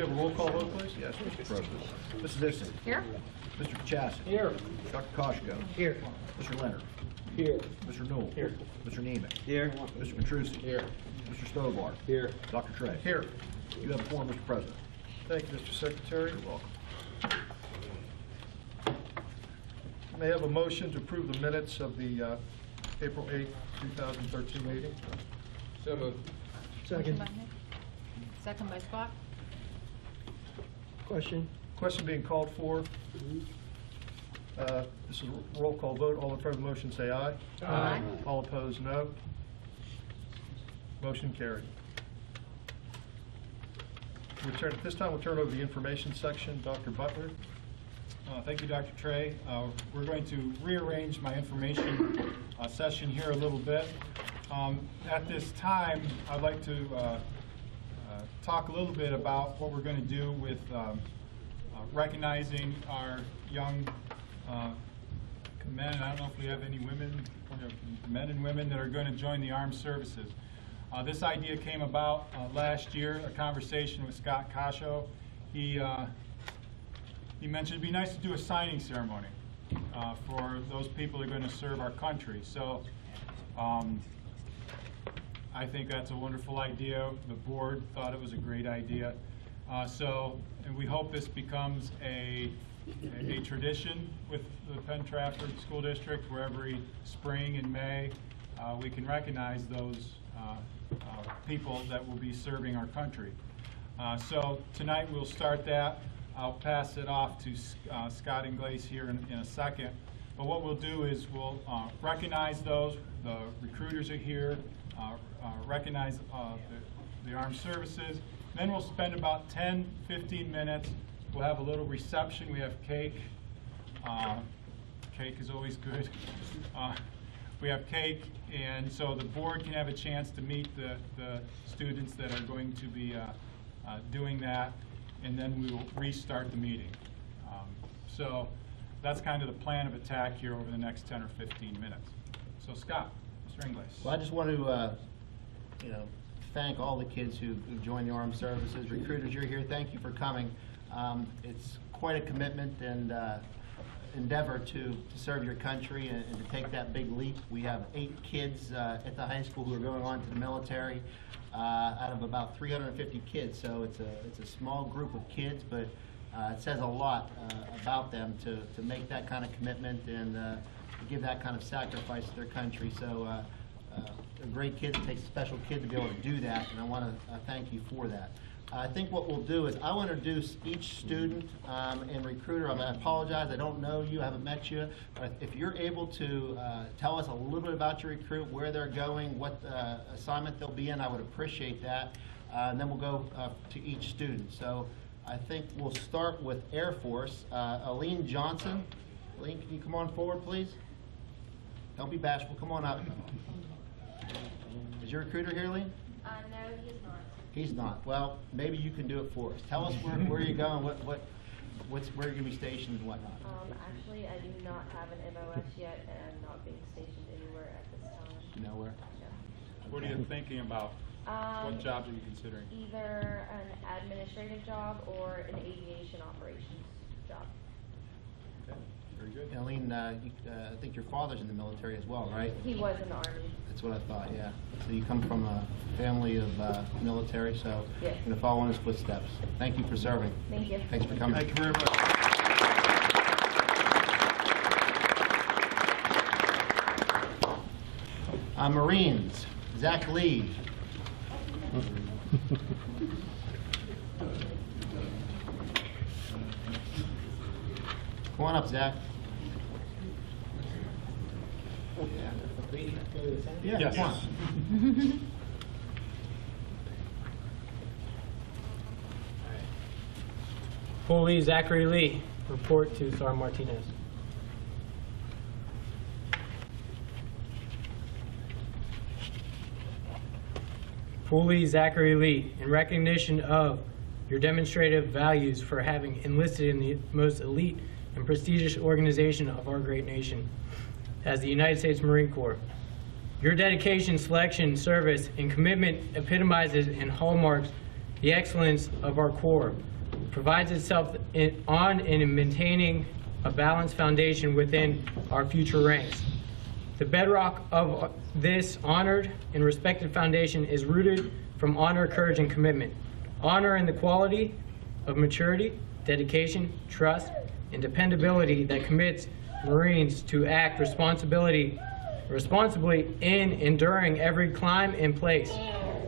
we have a roll call vote, please? Yes, Mr. President. Mrs. Ising. Here. Mr. Kachasik. Here. Dr. Koshko. Here. Mr. Leonard. Here. Mr. Newell. Here. Mr. Neiman. Here. Mr. Petrucci. Here. Mr. Stovar. Here. Dr. Trey. Here. You have a quorum, Mr. President. Thank you, Mr. Secretary. You're welcome. May I have a motion to approve the minutes of the April 8th, 2013 meeting? So moved. Second. Second by Scott. Question being called for. This is a roll call vote. All in favor of the motion say aye. Aye. All opposed, no. Motion carried. At this time, we'll turn over the information section. Dr. Butler. Thank you, Dr. Trey. We're going to rearrange my information session here a little bit. At this time, I'd like to talk a little bit about what we're going to do with recognizing our young men. I don't know if we have any women, men and women that are going to join the armed services. This idea came about last year, a conversation with Scott Kasho. He mentioned it'd be nice to do a signing ceremony for those people that are going to serve our country. So I think that's a wonderful idea. The board thought it was a great idea. And we hope this becomes a tradition with the Penn Trafford School District, where every spring and May we can recognize those people that will be serving our country. So tonight we'll start that. I'll pass it off to Scott Inglace here in a second. But what we'll do is we'll recognize those. The recruiters are here, recognize the armed services. Then we'll spend about 10-15 minutes. We'll have a little reception. We have cake. Cake is always good. We have cake, and so the board can have a chance to meet the students that are going to be doing that, and then we will restart the meeting. So that's kind of the plan of attack here over the next 10 or 15 minutes. So Scott, Mr. Inglace. Well, I just want to, thank all the kids who joined the armed services. Recruiters, you're here. Thank you for coming. It's quite a commitment and endeavor to serve your country and to take that big leap. We have 8 kids at the high school who are going on to the military out of about 350 kids. So it's a small group of kids, but it says a lot about them to make that kind of commitment and to give that kind of sacrifice to their country. So they're great kids. It takes a special kid to be able to do that, and I want to thank you for that. I think what we'll do is I'll introduce each student and recruiter. I apologize, I don't know you, I haven't met you. But if you're able to tell us a little bit about your recruit, where they're going, what assignment they'll be in, I would appreciate that. And then we'll go to each student. So I think we'll start with Air Force. Aline Johnson. Aline, can you come on forward, please? Don't be bashful, come on up. Is your recruiter here, Aline? No, he's not. He's not. Well, maybe you can do it for us. Tell us where you're going, where you're going to be stationed and whatnot. Actually, I do not have an MOS yet, and I'm not being stationed anywhere at this time. Nowhere? No. What are you thinking about? What jobs are you considering? Either an administrative job or an aviation operations job. Okay, very good. Aline, I think your father's in the military as well, right? He was in the Army. That's what I thought, yeah. So you come from a family of military, so Yes. you're going to follow in his footsteps. Thank you for serving. Thank you. Thanks for coming. Thank you very much. Marines, Zach Lee. Come on up, Zach. Yeah, Yes. come on. Fully Zachary Lee, report to Sergeant Martinez. Fully Zachary Lee, in recognition of your demonstrative values for having enlisted in the most elite and prestigious organization of our great nation, as the United States Marine Corps. Your dedication, selection, service, and commitment epitomizes and hallmarks the excellence of our Corps. provides itself on and in maintaining a balanced foundation within our future ranks. The bedrock of this honored and respected foundation is rooted from honor, courage, and commitment. Honor in the quality of maturity, dedication, trust, and dependability that commits Marines to act responsibly in and during every climb and place.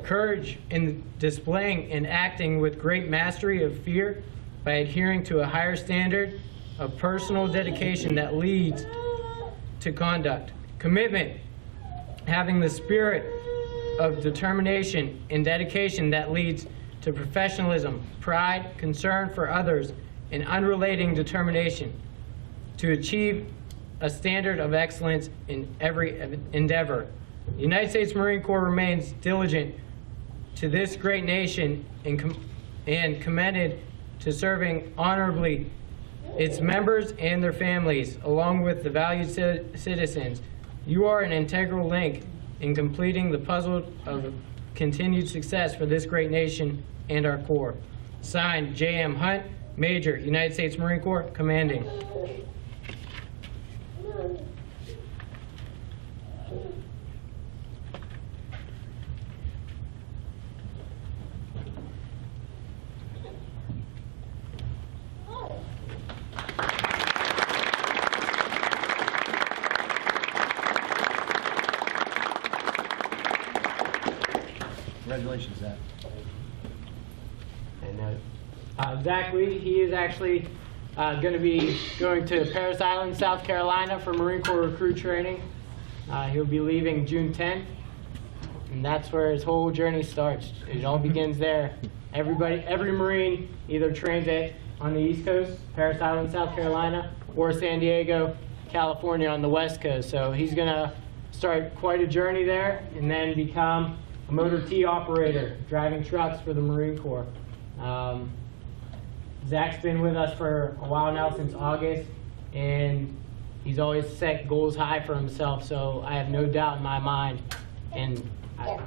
Courage in displaying and acting with great mastery of fear by adhering to a higher standard of personal dedication that leads to conduct. Commitment, having the spirit of determination and dedication that leads to professionalism, pride, concern for others, and unrelenting determination to achieve a standard of excellence in every endeavor. The United States Marine Corps remains diligent to this great nation and commended to serving honorably its members and their families, along with the valued citizens. You are an integral link in completing the puzzle of continued success for this great nation and our Corps. Signed, J.M. Hunt, Major, United States Marine Corps, Commanding. Congratulations, Zach. And Zach Lee, he is actually going to be going to Parris Island, South Carolina for Marine Corps recruit training. He'll be leaving June 10th, and that's where his whole journey starts. It all begins there. Every Marine either trains on the East Coast, Parris Island, South Carolina, or San Diego, California on the West Coast. So he's going to start quite a journey there and then become a motor T operator, driving trucks for the Marine Corps. Zach's been with us for a while now, since August, and he's always set goals high for himself, so I have no doubt in my mind, and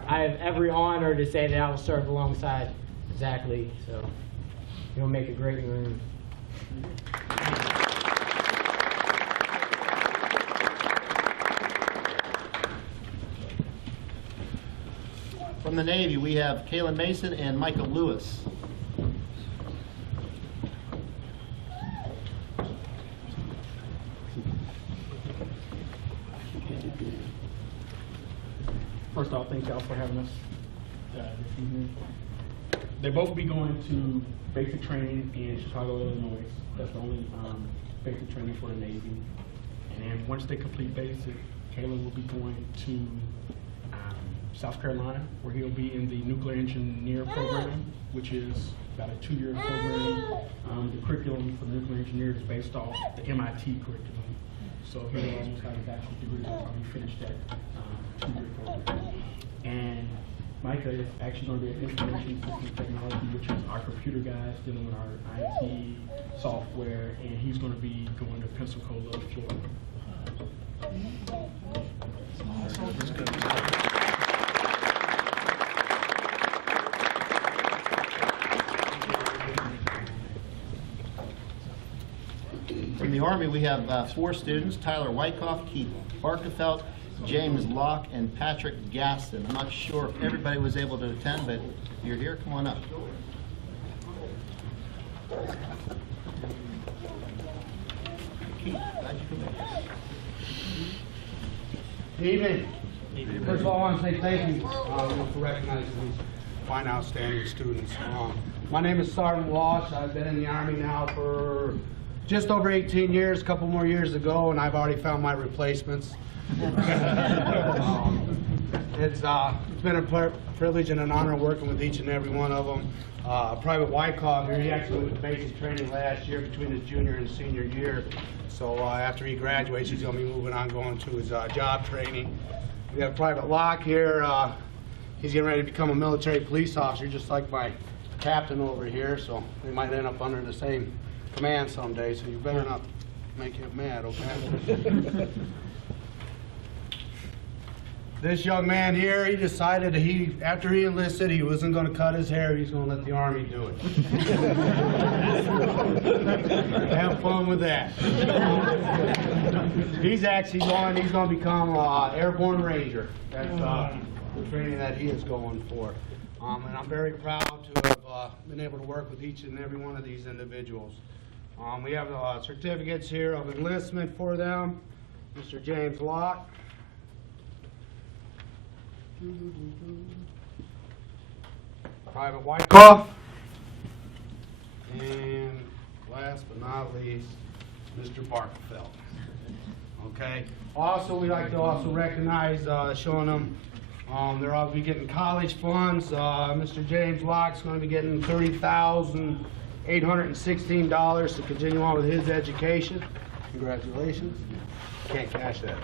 I have every honor to say that I will serve alongside Zach Lee, so he'll make a great Marine. From the Navy, we have Kaylin Mason and Michael Lewis. First off, thank y'all for having us this evening. They both be going to basic training in Chicago, Illinois. That's the only basic training for the Navy. And then once they complete basic, Kaylin will be going to South Carolina, where he'll be in the nuclear engineer program, which is about a 2-year program. The curriculum for the nuclear engineer is based off the MIT curriculum. So he'll almost have a bachelor's degree by the time he finished that 2-year program. And Micah is actually going to be an information systems technology, which is our computer guys dealing with our IT software, and he's going to be going to Pensacola, Florida. From the Army, we have 4 students: Tyler Wyckoff, Keith Barkefelt, James Locke, and Patrick Gaston. I'm not sure if everybody was able to attend, but if you're here, come on up. Keith, glad you could make it. Good evening. First of all, I want to say thank you for recognizing these fine, outstanding students. My name is Sergeant Walsh. I've been in the Army now for just over 18 years, a couple more years ago, and I've already found my replacements. It's been a privilege and an honor working with each and every one of them. Private Wyckoff here, he actually went to basic training last year between his junior and senior year. So after he graduates, he's going to be moving on, going to his job training. We have Private Locke here. He's getting ready to become a military police officer, just like my captain over here. So they might end up under the same command someday, so you better not make him mad, okay? This young man here, he decided that after he enlisted, he wasn't going to cut his hair. He's going to let the Army do it. Have fun with that. He's actually he's going to become an airborne ranger. That's the training that he is going for. And I'm very proud to have been able to work with each and every one of these individuals. We have certificates here of enlistment for them. Mr. James Locke. Private Wyckoff. And last but not least, Mr. Barkfeld. Okay. Also, we like to also recognize showing them they're all be getting college funds. Mr. James Locke's going to be getting $30,816 to continue on with his education. Congratulations. Can't cash that.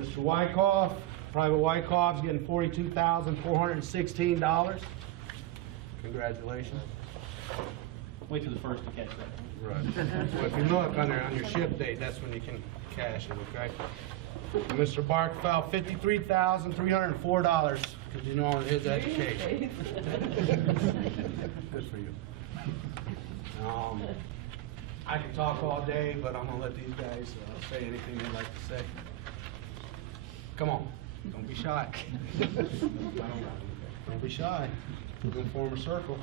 Mr. Wyckoff, Private Wyckoff's getting $42,416. Congratulations. Wait till the first to catch that. Right. Well, if you look on your ship date, that's when you can cash it, okay? And Mr. Barkfeld, $53,304 to continue on with his education. Good for you. I can talk all day, but I'm going to let these guys say anything they'd like to say. Come on. Don't be shy. Don't be shy. We're going to form a circle.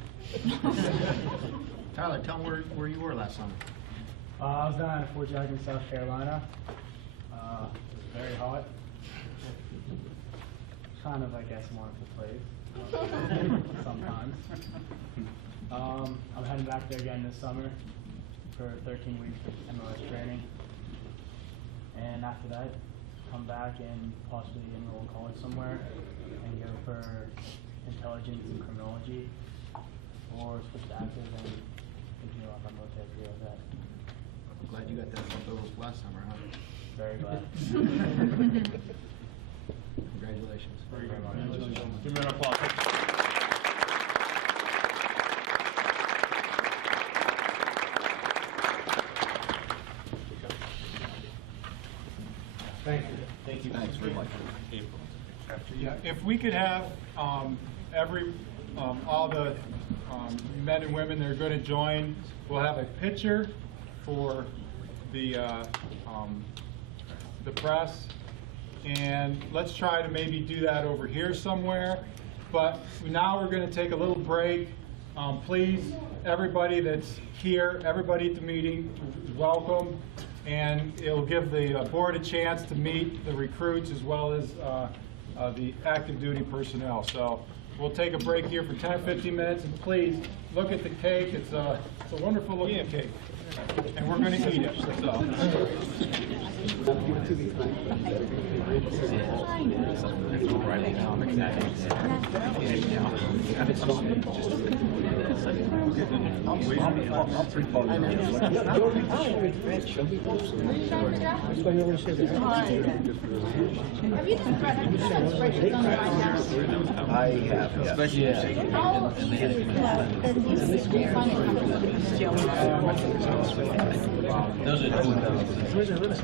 Tyler, tell them where you were last summer. I was down in Fort Jackson, South Carolina. It was very hot. Kind of, I guess, a wonderful place. Sometimes. I'm heading back there again this summer for 13 weeks of MLS training. And after that, come back and possibly enroll in college somewhere and go for intelligence and criminology, or switch to active and continue on my military career with that. I'm glad you got that stuff over last summer, huh? Very glad. Congratulations. Very good. Give him an applause. Thank you. Thank you. Thanks very much. Yeah, if we could have all the men and women that are going to join, we'll have a picture for the press, and let's try to maybe do that over here somewhere. But now we're going to take a little break. Please, everybody that's here, everybody at the meeting, welcome. And it'll give the board a chance to meet the recruits as well as the active duty personnel. So we'll take a break here for 10 or 15 minutes, and please look at the cake. It's a wonderful looking cake, and we're going to eat it. So. Have you done spreadsheets on the right now? I have, especially How easy is that you find those are especially when that's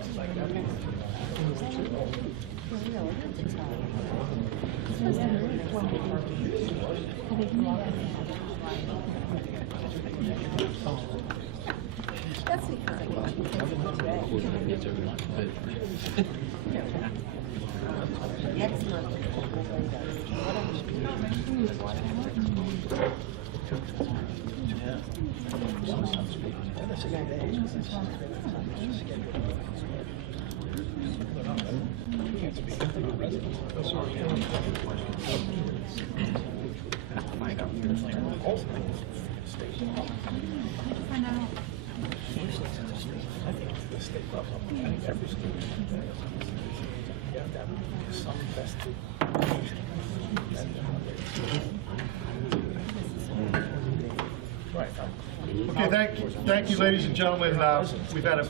because I got you next month. Okay, thank you, ladies and gentlemen. We've had a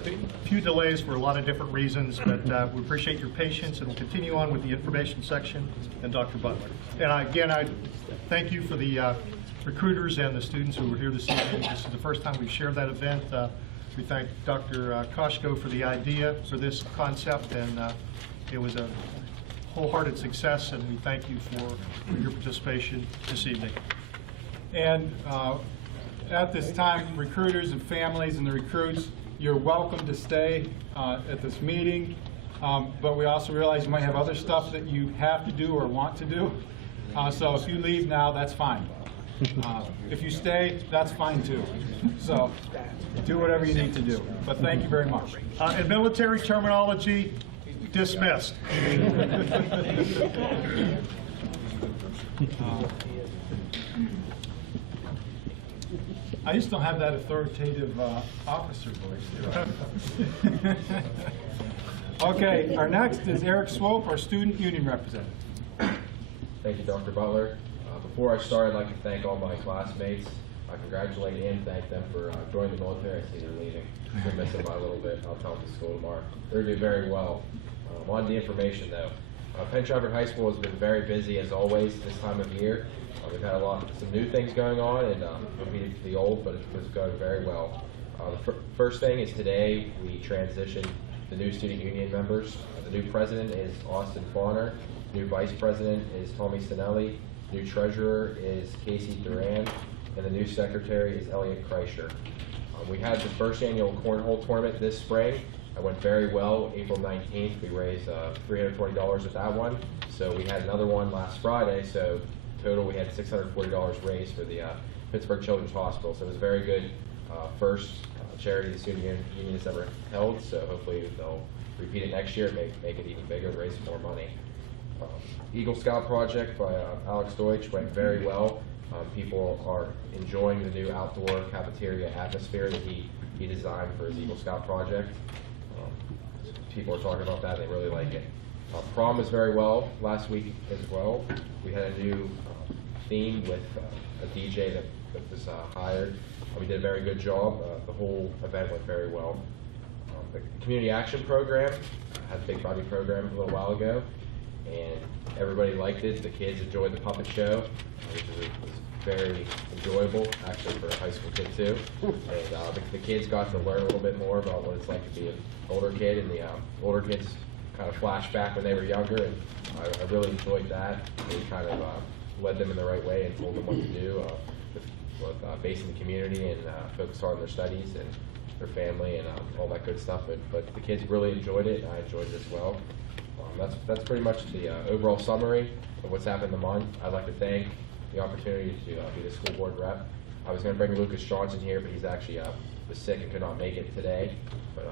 few delays for a lot of different reasons, but we appreciate your patience, and we'll continue on with the information section and Dr. Butler. And again, I thank you for the recruiters and the students who were here this evening. This is the first time we've shared that event. We thank Dr. Koshko for the idea for this concept, and it was a wholehearted success, and we thank you for your participation this evening. And at this time, recruiters and families and the recruits, you're welcome to stay at this meeting, but we also realize you might have other stuff that you have to do or want to do. So if you leave now, that's fine. If you stay, that's fine too. So do whatever you need to do. But thank you very much. In military terminology, dismissed. I just don't have that authoritative officer voice. Okay, our next is Eric Swope, our student union representative. Thank you, Dr. Butler. Before I start, I'd like to thank all my classmates. I congratulate and thank them for joining the military. I see they're leaving. We're missing by a little bit. I'll tell them to school tomorrow. They're doing very well. On the information, though, Penn Trafford High School has been very busy as always this time of year. We've had some new things going on, and repeated the old, but it was going very well. The first thing is today we transitioned the new student union members. The new president is Austin Fauner. New vice president is Tommy Sinelli. New treasurer is Casey Duran, and the new secretary is Elliot Kreischer. We had the first annual cornhole tournament this spring. It went very well. April 19th, we raised $320 at that one. So we had another one last Friday. So total, we had $640 raised for the Pittsburgh Children's Hospital. So it was a very good first charity the student union has ever held. So hopefully they'll repeat it next year, make it even bigger, raise more money. Eagle Scout project by Alex Deutsch went very well. People are enjoying the new outdoor cafeteria atmosphere that he designed for his Eagle Scout project. People are talking about that, they really like it. Prom is very well last week as well. We had a new theme with a DJ that was hired. We did a very good job. The whole event went very well. The community action program had a big body program a little while ago, and everybody liked it. The kids enjoyed the puppet show, which was very enjoyable, actually, for a high school kid too. And the kids got to learn a little bit more about what it's like to be an older kid, and the older kids kind of flashed back when they were younger, and I really enjoyed that. They kind of led them in the right way and told them what to do, based in the community, and focused on their studies and their family and all that good stuff. But the kids really enjoyed it, and I enjoyed it as well. That's pretty much the overall summary of what's happened in the month. I'd like to thank the opportunity to be the school board rep. I was going to bring Lucas Johnson here, but he's actually was sick and could not make it today. But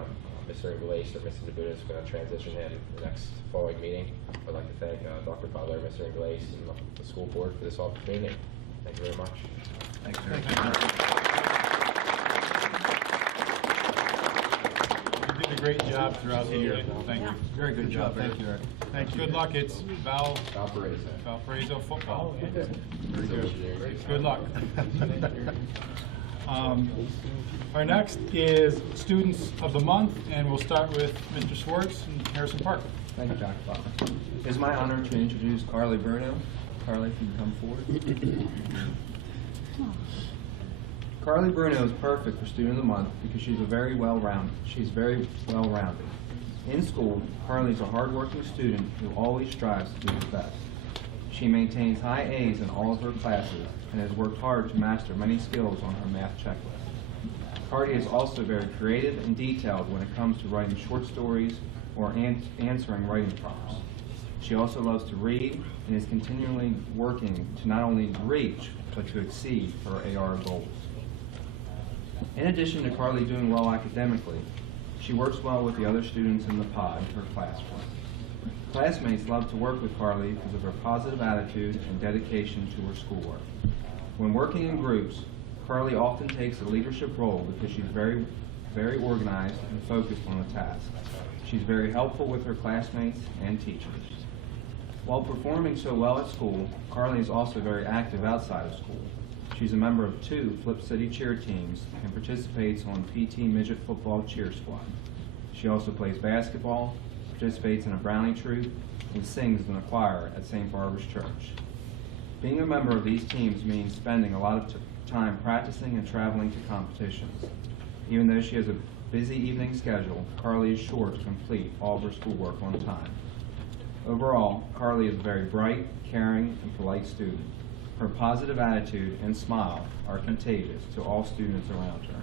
Mr. Inglace or Mrs. Abuda is going to transition him the next following meeting. I'd like to thank Dr. Butler, Mr. Inglace, and the school board for this opportunity. Thank you very much. Thanks, Eric. You did a great job throughout the year. Thank you. Very good job. Thank you, Eric. Thank you. Good luck. It's Valparaiso football. Very good. Good luck. Our next is Students of the Month, and we'll start with Mr. Schwartz in Harrison Park. Thank you, Dr. Butler. It is my honor to introduce Carly Bruno. Carly, can you come forward? Carly Bruno is perfect for Student of the Month because she's very well-rounded. In school, Carly is a hardworking student who always strives to do his best. She maintains high A's in all of her classes and has worked hard to master many skills on her math checklist. Carly is also very creative and detailed when it comes to writing short stories or answering writing prompts. She also loves to read and is continually working to not only reach, but to exceed her AR goals. In addition to Carly doing well academically, she works well with the other students in the pod, her classroom. Classmates love to work with Carly because of her positive attitude and dedication to her schoolwork. When working in groups, Carly often takes a leadership role because she's very organized and focused on the task. She's very helpful with her classmates and teachers. While performing so well at school, Carly is also very active outside of school. She's a member of 2 Flip City cheer teams and participates on PT Midget Football Cheer Squad. She also plays basketball, participates in a Brownie troupe, and sings in a choir at St. Barbara's Church. Being a member of these teams means spending a lot of time practicing and traveling to competitions. Even though she has a busy evening schedule, Carly is sure to complete all of her schoolwork on time. Overall, Carly is a very bright, caring, and polite student. Her positive attitude and smile are contagious to all students around her.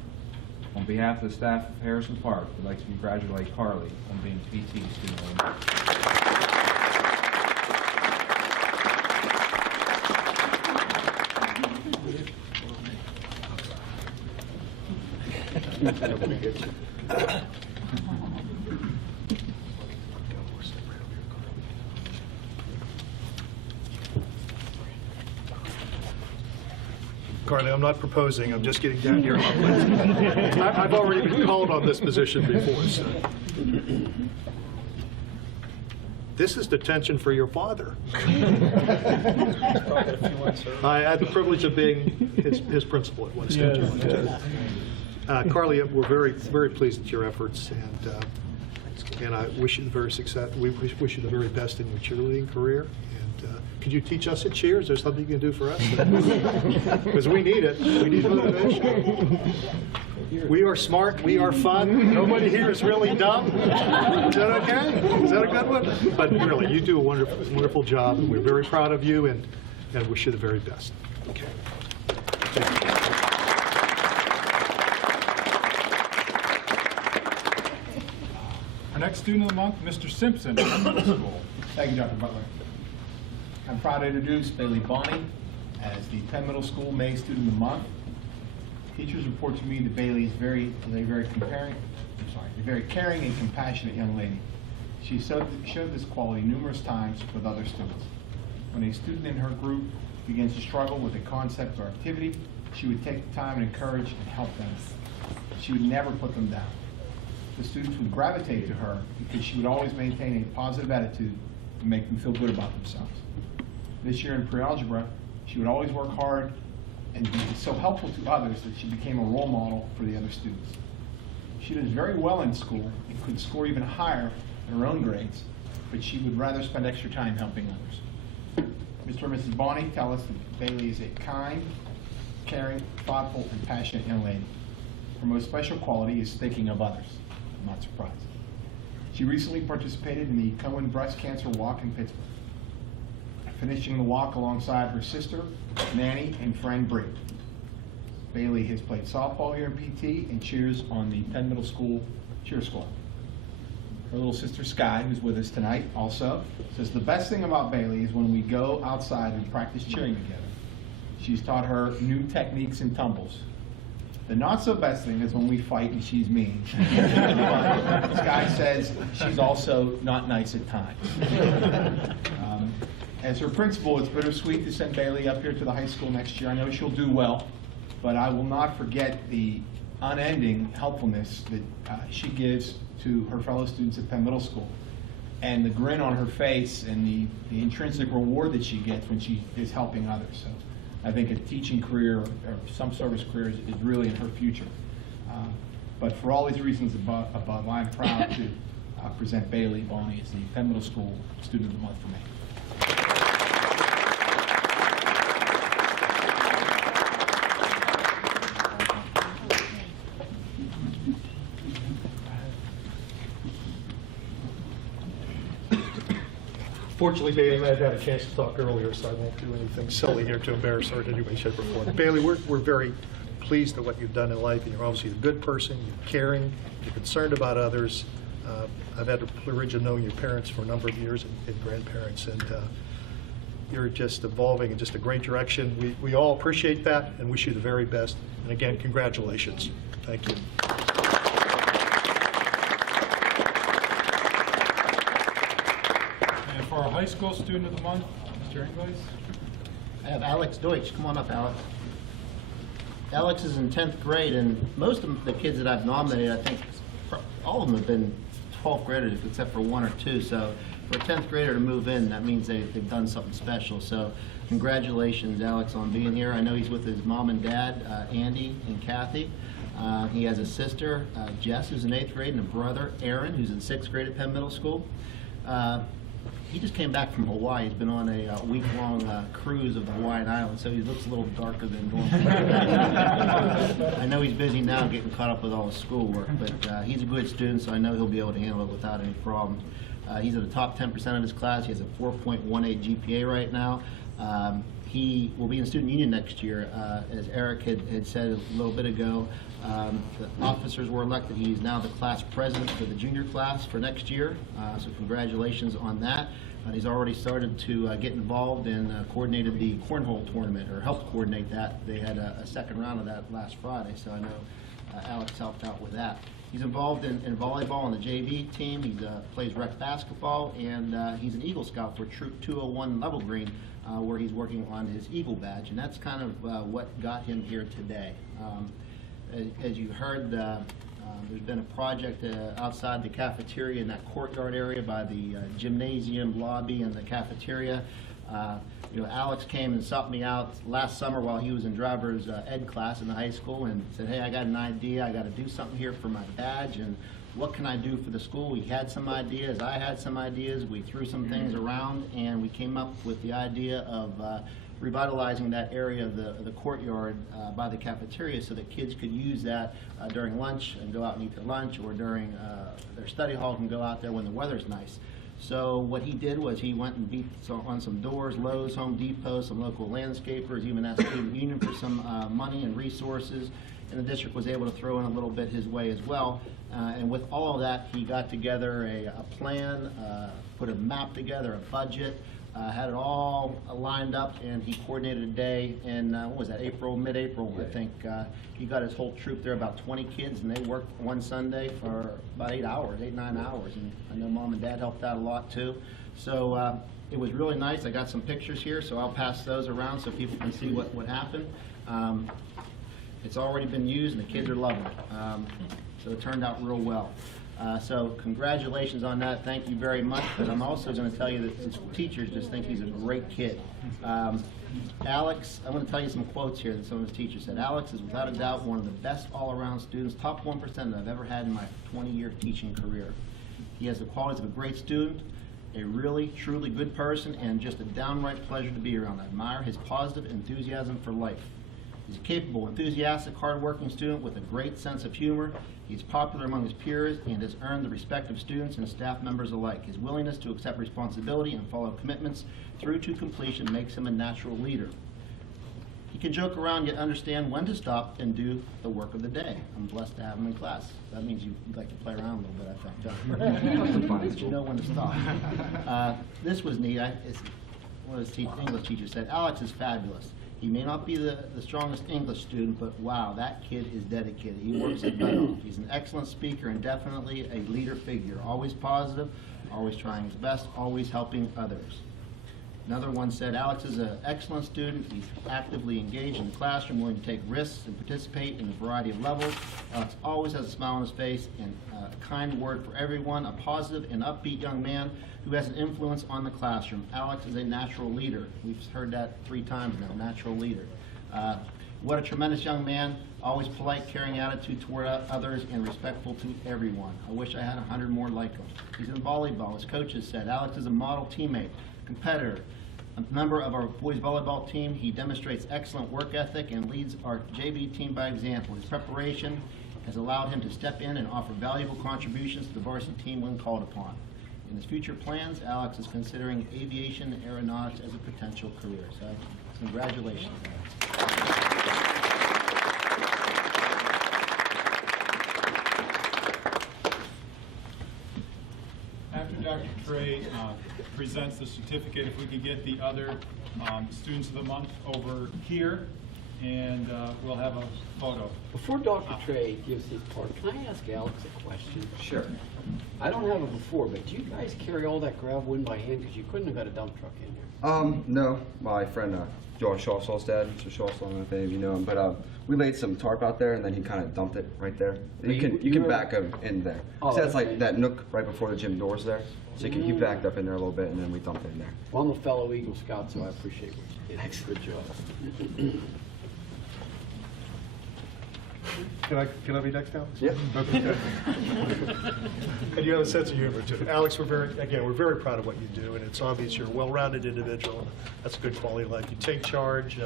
On behalf of the staff of Harrison Park, we'd like to congratulate Carly on being PT Student of the Month. Carly, I'm not proposing, I'm just getting down here. I've already been called on this position before, so. This is detention for your father. I had the privilege of being his principal at one stage. Carly, we're very pleased with your efforts, and I wish you the very success. We wish you the very best in your cheerleading career. And could you teach us a cheer? Is there something you can do for us? Because we need it. We need motivation. We are smart. We are fun. Nobody here is really dumb. Is that okay? Is that a good one? But really, you do a wonderful job, and we're very proud of you, and wish you the very best. Okay. Thank you. Our next student of the month, Mr. Simpson, Penn Middle School. Thank you, Dr. Butler. I'm proud to introduce Bailey Bonney as the Penn Middle School May Student of the Month. Teachers report to me that Bailey is a very caring and compassionate young lady. She showed this quality numerous times with other students. When a student in her group begins to struggle with a concept or activity, she would take the time and encourage and help them. She would never put them down. The students would gravitate to her because she would always maintain a positive attitude and make them feel good about themselves. This year in pre-algebra, she would always work hard and be so helpful to others that she became a role model for the other students. She does very well in school and could score even higher in her own grades, but she would rather spend extra time helping others. Mr. and Mrs. Bonney tell us that Bailey is a kind, caring, thoughtful, and passionate young lady. Her most special quality is thinking of others. I'm not surprised. She recently participated in the Cohen Breast Cancer Walk in Pittsburgh, finishing the walk alongside her sister, nanny, and friend Bree. Bailey has played softball here in PT and cheers on the Penn Middle School cheer squad. Her little sister Sky, who's with us tonight also, says the best thing about Bailey is when we go outside and practice cheering together. She's taught her new techniques and tumbles. The not so best thing is when we fight and she's mean. Sky says she's also not nice at times. As her principal, it's bittersweet to send Bailey up here to the high school next year. I know she'll do well, but I will not forget the unending helpfulness that she gives to her fellow students at Penn Middle School, and the grin on her face and the intrinsic reward that she gets when she is helping others. So I think a teaching career or some service career is really in her future. But for all these reasons above, I'm proud to present Bailey Bonney as the Penn Middle School Student of the Month for me. Fortunately, Bailey and I had a chance to talk earlier, so I won't do anything silly here to embarrass her in any way, shape, or form. Bailey, we're very pleased at what you've done in life, and you're obviously a good person, you're caring, you're concerned about others. I've had the privilege of knowing your parents for a number of years and grandparents, and you're just evolving in just a great direction. We all appreciate that and wish you the very best. And again, congratulations. Thank you. And for our high school student of the month, Mr. Ingles. I have Alex Deutsch. Come on up, Alex. Alex is in 10th grade, and most of the kids that I've nominated, I think all of them have been 12th graders except for one or two. So for a 10th grader to move in, that means they've done something special. So congratulations, Alex, on being here. I know he's with his mom and dad, Andy and Kathy. He has a sister, Jess, who's in 8th grade, and a brother, Aaron, who's in 6th grade at Penn Middle School. He just came back from Hawaii. He's been on a week-long cruise of the Hawaiian Islands, so he looks a little darker than normal. I know he's busy now getting caught up with all his schoolwork, but he's a good student, so I know he'll be able to handle it without any problem. He's in the top 10% of his class. He has a 4.18 GPA right now. He will be in student union next year. As Eric had said a little bit ago, the officers were elected. He is now the class president for the junior class for next year, so congratulations on that. He's already started to get involved and coordinated the cornhole tournament, or helped coordinate that. They had a second round of that last Friday, so I know Alex helped out with that. He's involved in volleyball on the JV team. He plays rec basketball, and he's an Eagle Scout for Troop 201 Level Green, where he's working on his Eagle badge, and that's kind of what got him here today. As you heard, there's been a project outside the cafeteria in that courtyard area by the gymnasium lobby and the cafeteria. Alex came and sought me out last summer while he was in driver's ed class in the high school and said, hey, I got an idea. I got to do something here for my badge, and what can I do for the school? We had some ideas. I had some ideas. We threw some things around, and we came up with the idea of revitalizing that area of the courtyard by the cafeteria so that kids could use that during lunch and go out and eat their lunch, or during their study hall and go out there when the weather's nice. So what he did was he went and beat on some doors, Lowe's, Home Depot, some local landscapers, even asked Student Union for some money and resources, and the district was able to throw in a little bit his way as well. And with all of that, he got together a plan, put a map together, a budget, had it all lined up, and he coordinated a day in, what was that, mid-April, I think. He got his whole troop there, about 20 kids, and they worked one Sunday for about 8 hours, 9 hours. And I know Mom and Dad helped out a lot too. So it was really nice. I got some pictures here, so I'll pass those around so people can see what happened. It's already been used, and the kids are loving it. So it turned out real well. So congratulations on that. Thank you very much. But I'm also going to tell you that his teachers just think he's a great kid. Alex, I'm going to tell you some quotes here that some of his teachers said. Alex is without a doubt one of the best all-around students, top 1% that I've ever had in my 20-year teaching career. He has the qualities of a great student, a really, truly good person, and just a downright pleasure to be around. I admire his positive enthusiasm for life. He's a capable, enthusiastic, hard-working student with a great sense of humor. He's popular among his peers and has earned the respect of students and staff members alike. His willingness to accept responsibility and follow commitments through to completion makes him a natural leader. He can joke around yet understand when to stop and do the work of the day. I'm blessed to have him in class. That means you like to play around a little bit, I think. You know when to stop. This was neat. One of his English teachers said, Alex is fabulous. He may not be the strongest English student, but wow, that kid is dedicated. He works his butt off. He's an excellent speaker and definitely a leader figure. Always positive, always trying his best, always helping others. Another one said, Alex is an excellent student. He's actively engaged in the classroom, willing to take risks and participate in a variety of levels. Alex always has a smile on his face and a kind word for everyone, a positive and upbeat young man who has an influence on the classroom. Alex is a natural leader. We've heard that 3 times now, natural leader. What a tremendous young man, always polite, caring attitude toward others, and respectful to everyone. I wish I had 100 more like him. He's in volleyball, as coaches said. Alex is a model teammate, competitor, a member of our boys volleyball team. He demonstrates excellent work ethic and leads our JV team by example. His preparation has allowed him to step in and offer valuable contributions to the varsity team when called upon. In his future plans, Alex is considering aviation and aeronautics as a potential career. So, congratulations, Alex. After Dr. Trey presents the certificate, if we could get the other students of the month over here. and we'll have a photo. Before Dr. Trey gives his part, can I ask Alex a question? Sure. I don't have it before, but do you guys carry all that gravel in by hand? Because you couldn't have got a dump truck in there. No, my friend John Shawsall's dad, Mr. Shawsall, I don't know if any of you know him, but we laid some tarp out there and then he kind of dumped it right there. You can back him in there. Oh, So that's okay. like that nook right before the gym doors there. So he backed up in there a little bit and then we dumped it in there. Well, I'm a fellow Eagle Scout, so I appreciate what you did. Good job. Can I be next, Alex? Yeah. Okay. And you have a sense of humor too. Alex, we're very proud of what you do, and it's obvious you're a well-rounded individual, and that's a good quality of life. You take charge.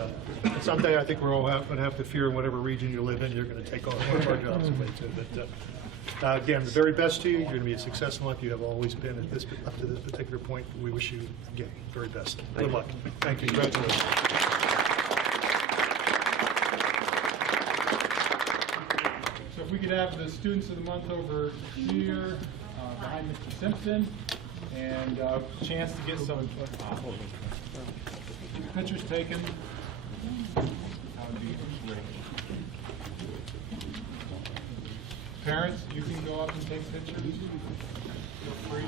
Someday I think we're all going to have to fear in whatever region you live in, you're going to take on one of our jobs away too. But again, the very best to you. You're going to be a success in life. You have always been up to this particular point. We wish you, again, very best. Good luck. Thank you. Congratulations. So if we could have the Students of the Month over here behind Mr. Simpson, and a chance to get some pictures taken. That would be great. Parents, you can go up and take pictures. Feel free.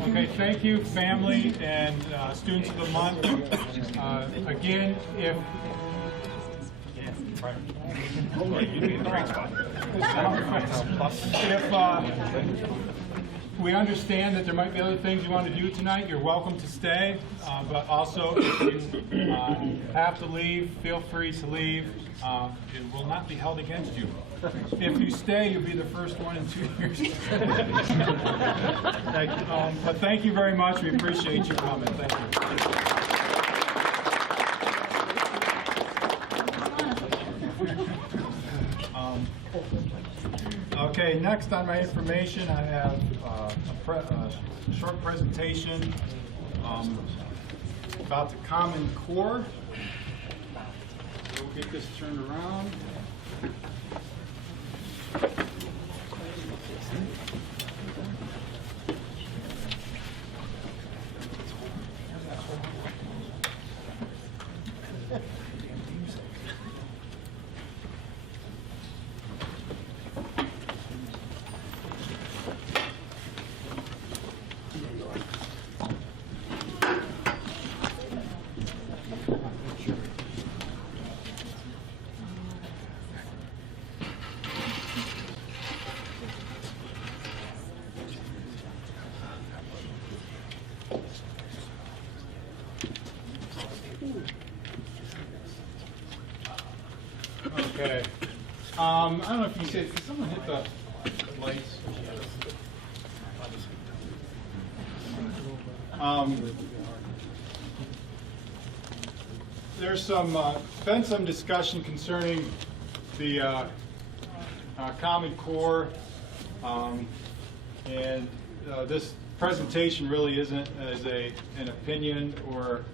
Okay, thank you, family and Students of the Month. Again, if we understand that there might be other things you want to do tonight, you're welcome to stay. But also, if you have to leave, feel free to leave. It will not be held against you. If you stay, you'll be the first one in 2 years. But thank you very much. We appreciate you coming. Thank you. Okay, next on my information, I have a short presentation about the Common Core. We'll get this turned around. I don't know if you said, did someone hit the lights? There's been some discussion concerning the Common Core, and this presentation really isn't as an opinion or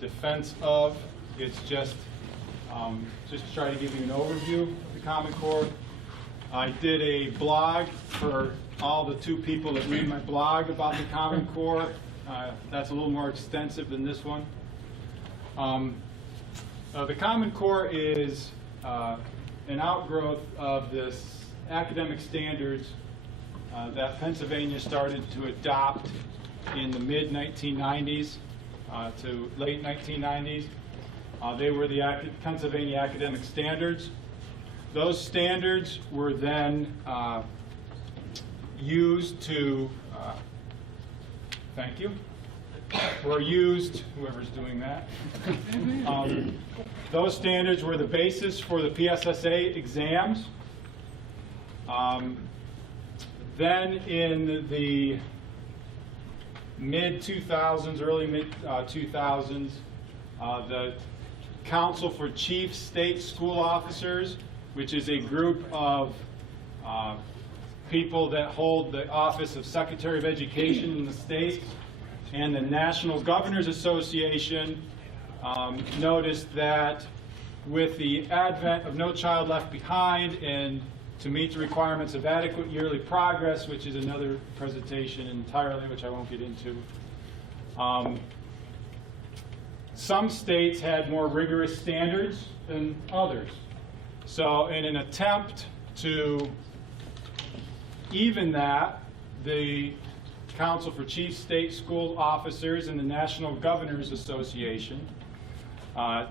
defense of. It's just to try to give you an overview of the Common Core. I did a blog for all the 2 people that read my blog about the Common Core. That's a little more extensive than this one. The Common Core is an outgrowth of this academic standards that Pennsylvania started to adopt in the mid-1990s to late 1990s. They were the Pennsylvania academic standards. Those standards were then used to, thank you, were used, whoever's doing that. Those standards were the basis for the PSSA exams. Then in the mid-2000s, early mid-2000s, the Council for Chief State School Officers, which is a group of people that hold the office of Secretary of Education in the state, and the National Governors Association noticed that with the advent of No Child Left Behind and to meet the requirements of adequate yearly progress, which is another presentation entirely, which I won't get into, some states had more rigorous standards than others. So in an attempt to even that, the Council for Chief State School Officers and the National Governors Association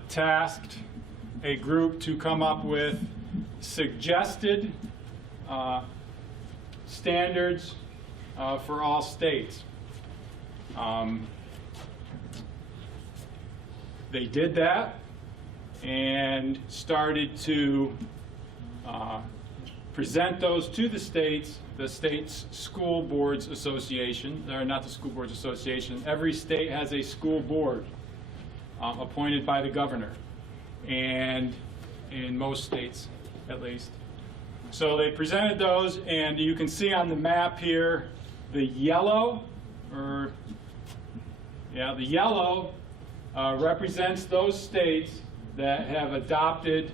tasked a group to come up with suggested standards for all states. They did that and started to present those to the states School Boards Association. They're not the School Boards Association. Every state has a school board appointed by the governor, and in most states at least. So they presented those, and you can see on the map here the yellow, represents those states that have adopted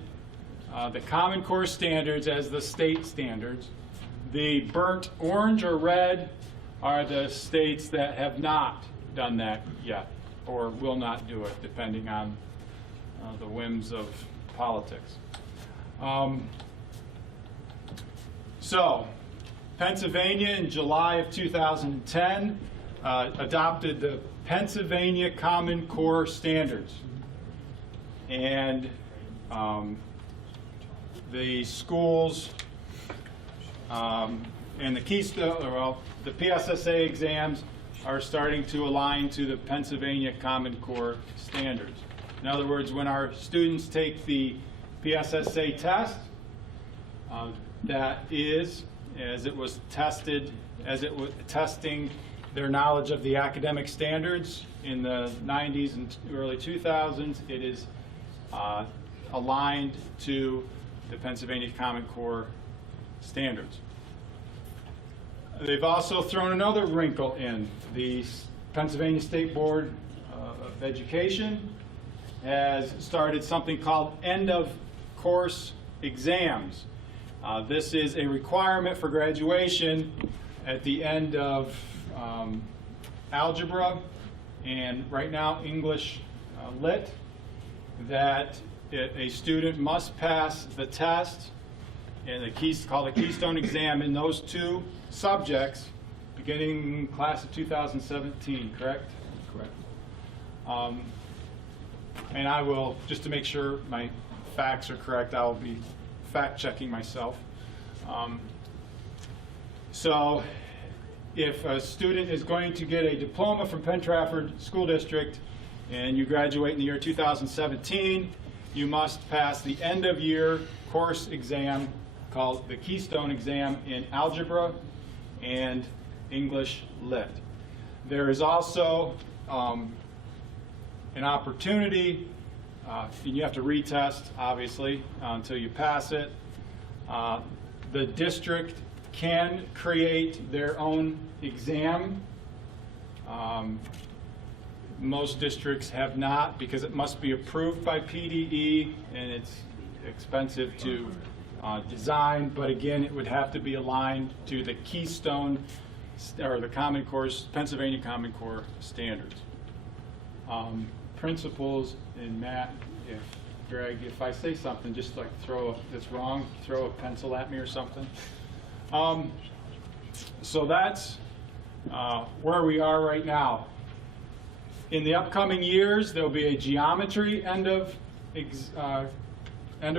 the Common Core standards as the state standards. The burnt orange or red are the states that have not done that yet, or will not do it, depending on the whims of politics. So, Pennsylvania in July of 2010 adopted the Pennsylvania Common Core Standards. And the schools and the the PSSA exams are starting to align to the Pennsylvania Common Core Standards. In other words, when our students take the PSSA test, that is, as it was testing their knowledge of the academic standards in the 90s and early 2000s, it is aligned to the Pennsylvania Common Core Standards. They've also thrown another wrinkle in. The Pennsylvania State Board of Education has started something called end-of-course exams. This is a requirement for graduation at the end of algebra and right now English Lit, that a student must pass the test and called a Keystone exam in those 2 subjects beginning class of 2017, correct? Correct. And I will, just to make sure my facts are correct, I will be fact-checking myself. So if a student is going to get a diploma from Penn Trafford School District and you graduate in the year 2017, you must pass the end-of-year course exam called the Keystone exam in Algebra and English Lit. There is also an opportunity, and you have to retest, obviously, until you pass it. The district can create their own exam. Most districts have not, because it must be approved by PDE and it's expensive to design, but again, it would have to be aligned to the Keystone or the Common Core, Pennsylvania Common Core standards. Principals and Matt, Greg, if I say something, just like that's wrong, throw a pencil at me or something. So that's where we are right now. In the upcoming years, there'll be a geometry end of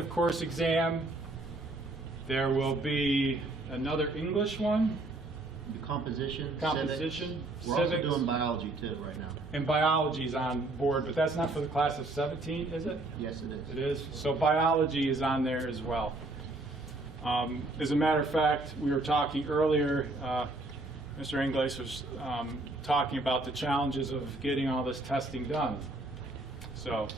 course exam. There will be another English one. Composition. Composition. Civics. We're also doing biology too right now. And biology is on board, but that's not for the class of 17, is it? Yes, it is. It is. So biology is on there as well. As a matter of fact, we were talking earlier, Mr. Ingles was talking about the challenges of getting all this testing done. So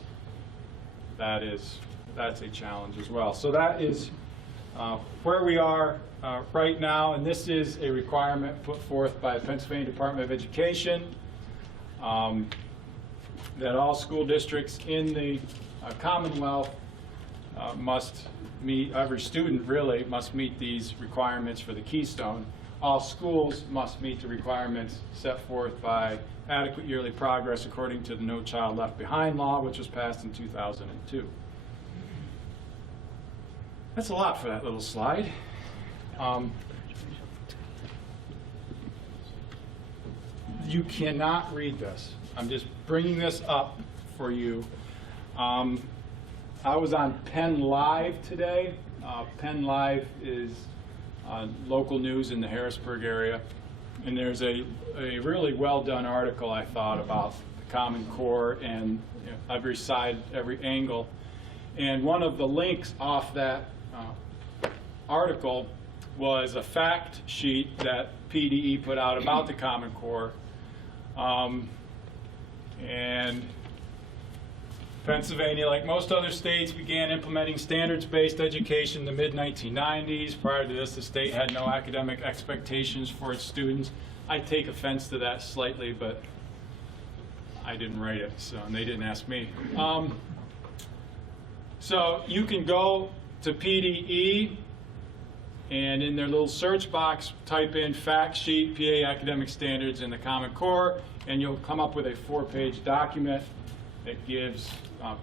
that's a challenge as well. So that is where we are right now, and this is a requirement put forth by the Pennsylvania Department of Education that all school districts in the Commonwealth must meet, every student really must meet these requirements for the Keystone. All schools must meet the requirements set forth by adequate yearly progress according to the No Child Left Behind law, which was passed in 2002. That's a lot for that little slide. You cannot read this. I'm just bringing this up for you. I was on Penn Live today. Penn Live is local news in the Harrisburg area, and there's a really well done article, I thought, about the Common Core and every side, every angle. And one of the links off that article was a fact sheet that PDE put out about the Common Core. And Pennsylvania, like most other states, began implementing standards-based education in the mid-1990s. Prior to this, the state had no academic expectations for its students. I take offense to that slightly, but I didn't write it, and they didn't ask me. So you can go to PDE, and in their little search box, type in fact sheet, PA academic standards in the Common Core, and you'll come up with a 4-page document that gives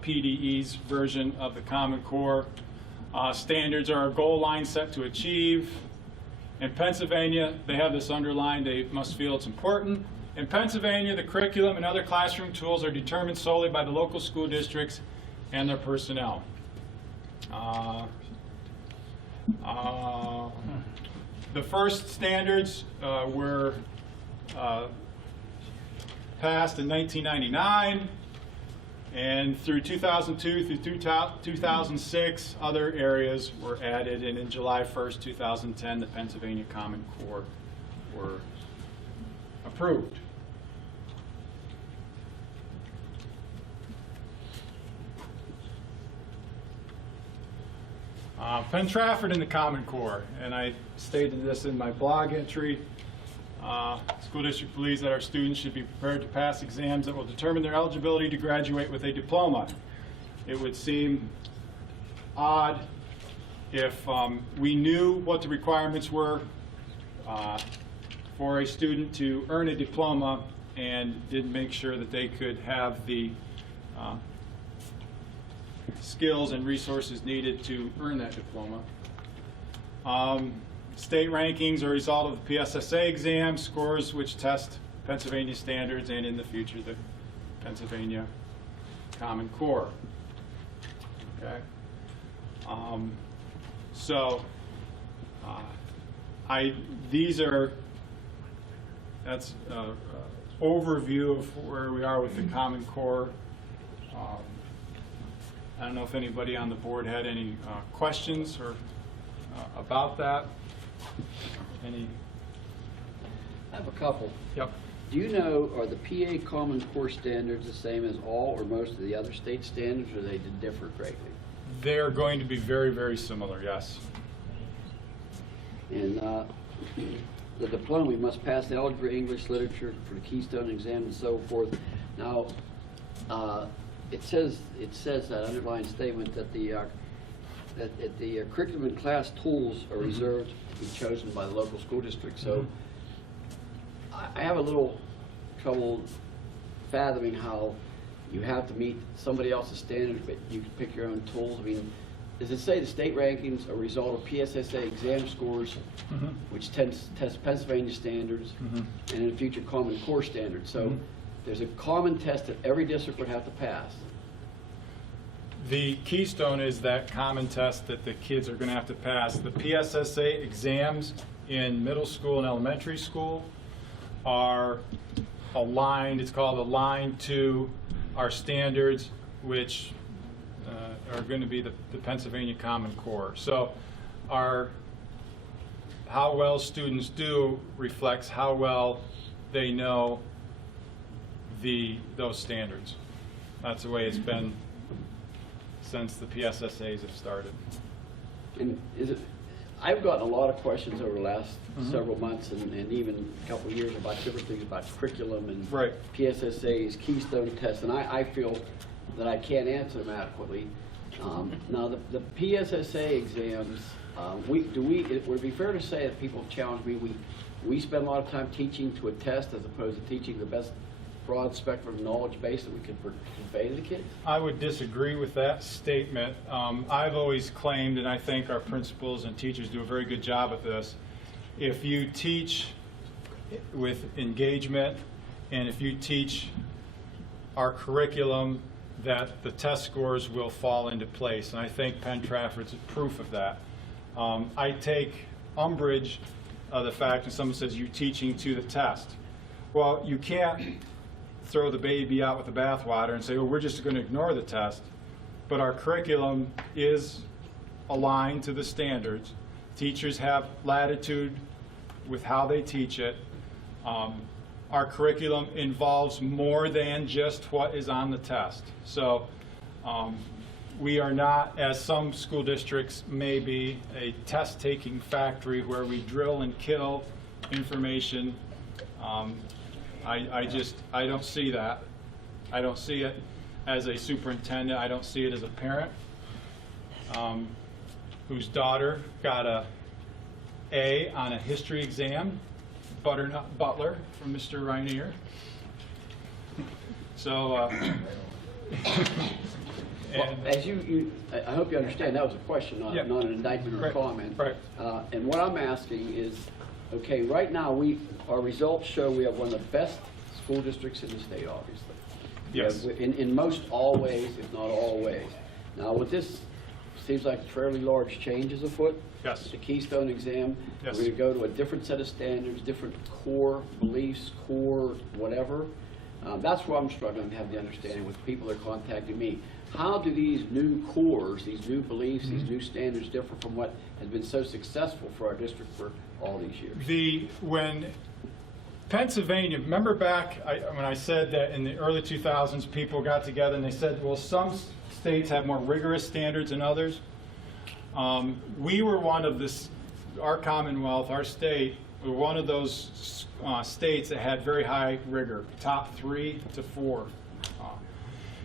PDE's version of the Common Core. Standards are a goal line set to achieve. In Pennsylvania, they have this underlined, they must feel it's important. In Pennsylvania, the curriculum and other classroom tools are determined solely by the local school districts and their personnel. The first standards were passed in 1999, and through 2002 through 2006, other areas were added, and in July 1st, 2010, the Pennsylvania Common Core were approved. Penn Trafford in the Common Core, and I stated this in my blog entry. School district believes that our students should be prepared to pass exams that will determine their eligibility to graduate with a diploma. It would seem odd if we knew what the requirements were for a student to earn a diploma and didn't make sure that they could have the skills and resources needed to earn that diploma. State rankings are a result of the PSSA exam, scores which test Pennsylvania standards and in the future the Pennsylvania Common Core. Okay. That's an overview of where we are with the Common Core. I don't know if anybody on the board had any questions or about that. Any? I have a couple. Yep. Do you know, are the PA Common Core standards the same as all or most of the other state standards, or they differ greatly? They are going to be very, very similar, yes. And the diploma, we must pass the algebra, English, literature for the Keystone exam and so forth. Now, it says that underlying statement that the curriculum and class tools are reserved to be chosen by the local school district. So I have a little trouble fathoming how you have to meet somebody else's standards, but you can pick your own tools. I mean, does it say the state rankings are a result of PSSA exam scores, which test Pennsylvania standards, and in future Common Core standards? So there's a common test that every district would have to pass. The Keystone is that common test that the kids are going to have to pass. The PSSA exams in middle school and elementary school are aligned, it's called aligned to our standards, which are going to be the Pennsylvania Common Core. So how well students do reflects how well they know those standards. That's the way it's been since the PSSAs have started. And I've gotten a lot of questions over the last several months and even a couple of years about different things about curriculum and PSSAs, Keystone tests, and I feel that I can't answer them adequately. Now, the PSSA exams, would it be fair to say that people challenge me, we spend a lot of time teaching to a test as opposed to teaching the best broad spectrum of knowledge base that we can convey to the kids? I would disagree with that statement. I've always claimed, and I think our principals and teachers do a very good job at this, if you teach with engagement and if you teach our curriculum, that the test scores will fall into place. And I think Penn Trafford's proof of that. I take umbrage of the fact that someone says you're teaching to the test. Well, you can't throw the baby out with the bathwater and say, well, we're just going to ignore the test. But our curriculum is aligned to the standards. Teachers have latitude with how they teach it. Our curriculum involves more than just what is on the test. So we are not, as some school districts may be, a test-taking factory where we drill and kill information. I don't see that. I don't see it as a superintendent. I don't see it as a parent whose daughter got a A on a history exam, Butternut Butler from Mr. Rainier. So, well, as I hope you understand, that was a question, not an indictment or a comment. Right. And what I'm asking is, okay, right now our results show we have one of the best school districts in the state, obviously. Yes. In most all ways, if not all ways. Now, with this, seems like fairly large changes afoot. Yes. The Keystone exam. Yes. We're going to go to a different set of standards, different core beliefs, core whatever. That's where I'm struggling to have the understanding with people that are contacting me. How do these new cores, these new beliefs, these new standards differ from what has been so successful for our district for all these years? When Pennsylvania, remember back when I said that in the early 2000s people got together and they said, well, some states have more rigorous standards than others. We were one of our Commonwealth, our state, were one of those states that had very high rigor, top 3 to 4.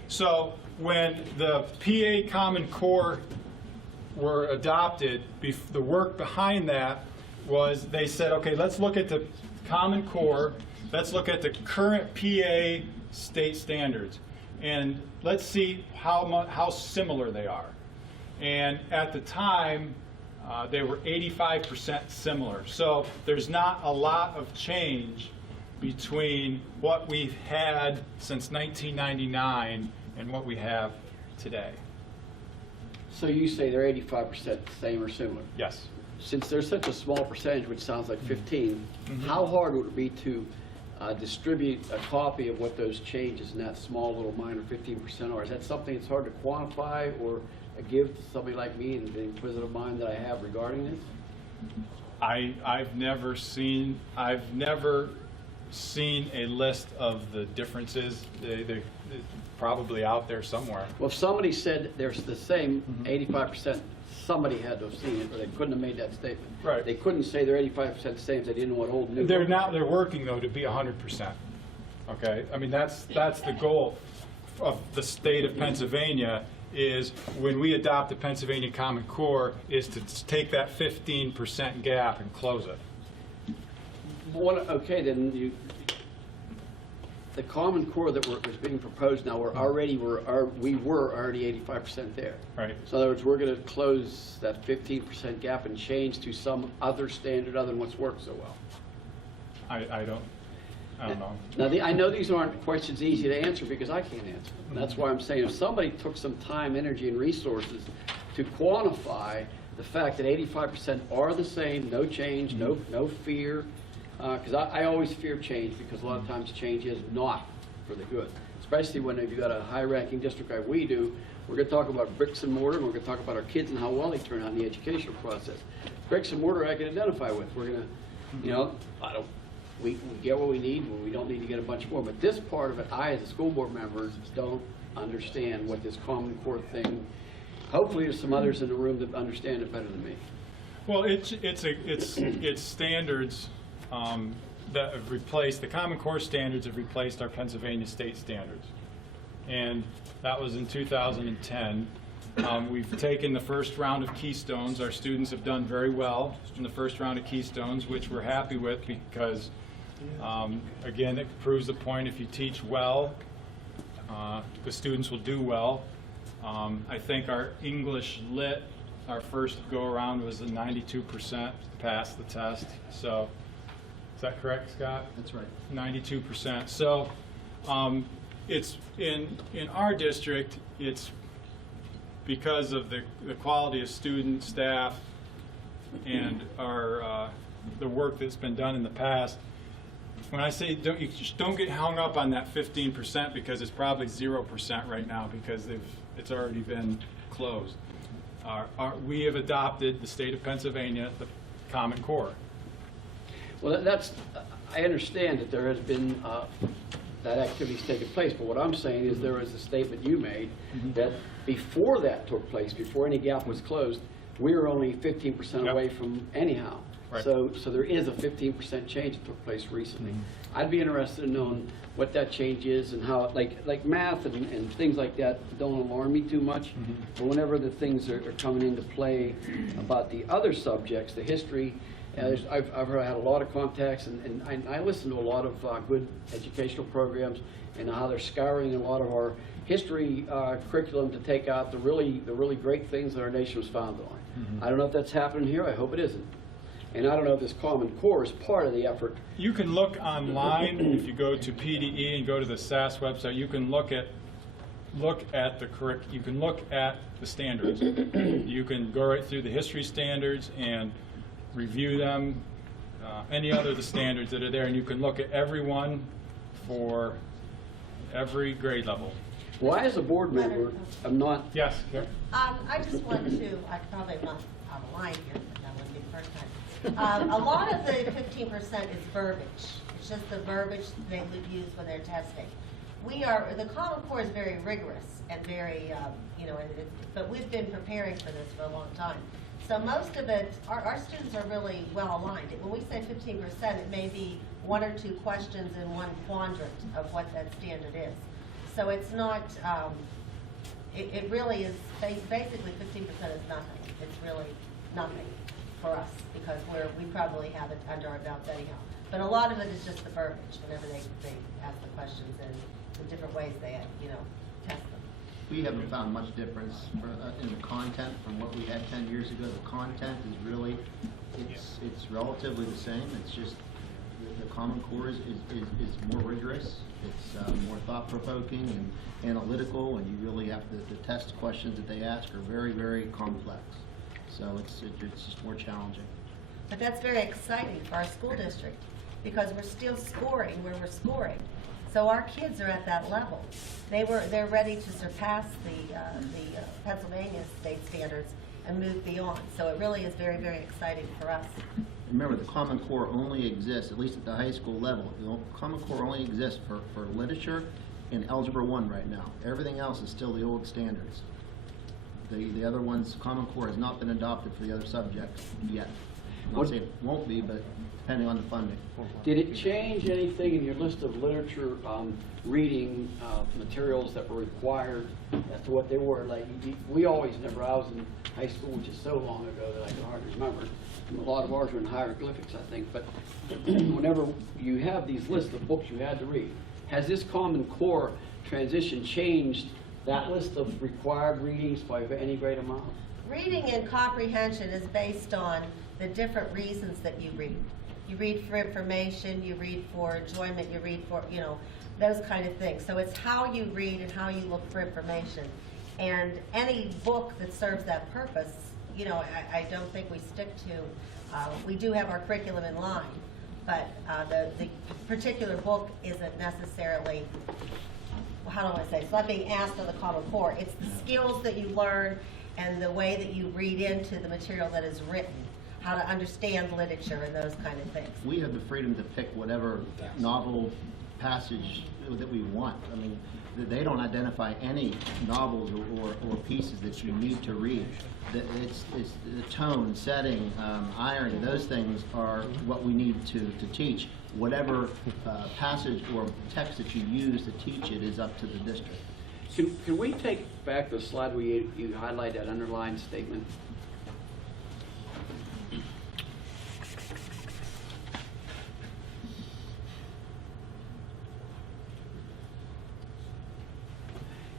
So when the PA Common Core were adopted, the work behind that was they said, okay, let's look at the Common Core, let's look at the current PA state standards, and let's see how similar they are. And at the time, they were 85% similar. So there's not a lot of change between what we've had since 1999 and what we have today. So you say they're 85% the same or similar? Yes. Since there's such a small percentage, which sounds like 15, how hard would it be to distribute a copy of what those changes in that small little minor 15% are. Is that something that's hard to quantify or give to somebody like me and the inquisitive mind that I have regarding this? I've never seen a list of the differences. They're probably out there somewhere. Well, if somebody said there's the same 85%, somebody had to have seen it, or they couldn't have made that statement. Right. They couldn't say they're 85% the same if they didn't know what old new. They're working though to be 100%. Okay, I mean that's the goal of the state of Pennsylvania. Is when we adopt the Pennsylvania Common Core is to take that 15% gap and close it. Okay, then the Common Core that was being proposed now, we were already 85% there. Right. So in other words, we're going to close that 15% gap and change to some other standard other than what's worked so well. I don't know. Now, I know these aren't questions easy to answer because I can't answer them. That's why I'm saying if somebody took some time, energy, and resources to quantify the fact that 85% are the same, no change, no fear, because I always fear change because a lot of times change is not for the good, especially when you've got a high-ranking district like we do. We're going to talk about bricks and mortar, and we're going to talk about our kids and how well they turn out in the educational process. Bricks and mortar I can identify with. We're going to, we get what we need, but we don't need to get a bunch more. But this part of it, I as a school board member don't understand what this Common Core thing. Hopefully there's some others in the room that understand it better than me. Well, it's standards that have replaced, the Common Core standards have replaced our Pennsylvania state standards. And that was in 2010. We've taken the first round of Keystones. Our students have done very well in the first round of Keystones, which we're happy with because, again, it proves the point if you teach well, the students will do well. I think our English Lit, our first go-around was a 92% pass the test. So, is that correct, Scott? That's right. 92%. So, it's in our district, it's because of the quality of student, staff, and our the work that's been done in the past. When I say you just don't get hung up on that 15% because it's probably 0% right now because it's already been closed. We have adopted the state of Pennsylvania, the Common Core. Well, I understand that there has been that activity's taken place, but what I'm saying is there was a statement you made that before that took place, before any gap was closed, we were only 15% away from anyhow. Right. So there is a 15% change that took place recently. I'd be interested in knowing what that change is and how, like math and things like that don't alarm me too much. But whenever the things are coming into play about the other subjects, the history, I've had a lot of contacts, and I listen to a lot of good educational programs and how they're scouring a lot of our history curriculum to take out the really great things that our nation was founded on. I don't know if that's happening here. I hope it isn't. And I don't know if this Common Core is part of the effort. You can look online if you go to PDE and go to the SAS website. You can look at the standards. You can go right through the history standards and review them, any other of the standards that are there, and you can look at every one for every grade level. Well, as a board member, I'm not. Yes, Karen? I just want to, I probably am not out of line here, but that wouldn't be the first time. A lot of the 15% is verbiage. It's just the verbiage they would use when they're testing. The Common Core is very rigorous and very, but we've been preparing for this for a long time. So most of it, our students are really well aligned. When we say 15%, it may be one or two questions in one quadrant of what that standard is. So it's not, it really is, basically 15% is nothing. It's really nothing for us because we probably have it under our belts anyhow. But a lot of it is just the verbiage whenever they ask the questions and the different ways they, test them. We haven't found much difference in the content from what we had 10 years ago. The content is really, it's relatively the same. It's just the Common Core is more rigorous. It's more thought-provoking and analytical, and you really have the test questions that they ask are very, very complex. So it's just more challenging. But that's very exciting for our school district because we're still scoring where we're scoring. So our kids are at that level. They're ready to surpass the Pennsylvania state standards and move beyond. So it really is very, very exciting for us. Remember, the Common Core only exists, at least at the high school level, the Common Core only exists for literature and Algebra 1 right now. Everything else is still the old standards. The other ones, Common Core has not been adopted for the other subjects yet. I'm not saying it won't be, but depending on the funding. Did it change anything in your list of literature, reading materials that were required as to what they were? Like, we always never, I was in high school, which is so long ago that I can hardly remember. A lot of ours were in hieroglyphics, I think, but whenever you have these lists of books you had to read, has this Common Core transition changed that list of required readings by any great amount? Reading and comprehension is based on the different reasons that you read. You read for information, you read for enjoyment, you read for, you know, those kind of things. So it's how you read and how you look for information. And any book that serves that purpose, you know, I don't think we stick to. We do have our curriculum in line, but the particular book isn't necessarily, how do I say, it's not being asked on the Common Core. It's the skills that you learn and the way that you read into the material that is written, how to understand literature and those kind of things. We have the freedom to pick whatever novel passage that we want. I mean, they don't identify any novels or pieces that you need to read. It's the tone, setting, irony, those things are what we need to teach. Whatever passage or text that you use to teach it is up to the district. Can we take back the slide where you highlight that underlined statement?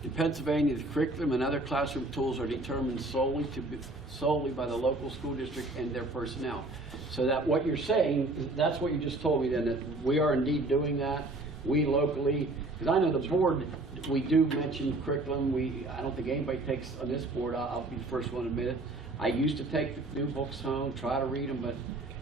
In Pennsylvania, the curriculum and other classroom tools are determined solely by the local school district and their personnel. So that what you're saying, that's what you just told me then, that we are indeed doing that, we locally, because I know the board, we do mention curriculum. I don't think anybody takes on this board, I'll be the first one to admit it. I used to take the new books home, try to read them, but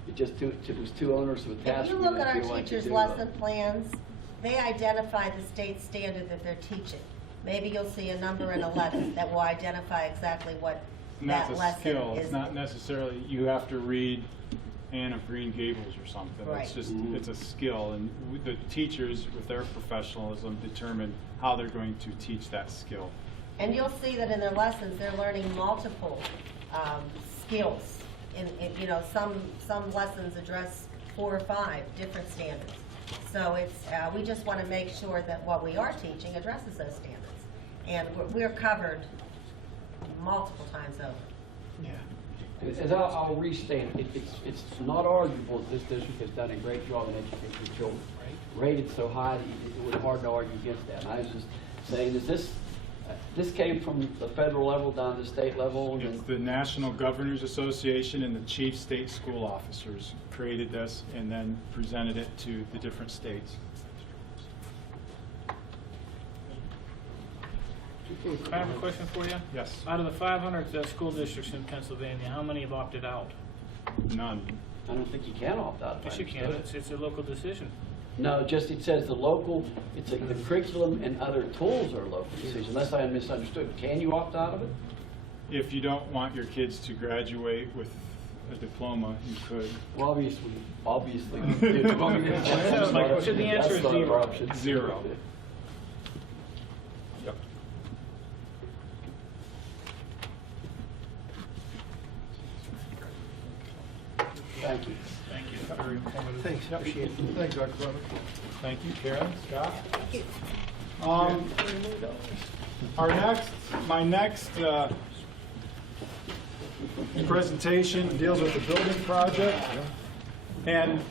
it was too onerous of a task. If you look at our teachers' lesson plans, they identify the state standard that they're teaching. Maybe you'll see a number in a lesson that will identify exactly what that lesson is. That's a skill. It's not necessarily you have to read Anne of Green Gables or something. Right. It's just it's a skill, and the teachers, with their professionalism, determine how they're going to teach that skill. And you'll see that in their lessons, they're learning multiple skills. You know, some lessons address 4 or 5 different standards. So it's we just want to make sure that what we are teaching addresses those standards, and we're covered multiple times over. Yeah. As I'll restate, it's not arguable that this district has done a great job in educating children. Rated so high, it would be hard to argue against that. And I was just saying, this came from the federal level down to the state level? It's the National Governors Association and the chief state school officers created this and then presented it to the different states. I have a question for you. Yes. Out of the 500 school districts in Pennsylvania, how many have opted out? None. I don't think you can opt out. Yes, you can. It's a local decision. No, it says the local, the curriculum and other tools are local decisions, unless I misunderstood. Can you opt out of it? If you don't want your kids to graduate with a diploma, you could. Well, obviously. So the answer is 0. 0. Yep. Thank you. Thank you. Very informative. Thanks, appreciate it. Thanks, Dr. Butler. Thank you, Karen, Scott. Thank you. My next presentation deals with the building project. And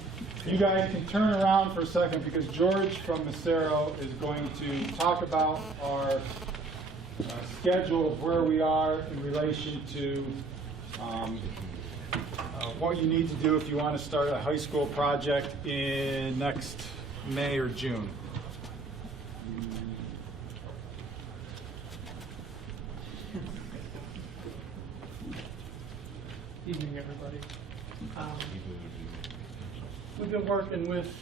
you guys can turn around for a second because George from Macero is going to talk about our schedule of where we are in relation to what you need to do if you want to start a high school project in next May or June. Evening, everybody. We've been working with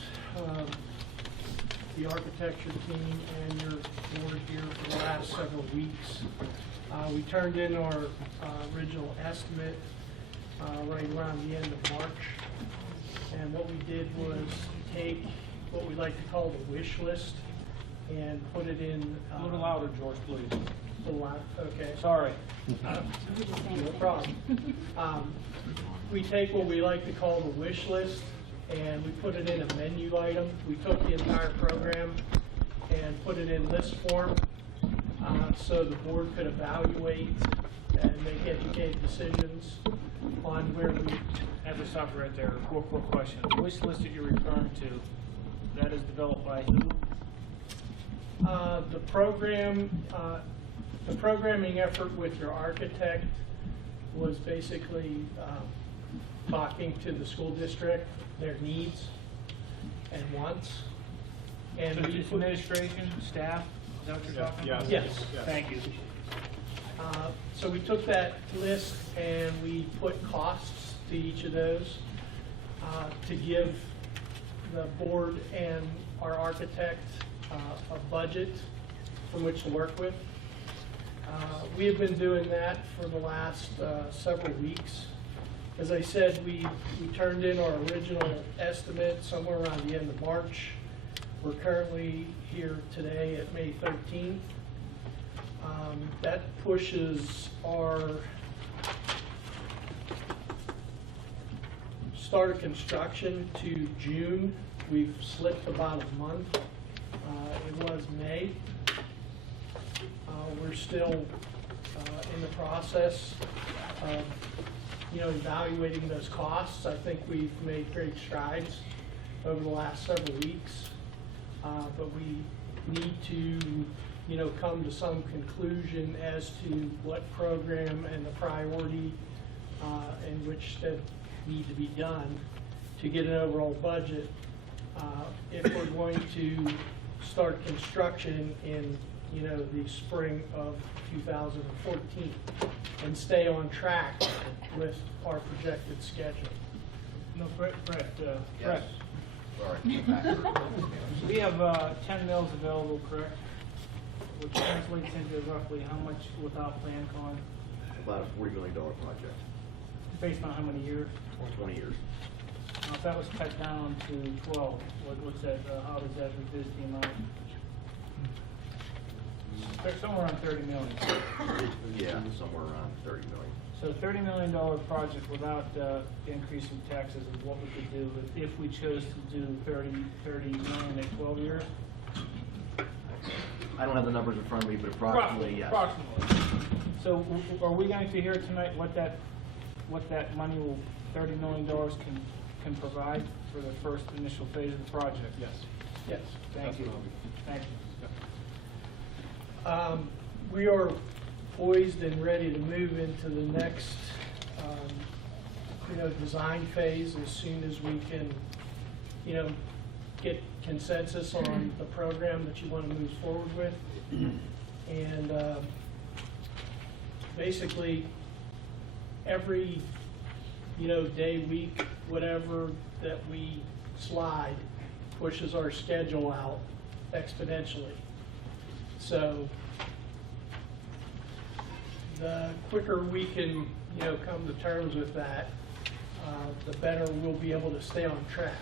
the architecture team and your board here for the last several weeks. We turned in our original estimate right around the end of March. And what we did was take what we like to call the wish list and put it in. A little louder, George, please. A little loud, okay. Sorry. No problem. We take what we like to call the wish list and we put it in a menu item. We took the entire program and put it in list form so the board could evaluate and make educated decisions on where we. I have to stop you right there. Quick question. The wish list that you're referring to, that is developed by who? The programming effort with your architect was basically talking to the school district, their needs and wants. And So it's administration, staff, is that what you're talking about? Yes. Thank you. So we took that list and we put costs to each of those to give the board and our architect a budget from which to work with. We have been doing that for the last several weeks. As I said, we turned in our original estimate somewhere around the end of March. We're currently here today at May 13th. That pushes our start of construction to June. We've slipped about a month. It was May. We're still in the process of, evaluating those costs. I think we've made great strides over the last several weeks, but we need to, come to some conclusion as to what program and the priority in which that need to be done to get an overall budget. If we're going to start construction in the spring of 2014 and stay on track with our projected schedule. No, Brett, Yes. Sorry. we have 10 mills available, correct? Which translates into roughly how much without plan con, About a $40 million project, based on how many years? 20 years. Now, if that was cut down to 12, what's that, how does that reduce the amount? They're somewhere around 30 million. Yeah, somewhere around 30 million. So $30 million project without increasing taxes is what we could do if we chose to do 30 million at 12 years? I don't have the numbers in front of me, but approximately, yes. Approximately. So are we going to hear tonight what that money will, $30 million can provide for the first initial phase of the project? Yes. Yes. Thank you. Thank you. We are poised and ready to move into the next, design phase as soon as we can, get consensus on the program that you want to move forward with. And basically, every, day, week, whatever that we slide pushes our schedule out exponentially. So the quicker we can, come to terms with that, the better we'll be able to stay on track.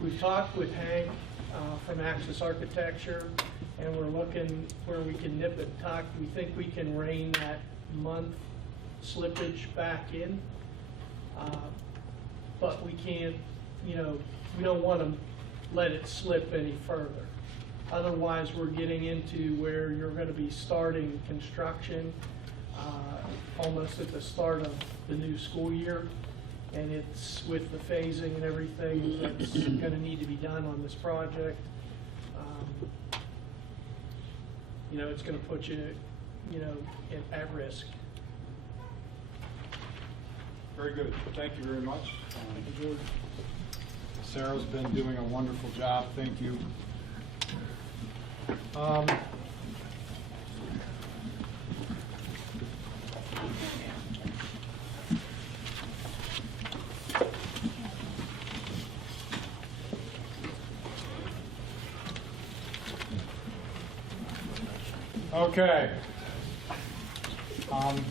We've talked with Hank from Axis Architecture, and we're looking where we can nip and tuck. We think we can rein that month slippage back in, but we can't, we don't want to let it slip any further. Otherwise, we're getting into where you're going to be starting construction almost at the start of the new school year. And it's with the phasing and everything that's going to need to be done on this project. It's going to put you, at risk. Very good. Thank you very much. Sarah's been doing a wonderful job. Thank you. Okay.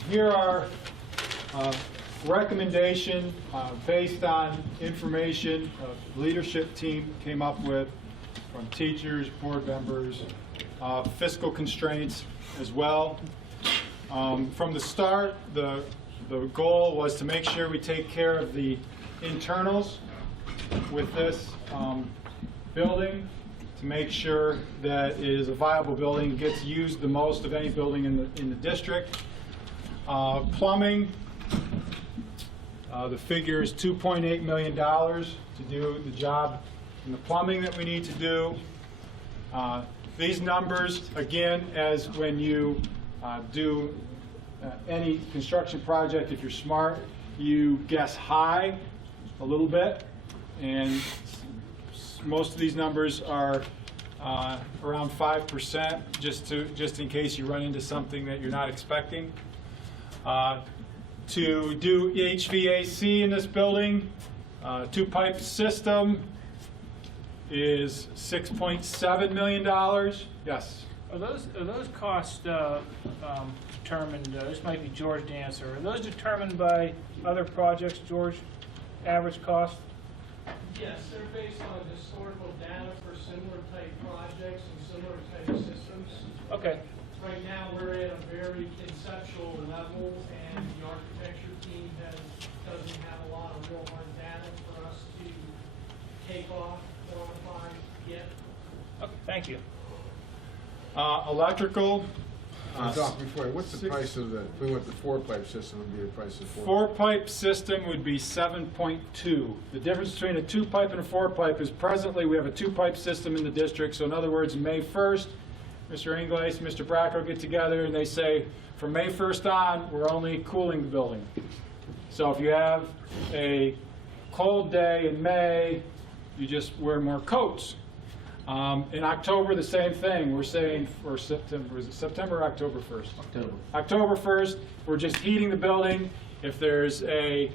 Here are recommendation based on information the leadership team came up with from teachers, board members, fiscal constraints as well. From the start, the goal was to make sure we take care of the internals with this building, to make sure that it is a viable building, gets used the most of any building in the district. Plumbing, the figure is $2.8 million to do the job in the plumbing that we need to do. These numbers, again, as when you do any construction project, if you're smart, you guess high a little bit, and most of these numbers are around 5%, just in case you run into something that you're not expecting. To do HVAC in this building, two-pipe system is $6.7 million. Yes. Are those costs determined? This might be George to answer. Are those determined by other projects, George? Average cost? Yes, they're based on historical data for similar type projects and similar type systems. Okay. Right now, we're at a very conceptual level, and the architecture team doesn't have a lot of real hard data for us to take off, quantify yet. Okay, thank you. Electrical. Doc, before, what's the price of the, if we went the four-pipe system, would be the price of Four-pipe system would be 7.2. The difference between a two-pipe and a four-pipe is presently we have a two-pipe system in the district. So in other words, May 1st, Mr. Ingles, Mr. Bracco get together and they say, from May 1st on, we're only cooling the building. So if you have a cold day in May, you just wear more coats. In October, the same thing. We're saying for September, is it September or October 1st? October. October 1st, we're just heating the building. If there's a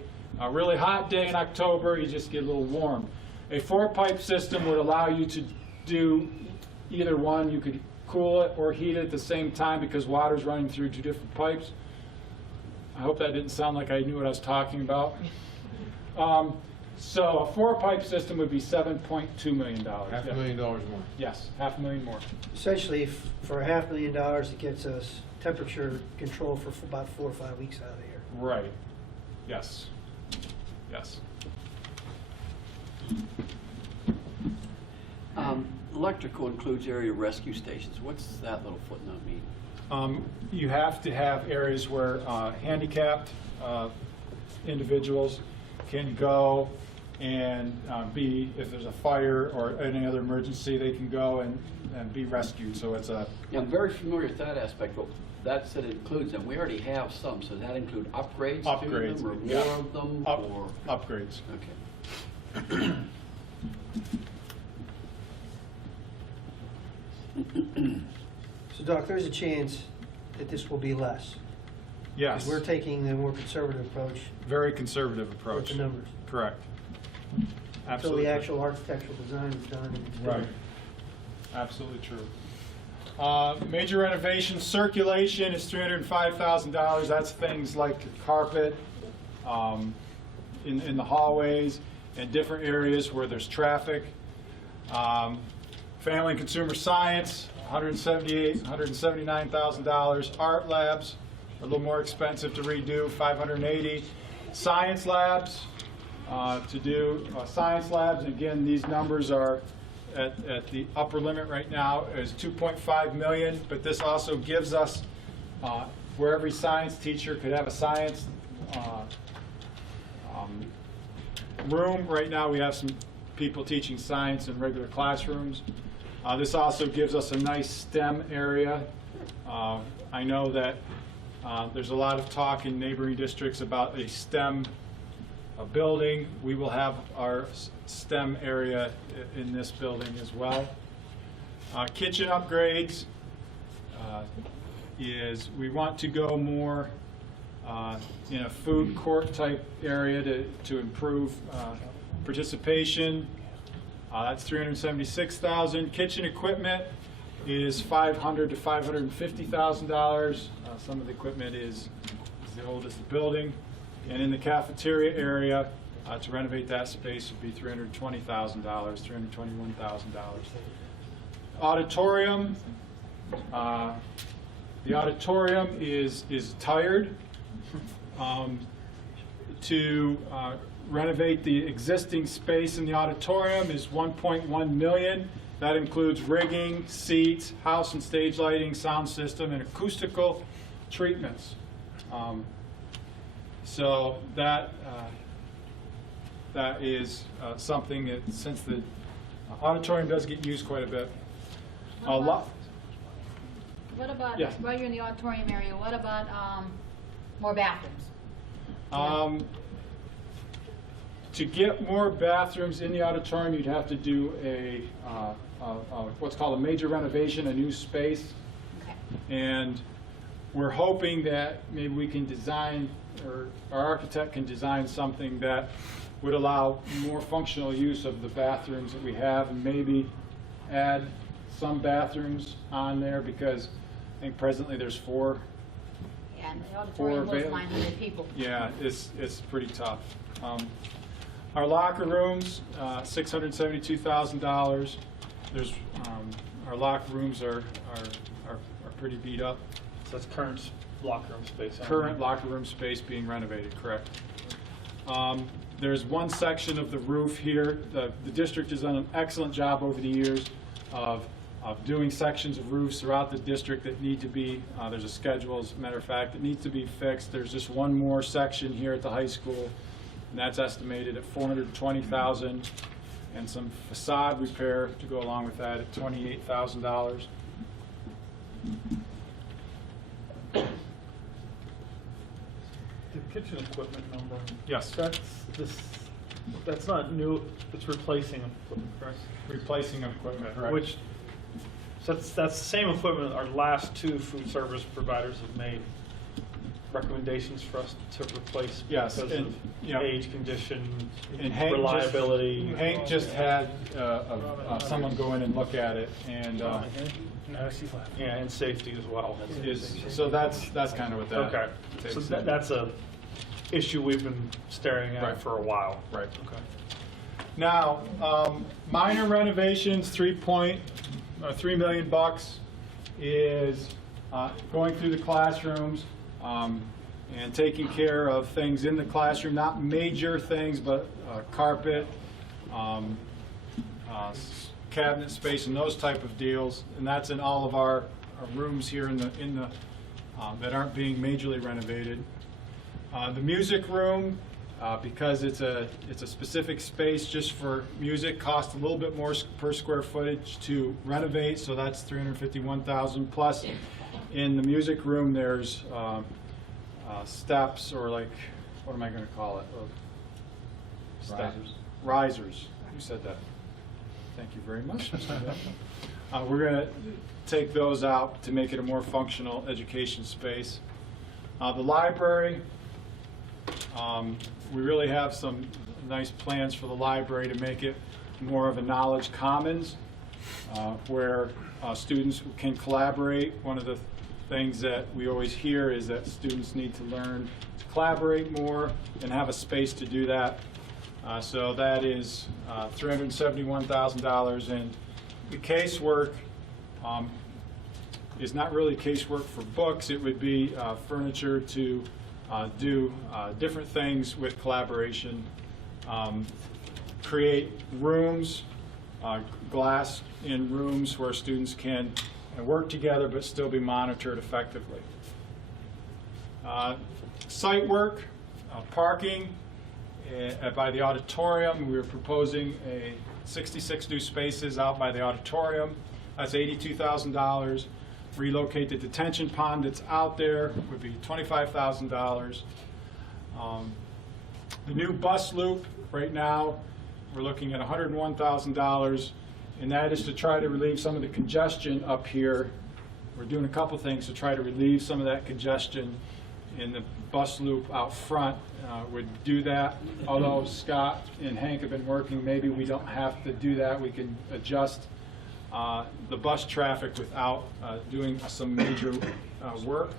really hot day in October, you just get a little warm. A four-pipe system would allow you to do either one. You could cool it or heat it at the same time because water's running through two different pipes. I hope that didn't sound like I knew what I was talking about. So a four-pipe system would be $7.2 million. $500,000 more. Yes, $500,000 more. Essentially, for $500,000, it gets us temperature control for about 4 or 5 weeks out of the year. Right. Yes. Yes. Electrical includes area rescue stations. What's that little footnote mean? You have to have areas where handicapped individuals can go and be, if there's a fire or any other emergency, they can go and be rescued. So it's a... Yeah, I'm very familiar with that aspect, but that said it includes them. We already have some, so does that include upgrades to them or more of them? Or upgrades. Okay. So Doc, there's a chance that this will be less. Yes. 'Cause we're taking the more conservative approach. Very conservative approach. With the numbers. Correct. Until Absolutely. the actual architectural design is done. and it's Right. done. Absolutely true. Major renovation, circulation is $305,000. That's things like carpet in the hallways and different areas where there's traffic. Family and consumer science, $179,000. Art labs, a little more expensive to redo, $580,000. Science labs, to do science labs, and again, these numbers are at the upper limit right now is $2.5 million, but this also gives us where every science teacher could have a science room. Right now we have some people teaching science in regular classrooms. This also gives us a nice STEM area. I know that there's a lot of talk in neighboring districts about a STEM building. We will have our STEM area in this building as well. Kitchen upgrades is we want to go more in a food court type area to improve participation. That's $376,000. Kitchen equipment, is $500,000 to $550,000. Some of the equipment is the oldest building. And in the cafeteria area, to renovate that space would be $320,000, $321,000. Auditorium, the auditorium is tired. To renovate the existing space in the auditorium is $1.1 million. That includes rigging, seats, house and stage lighting, sound system, and acoustical treatments. So that is something that, since the auditorium does get used quite a bit. What about, Yes. while you're in the auditorium area, what about more bathrooms? To get more bathrooms in the auditorium, you'd have to do what's called a major renovation, a new space. Okay. And we're hoping that maybe we can design, or our architect can design something that would allow more functional use of the bathrooms that we have, and maybe add some bathrooms on there, because I think presently there's 4. And the auditorium holds 900 people. Yeah, it's pretty tough. Our locker rooms, $672,000. There's our locker rooms are pretty beat up. So that's current locker room space. Current locker room space being renovated, correct. There's one section of the roof here. The district has done an excellent job over the years of doing sections of roofs throughout the district that need to be, there's a schedule, as a matter of fact, that needs to be fixed. There's just one more section here at the high school, and that's estimated at $420,000, and some facade repair to go along with that at $28,000. The kitchen equipment number. Yes. That's not new, it's replacing equipment, correct? Replacing equipment, right. Which, so that's the same equipment our last 2 food service providers have made recommendations for us to replace. Yes, because and, of you know, age, condition, and Hank reliability. Hank just had someone go in and look at it, and yeah, and safety as well. So that's kind of what that. Okay, so that's a issue we've been staring at for a while. Right. Okay. Now, minor renovations, $3 million is going through the classrooms and taking care of things in the classroom, not major things, but carpet, cabinet space, and those type of deals. And that's in all of our rooms here in the that aren't being majorly renovated. The music room, because it's a specific space just for music, costs a little bit more per square footage to renovate, so that's $351,000. Plus, in the music room, there's steps, or like, what am I going to call it? Risers. Who said that? Thank you very much. We're going to take those out to make it a more functional education space. The library, we really have some nice plans for the library to make it more of a knowledge commons where students can collaborate. One of the things that we always hear is that students need to learn to collaborate more and have a space to do that. So that is $371,000, and the casework is not really casework for books. It would be furniture to do different things with collaboration, create rooms, glass in rooms where students can work together but still be monitored effectively. Site work, parking by the auditorium. We were proposing 66 new spaces out by the auditorium. That's $82,000. Relocate the detention pond that's out there would be $25,000. The new bus loop, right now, we're looking at $101,000, and that is to try to relieve some of the congestion up here. We're doing a couple things to try to relieve some of that congestion in the bus loop out front. Would do that. Although Scott and Hank have been working, maybe we don't have to do that. We can adjust the bus traffic without doing some major work.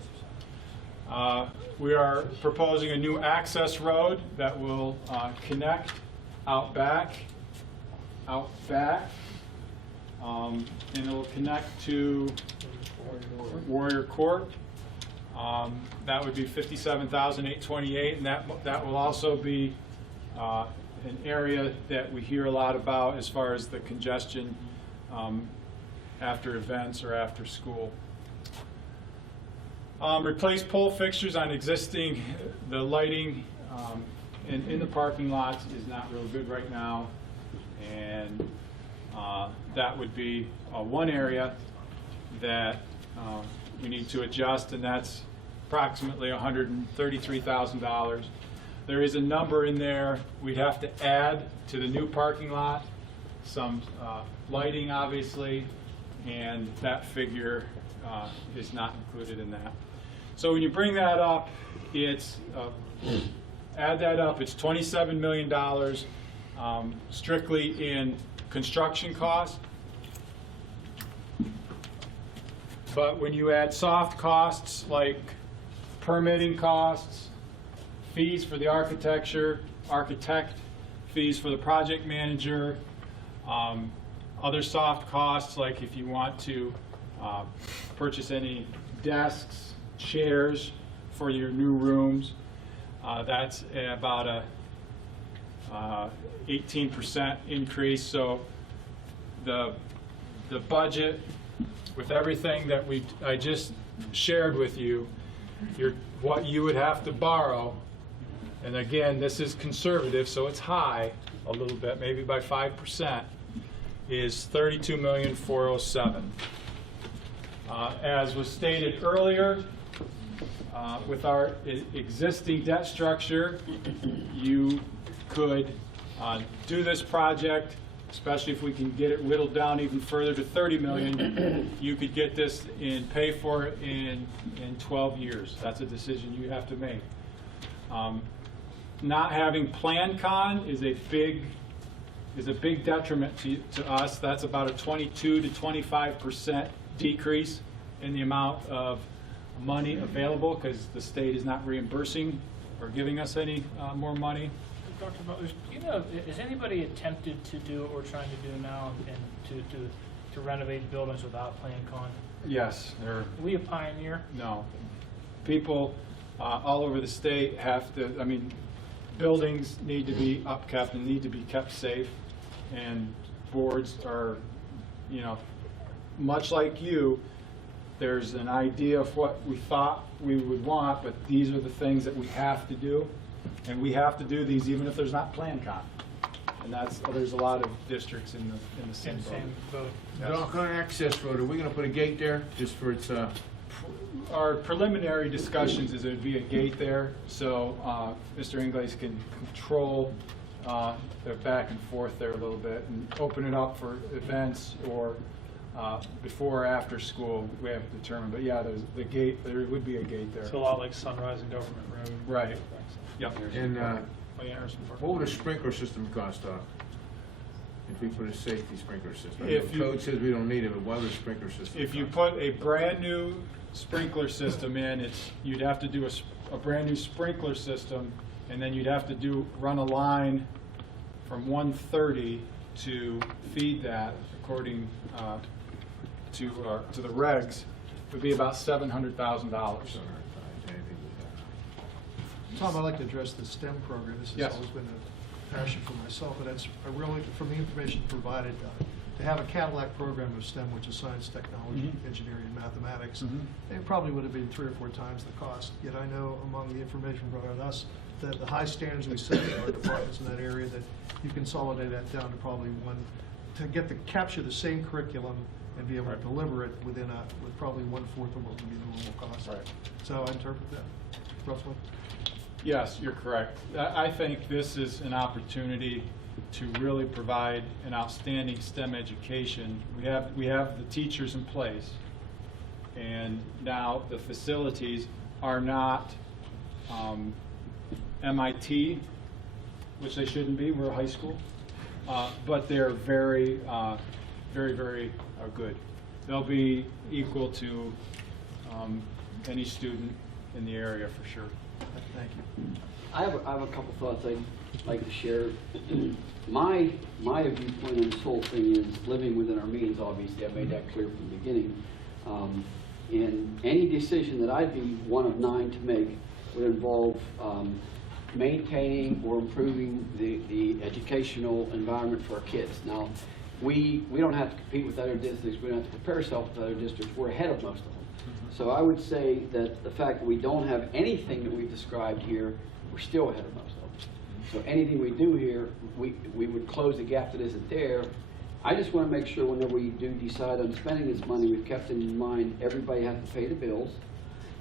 We are proposing a new access road that will connect out back, and it will connect to Warrior Court. That would be $57,828, and that will also be an area that we hear a lot about as far as the congestion after events or after school. Replace pole fixtures on existing. The lighting in the parking lots is not real good right now, and that would be one area that we need to adjust, and that's approximately $133,000. There is a number in there we'd have to add to the new parking lot, some lighting obviously, and that figure is not included in that. So when you bring that up, it's add that up, it's $27 million strictly in construction costs. But when you add soft costs like permitting costs, fees for the architect, fees for the project manager, other soft costs like if you want to purchase any desks, chairs for your new rooms, that's about a 18% increase. So the budget with everything that I just shared with you, what you would have to borrow, and again, this is conservative, so it's high a little bit, maybe by 5%, is $32,407,000. As was stated earlier, with our existing debt structure, you could do this project, especially if we can get it whittled down even further to $30 million. You could get this and pay for it in 12 years. That's a decision you have to make. Not having PlanCon is a big detriment to us. That's about a 22 to 25% decrease in the amount of money available because the state is not reimbursing or giving us any more money. Dr. Butler, you know, has anybody attempted to do what we're trying to do now and to renovate buildings without PlanCon? Yes. Are we a pioneer? No. People all over the state have to, I mean, buildings need to be upkept and need to be kept safe, and boards are, you know, much like you, there's an idea of what we thought we would want, but these are the things that we have to do, and we have to do these even if there's not PlanCon. And there's a lot of districts in the same boat. Doc, on access road, are we gonna put a gate there just for its, Our preliminary discussions is there'd be a gate there, so Mr. Ingles can control the back and forth there a little bit and open it up for events or before or after school, we have to determine. But yeah, there's the gate, there would be a gate there. It's a lot like Sunrise and Government Road. Right. Yep. and what would a sprinkler system cost, Doc? If we put a safety sprinkler system? If The code says we don't need it, but why would a sprinkler system If you cost? put a brand new sprinkler system in, you'd have to do a brand new sprinkler system, and then you'd have to run a line from 130 to feed that according to the regs. It would be about $700,000. Tom, I'd like to address the STEM program. This has Yes. always been a passion for myself, but that's really, from the information provided, to have a Cadillac program of STEM, which is science, technology, engineering, and mathematics, it probably would have been 3 or 4 times the cost. Yet I know among the information provided us that the high standards we set in our departments in that area, that you consolidate that down to probably one, to capture the same curriculum and be able to deliver it with probably 1/4 of what would be the normal cost. Right. So I interpret that roughly. Yes, you're correct. I think this is an opportunity to really provide an outstanding STEM education. We have the teachers in place, and now the facilities are not MIT, which they shouldn't be. We're a high school, but they're very very, very good. They'll be equal to any student in the area for sure. Thank you. I have a couple thoughts I'd like to share. My viewpoint on this whole thing is living within our means, obviously. I made that clear from the beginning. And any decision that I'd be one of 9 to make would involve maintaining or improving the educational environment for our kids. Now, we don't have to compete with other districts. We don't have to compare ourselves with other districts. We're ahead of most of them. So I would say that the fact that we don't have anything that we've described here, we're still ahead of most of them. So anything we do here, we would close the gap that isn't there. I just want to make sure whenever we do decide on spending this money, we've kept in mind everybody has to pay the bills,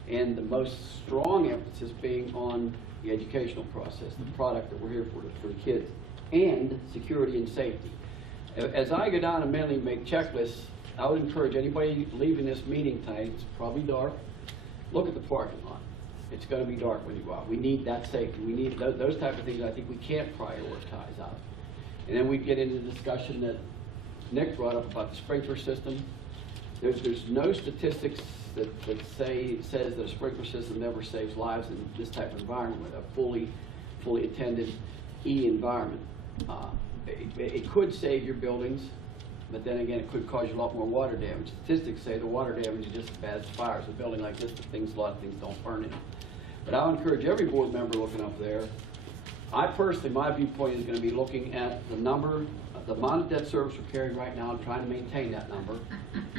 and the most strong emphasis being on the educational process, the product that we're here for the kids, and security and safety. As I go down and mentally make checklists, I would encourage anybody leaving this meeting tonight, it's probably dark, look at the parking lot. It's going to be dark when you go out. We need that safety. We need those type of things I think we can't prioritize out. And then we get into the discussion that Nick brought up about the sprinkler system. There's no statistics that says that a sprinkler system never saves lives in this type of environment with a fully attended environment. It could save your buildings, but then again, it could cause you a lot more water damage. Statistics say the water damage is just as bad as fires. A building like this, a lot of things don't burn in it. But I'll encourage every board member looking up there. I personally, my viewpoint is going to be looking at the number, the amount of debt service we're carrying right now and trying to maintain that number.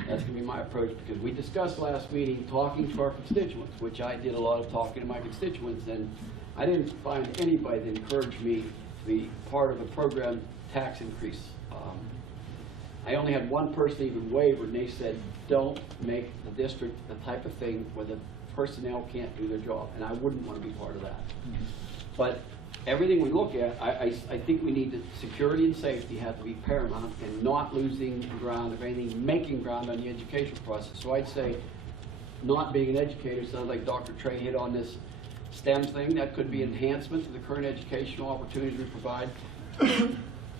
That's going to be my approach, because we discussed last meeting talking to our constituents, which I did a lot of talking to my constituents, and I didn't find anybody that encouraged me to be part of a program tax increase. I only had one person even waver, and they said, don't make the district the type of thing where the personnel can't do their job, and I wouldn't want to be part of that. But everything we look at, I think we need security and safety have to be paramount, and not losing ground, if anything, making ground on the education process. So I'd say, not being an educator, sounds like Dr. Trey hit on this STEM thing. That could be enhancement to the current educational opportunities we provide.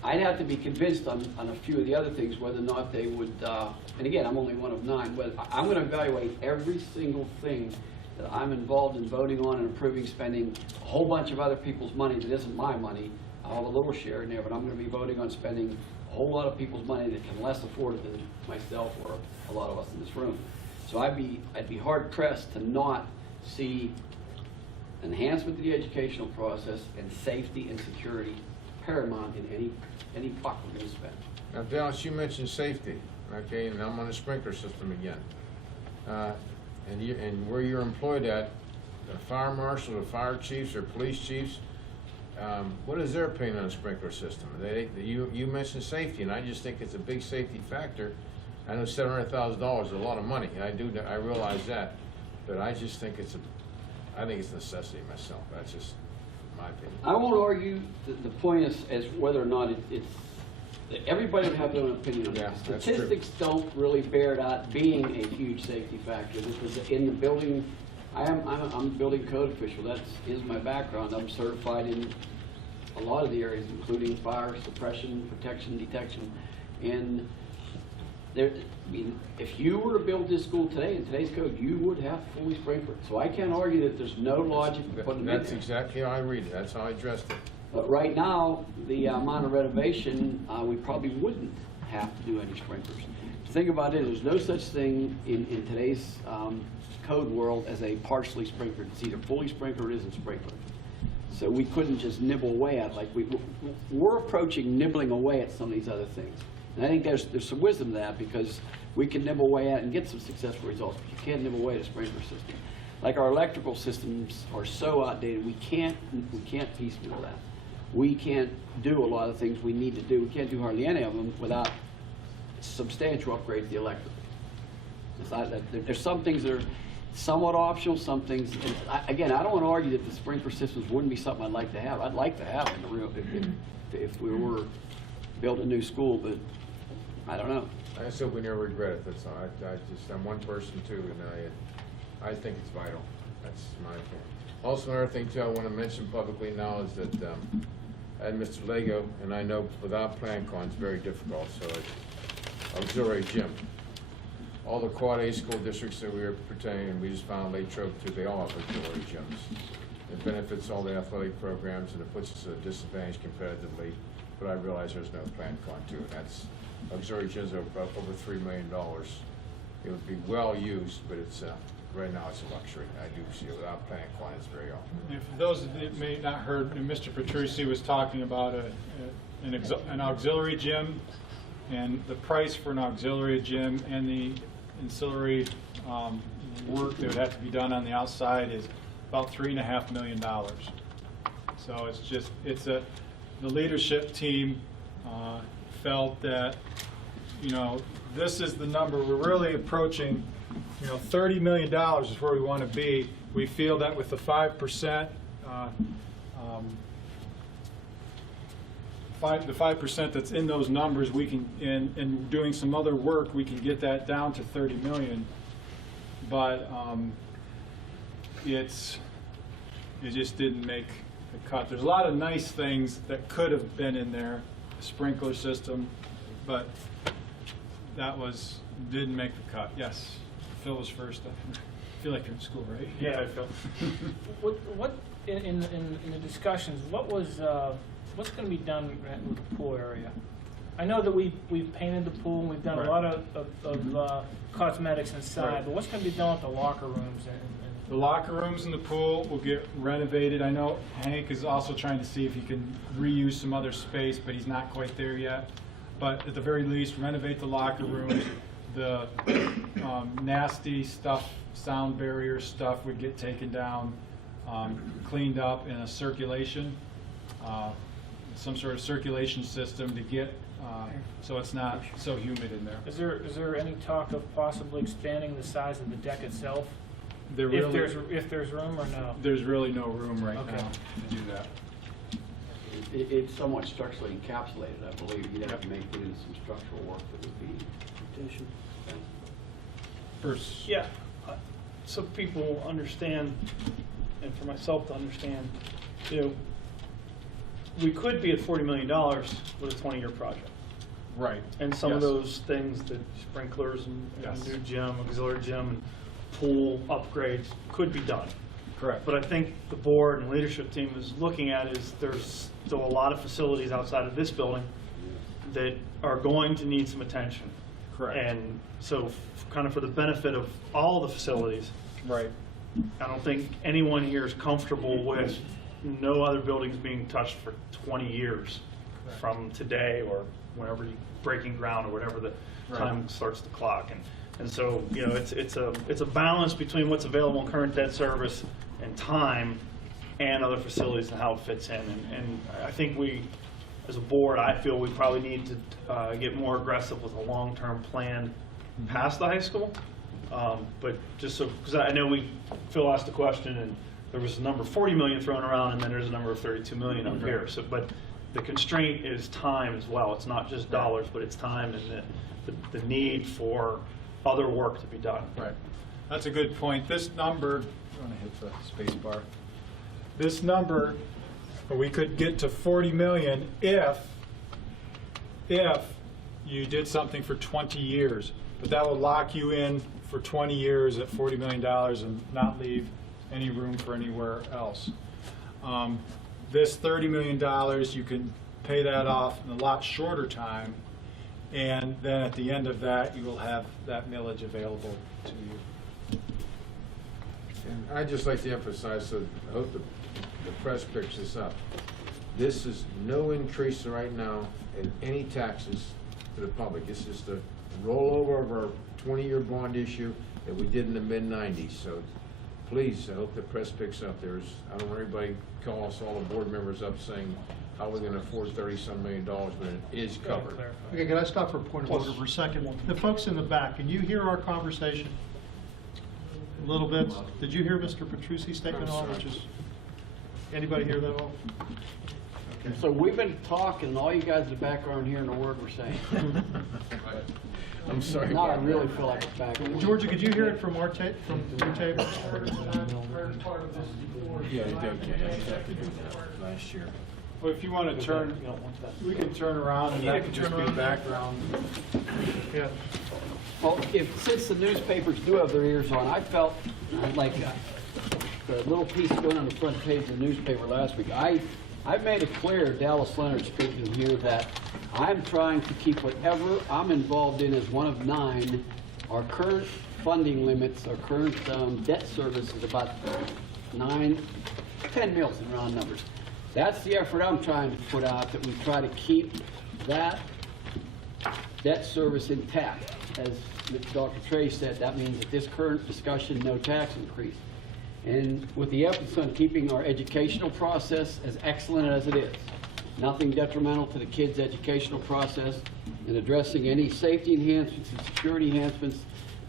I'd have to be convinced on a few of the other things, whether or not they would, and again, I'm only one of 9, but I'm going to evaluate every single thing that I'm involved in voting on and approving, spending a whole bunch of other people's money that isn't my money. I'll have a little share in there, but I'm going to be voting on spending a whole lot of people's money that can less afford it than myself or a lot of us in this room. So I'd be hard pressed to not see enhancement to the educational process and safety and security paramount in any buck we're going to spend. Now, Dallas, you mentioned safety, okay, and I'm on the sprinkler system again. And where you're employed at, the fire marshal, the fire chiefs, or police chiefs, what is their opinion on the sprinkler system? You mentioned safety, and I just think it's a big safety factor. I know $700,000 is a lot of money, and I realize that, but I just think I think it's a necessity myself. That's just my opinion. I won't argue the point as whether or not it's everybody would have their own opinion on it. Statistics don't really bear it out being a huge safety factor. Because in the building, I'm a building code official. That is my background. I'm certified in a lot of the areas, including fire suppression, protection, detection, and there. I mean, if you were to build this school today in today's code, you would have fully sprinkled. So I can't argue that there's no logic to putting them in there. That's exactly how I read it. That's how I addressed it. But right now, the amount of renovation, we probably wouldn't have to do any sprinklers. The thing about it, there's no such thing in today's code world as a partially sprinklered. It's either fully sprinkled or it isn't sprinkled. So we couldn't just nibble away at it. Like we're approaching nibbling away at some of these other things. And I think there's some wisdom to that, because we can nibble away at it and get some successful results, but you can't nibble away at a sprinkler system. Like our electrical systems are so outdated, we can't piecemeal that. We can't do a lot of things we need to do. We can't do hardly any of them without substantial upgrade to the electrical. There's some things that are somewhat optional, some things, again, I don't want to argue that the sprinkler systems wouldn't be something I'd like to have. I'd like to have them if we were building a new school, but I don't know. I just hope we never regret it. That's all. I'm one person too, and I think it's vital. That's my opinion. Also, another thing too I want to mention publicly now is that I had Mr. Lego, and I know without plan con it's very difficult. So auxiliary gym. All the Quad A school districts that we are pertaining, we just found Latrobe too, they all have auxiliary gyms. It benefits all the athletic programs and it puts us at a disadvantage competitively, but I realize there's no plant con to it. That's, auxiliary gyms are about over $3 million. It would be well used, but it's, right now it's a luxury. I do see it without plant clients very often. And for those that may not heard, Mr. Petrucci was talking about an auxiliary gym, and the price for an auxiliary gym and the ancillary work that would have to be done on the outside is about $3.5 million. So it's just, the leadership team felt that, you know, this is the number. We're really approaching, you know, $30 million is where we want to be. We feel that with the 5%, the 5% that's in those numbers, we can, and doing some other work, we can get that down to 30 million. But it just didn't make the cut. There's a lot of nice things that could have been in there, a sprinkler system, but that didn't make the cut. Yes, Phil was first. I feel like you're in school, right? Yeah. Phil. What in the discussions, what's going to be done with the pool area? I know that we've painted the pool and we've done Right. a lot of cosmetics inside, Right. but what's going to be done with the locker rooms? The locker rooms in the pool will get renovated. I know Hank is also trying to see if he can reuse some other space, but he's not quite there yet. But at the very least, renovate the locker rooms. The nasty stuff, sound barrier stuff would get taken down, cleaned up in a circulation, some sort of circulation system to get so it's not so humid in there. Is there any talk of possibly expanding the size of the deck itself? If there's room or no? There's really no room right Okay. now to do that. It's somewhat structurally encapsulated, I believe. You'd have to put in some structural work that would be. First. Yeah, so people understand, and for myself to understand, you know, we could be at $40 million with a 20-year project. Right. And some of Yes. those things, the sprinklers and Yes. new gym, auxiliary gym, and pool upgrades could be done. Correct. But I think the board and leadership team is looking at is there's still a lot of facilities outside of this building that are going to need some attention. Correct. And so kind of for the benefit of all the facilities, Right. I don't think anyone here is comfortable with no other buildings being touched for 20 years from today or whenever you breaking ground or whatever the Right. time starts the clock. And so, you know, it's a balance between what's available in current debt service and time and other facilities and how it fits in. And I think we, as a board, I feel we probably need to get more aggressive with a long-term plan past the high school. But just so, because I know Phil asked a question and there was a number 40 million thrown around and then there's a number of 32 million up here. So, but the constraint is time as well. It's not just dollars, but it's time and the need for other work to be done. Right. That's a good point. This number, I'm going to hit the space bar. This number, we could get to 40 million if you did something for 20 years. But that would lock you in for 20 years at $40 million and not leave any room for anywhere else. This $30 million, you can pay that off in a lot shorter time, and then at the end of that, you will have that millage available to you. And I'd just like to emphasize, so I hope the press picks this up. This is no increase right now in any taxes to the public. This is the rollover of our 20-year bond issue that we did in the mid-90s. So please, I hope the press picks up. I don't want everybody call us, all the board members up saying, how are we going to afford $30-some million, but it is covered. Okay, can I stop for a point of order for a second? The folks in the back, can you hear our conversation? A little bit. Did you hear Mr. Petrucci's statement all, which is, anybody hear that all? Okay. So we've been talking, and all you guys in the back aren't hearing a word we're saying. I'm sorry. Now I really feel like it's back. Georgia, could you hear it from our from your table? Yeah, it did. Last year. Well, if you want to turn, we can turn around and that can just be background. Yeah. Well, since the newspapers do have their ears on, I felt like the little piece going on the front page of the newspaper last week, I've made it clear, Dallas Leonard speaking here, that I'm trying to keep whatever I'm involved in as one of 9. Our current funding limits, our current debt service is about 10 mils in round numbers. That's the effort I'm trying to put out, that we try to keep that debt service intact. As Dr. Trey said, that means at this current discussion, no tax increase. And with the efforts on keeping our educational process as excellent as it is, nothing detrimental to the kids' educational process, and addressing any safety enhancements and security enhancements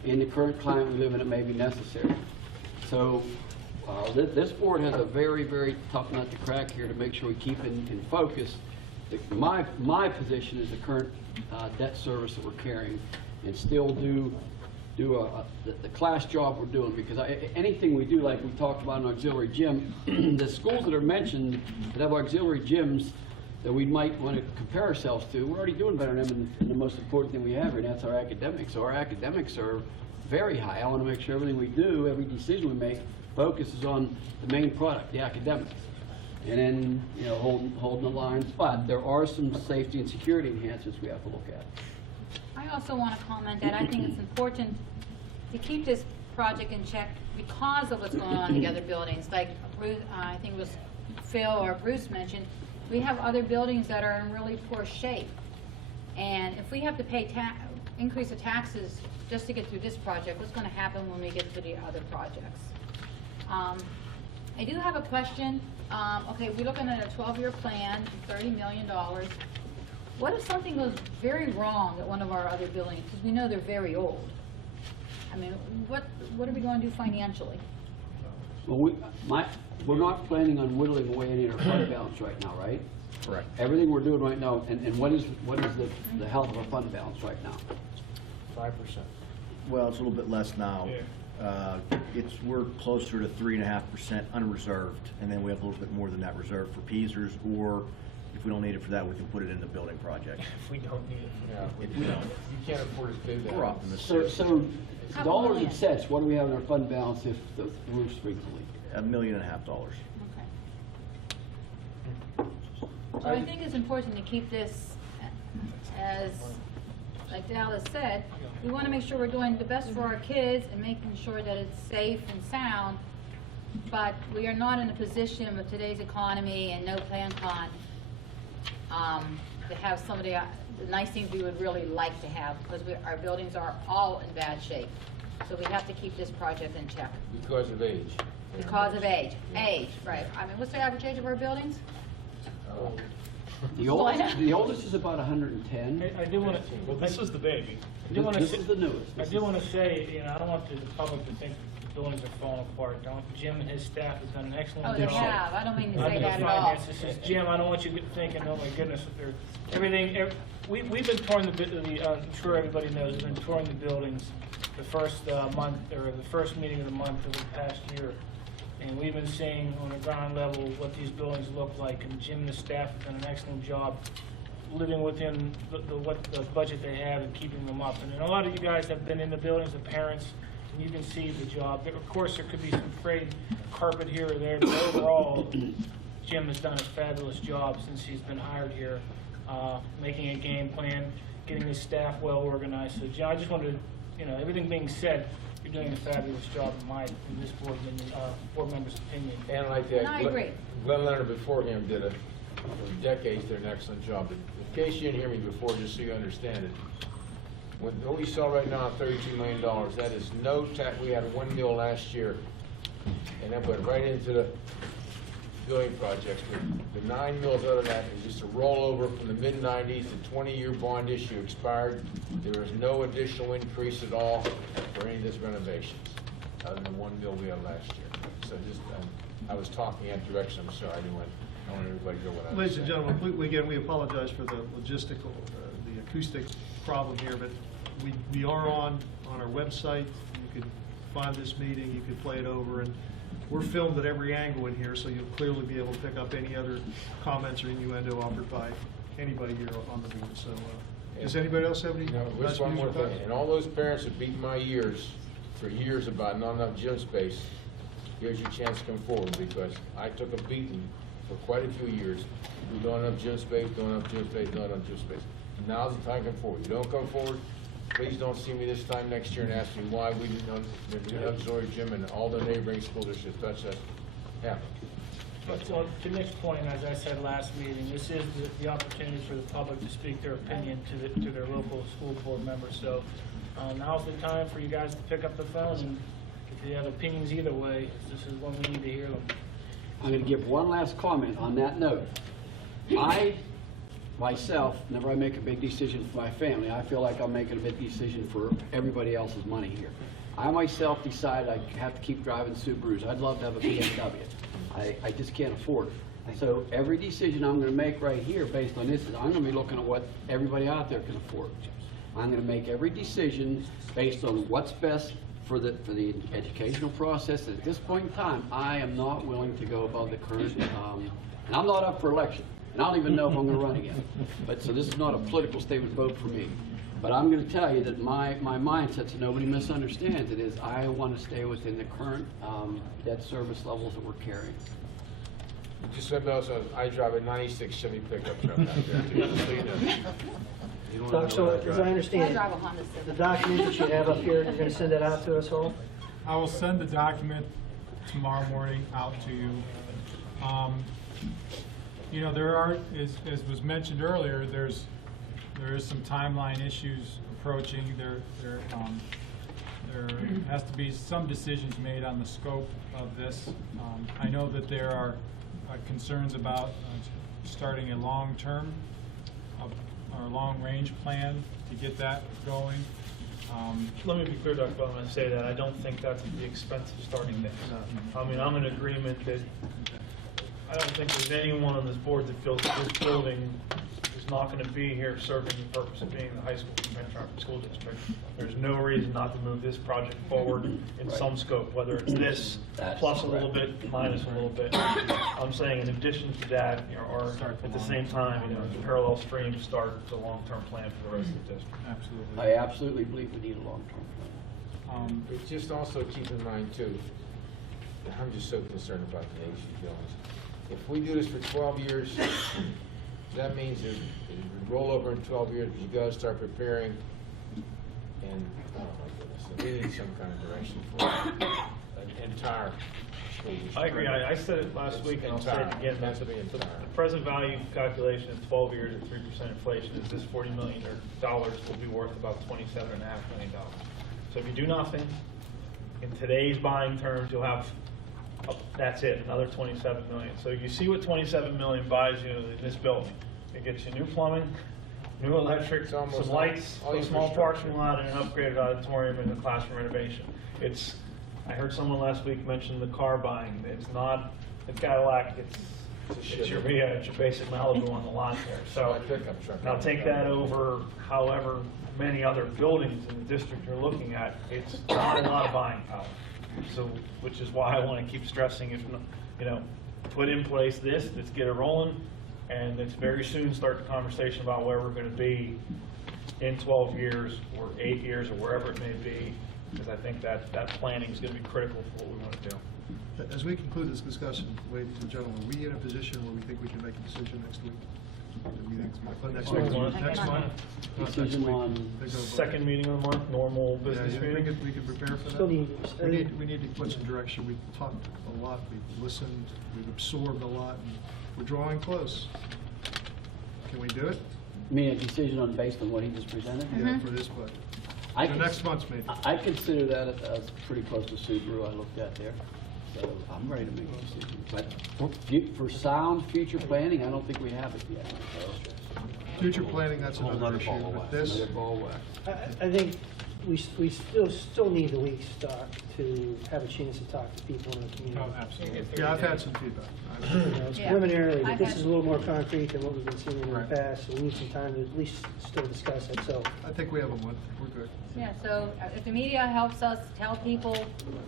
in the current climate we live in that may be necessary. So this board has a very, very tough nut to crack here to make sure we keep in focus my position is the current debt service that we're carrying, and still do the class job we're doing, because anything we do, like we talked about in auxiliary gym, the schools that are mentioned that have auxiliary gyms that we might want to compare ourselves to, we're already doing better than them, and the most important thing we have here, and that's our academics. So our academics are very high. I want to make sure everything we do, every decision we make, focuses on the main product, the academics, and then holding the lines. But there are some safety and security enhancements we have to look at. I also want to comment that I think it's important to keep this project in check because of what's going on in the other buildings. Like Bruce, I think it was Phil or Bruce mentioned, we have other buildings that are in really poor shape. And if we have to pay increase the taxes just to get through this project, what's going to happen when we get to the other projects? I do have a question. Okay, we're looking at a 12-year plan, $30 million. What if something goes very wrong at one of our other buildings? Because we know they're very old. I mean, what are we going to do financially? Well, we're not planning on whittling away any of our fund balance right now, right? Correct. Everything we're doing right now, and what is the health of our fund balance right now? 5%. Well, it's a little bit less now. We're closer to 3.5% unreserved, and then we have a little bit more than that reserved for PESers, or if we don't need it for that, we can put it in the building project. If we don't need it. If we don't. You can't afford to do that. We're optimistic. So dollars and cents, what do we have in our fund balance if the roof springs a leak? $1.5 million. So I think it's important to keep this, as like Dallas said, we want to make sure we're doing the best for our kids and making sure that it's safe and sound, but we are not in a position with today's economy and no plan con to have some of the nice things we would really like to have, because our buildings are all in bad shape. So we have to keep this project in check. Because of age. Because of age. Age, right. I mean, what's the average age of our buildings? The oldest is about 110. I do want to. Well, this is the baby. This is the newest. I do want to say, I don't want the public to think the buildings are falling apart. Jim and his staff has done an excellent job. Oh, they have. I don't mean to say that at all. Jim, I don't want you thinking, oh my goodness, we've been touring I'm sure everybody knows, we've been touring the buildings the first month, or the first meeting of the month of the past year. And we've been seeing on the ground level what these buildings look like, and Jim and the staff have done an excellent job living within the budget they have and keeping them up. And a lot of you guys have been in the buildings, the parents, and you can see the job. Of course, there could be some frayed carpet here or there, but overall, Jim has done a fabulous job since he's been hired here, making a game plan, getting his staff well organized. So, Jim, I just wanted to, everything being said, you're doing a fabulous job in this board member's opinion. And like that, I agree. Glenn Leonard before him did for decades did an excellent job. But in case you didn't hear me before, just so you understand it, what we saw right now at $32 million, that is no tax. We had $1 million last year, and that went right into the building projects. The $9 million out of that is just a rollover from the mid-90s. The 20-year bond issue expired. There was no additional increase at all for any of this renovations, other than the $1 million we had last year. So just, I was talking in that direction. I'm sorry, I want everybody to know what I was Ladies and saying. gentlemen, again, we apologize for the logistical, the acoustic problem here, but we are on our website. You could find this meeting, you could play it over, and we're filmed at every angle in here, so you'll clearly be able to pick up any other comments or innuendo offered by anybody here on the board. So, does anybody else have any? Just one more thing, and all those parents that beat my ears for years about not enough gym space, here's your chance to come forward, because I took a beating for quite a few years. We don't have gym space, don't have gym space, don't have gym space. Now's the time to come forward. You don't come forward, please don't see me this time next year and ask me why we didn't have auxiliary gym and all the neighboring school districts touch that. Happen. Well, to Nick's point, as I said last meeting, this is the opportunity for the public to speak their opinion to their local school board members. So now's the time for you guys to pick up the phone, and if you have opinions either way, this is when we need to hear them. I'm going to give one last comment on that note. I, myself, whenever I make a big decision for my family, I feel like I'm making a big decision for everybody else's money here. I myself decide I have to keep driving Subarus. I'd love to have a BMW. I just can't afford it. So every decision I'm going to make right here based on this is I'm going to be looking at what everybody out there can afford. I'm going to make every decision based on what's best for the educational process. At this point in time, I am not willing to go above the current, and I'm not up for election, and I don't even know if I'm going to run again. But so this is not a political statement vote for me. But I'm going to tell you that my mindset, so nobody misunderstands it, is I want to stay within the current debt service levels that we're carrying. Just so also, I drive a 96 Chevy pickup truck out there too, just so you know. So as I understand, I drive a Honda the Civic. document that you have up here, you're going to send that out to us all? I will send the document tomorrow morning out to you. You know, there are, as was mentioned earlier, there is some timeline issues approaching. There has to be some decisions made on the scope of this. I know that there are concerns about starting a long-term or long-range plan to get that going. Let me be clear, Dr. Bowman, when I say that, I don't think that's at the expense of starting things. I mean, I'm in agreement that I don't think there's anyone on this board that feels that this building is not going to be here serving the purpose of being the high school in Penn Trafford School District. There's no reason not to move this project forward in some scope, whether it's this plus a little bit, minus a little bit. I'm saying in addition to that, you know, or at the same time, you know, the parallel stream start the long-term plan for the rest of the district. Absolutely. I absolutely believe we need a long-term plan. But just also keep in mind too, I'm just so concerned about the age of buildings. If we do this for 12 years, that means that we roll over in 12 years, you gotta start preparing, and, oh my goodness, we need some kind of direction for an entire school district. I agree. I said it last week, and I'll say it again. That's the The present value calculation is 12 years at 3% inflation. Is this $40 million will be worth about $27.5 million. So if you do nothing, in today's buying terms, you'll have, that's it, another $27 million. So you see what $27 million buys you in this building. It gets you new plumbing, new electric, some lights, a small parking lot, and an upgraded auditorium and a classroom renovation. I heard someone last week mention the car buying. It's not a Cadillac, it's your basic Malibu on the lot there. So now take that over however many other buildings in the district you're looking at. It's not a lot of buying power. So, which is why I want to keep stressing, if you know, put in place this, let's get it rolling, and let's very soon start the conversation about where we're going to be in 12 years or 8 years or wherever it may be, because I think that planning is going to be critical for what we want to do. As we conclude this discussion, ladies and gentlemen, are we in a position where we think we can make a decision next week? Next month? Decision on second meeting of the month, normal business meeting. We can prepare for that. We need to put some direction. We've talked a lot, we've listened, we've absorbed a lot, and we're drawing close. Can we do it? You mean a decision based on what he just presented? Yeah, for this budget. Next month's meeting. I consider that as pretty close to Subaru I looked at there. So I'm ready to make a decision. But for sound future planning, I don't think we have it yet. So. Future planning, that's another issue. But this, I think we still need the week stock to have a chance to talk to people in the community. Oh, absolutely. Yeah, I've had some feedback. You know, it's Yeah. preliminary, but I've this had- is a little more concrete than what we've been seeing in the Right. past, so we need some time to at least still discuss it, so. I think we have a month. We're good. Yeah, so if the media helps us tell people,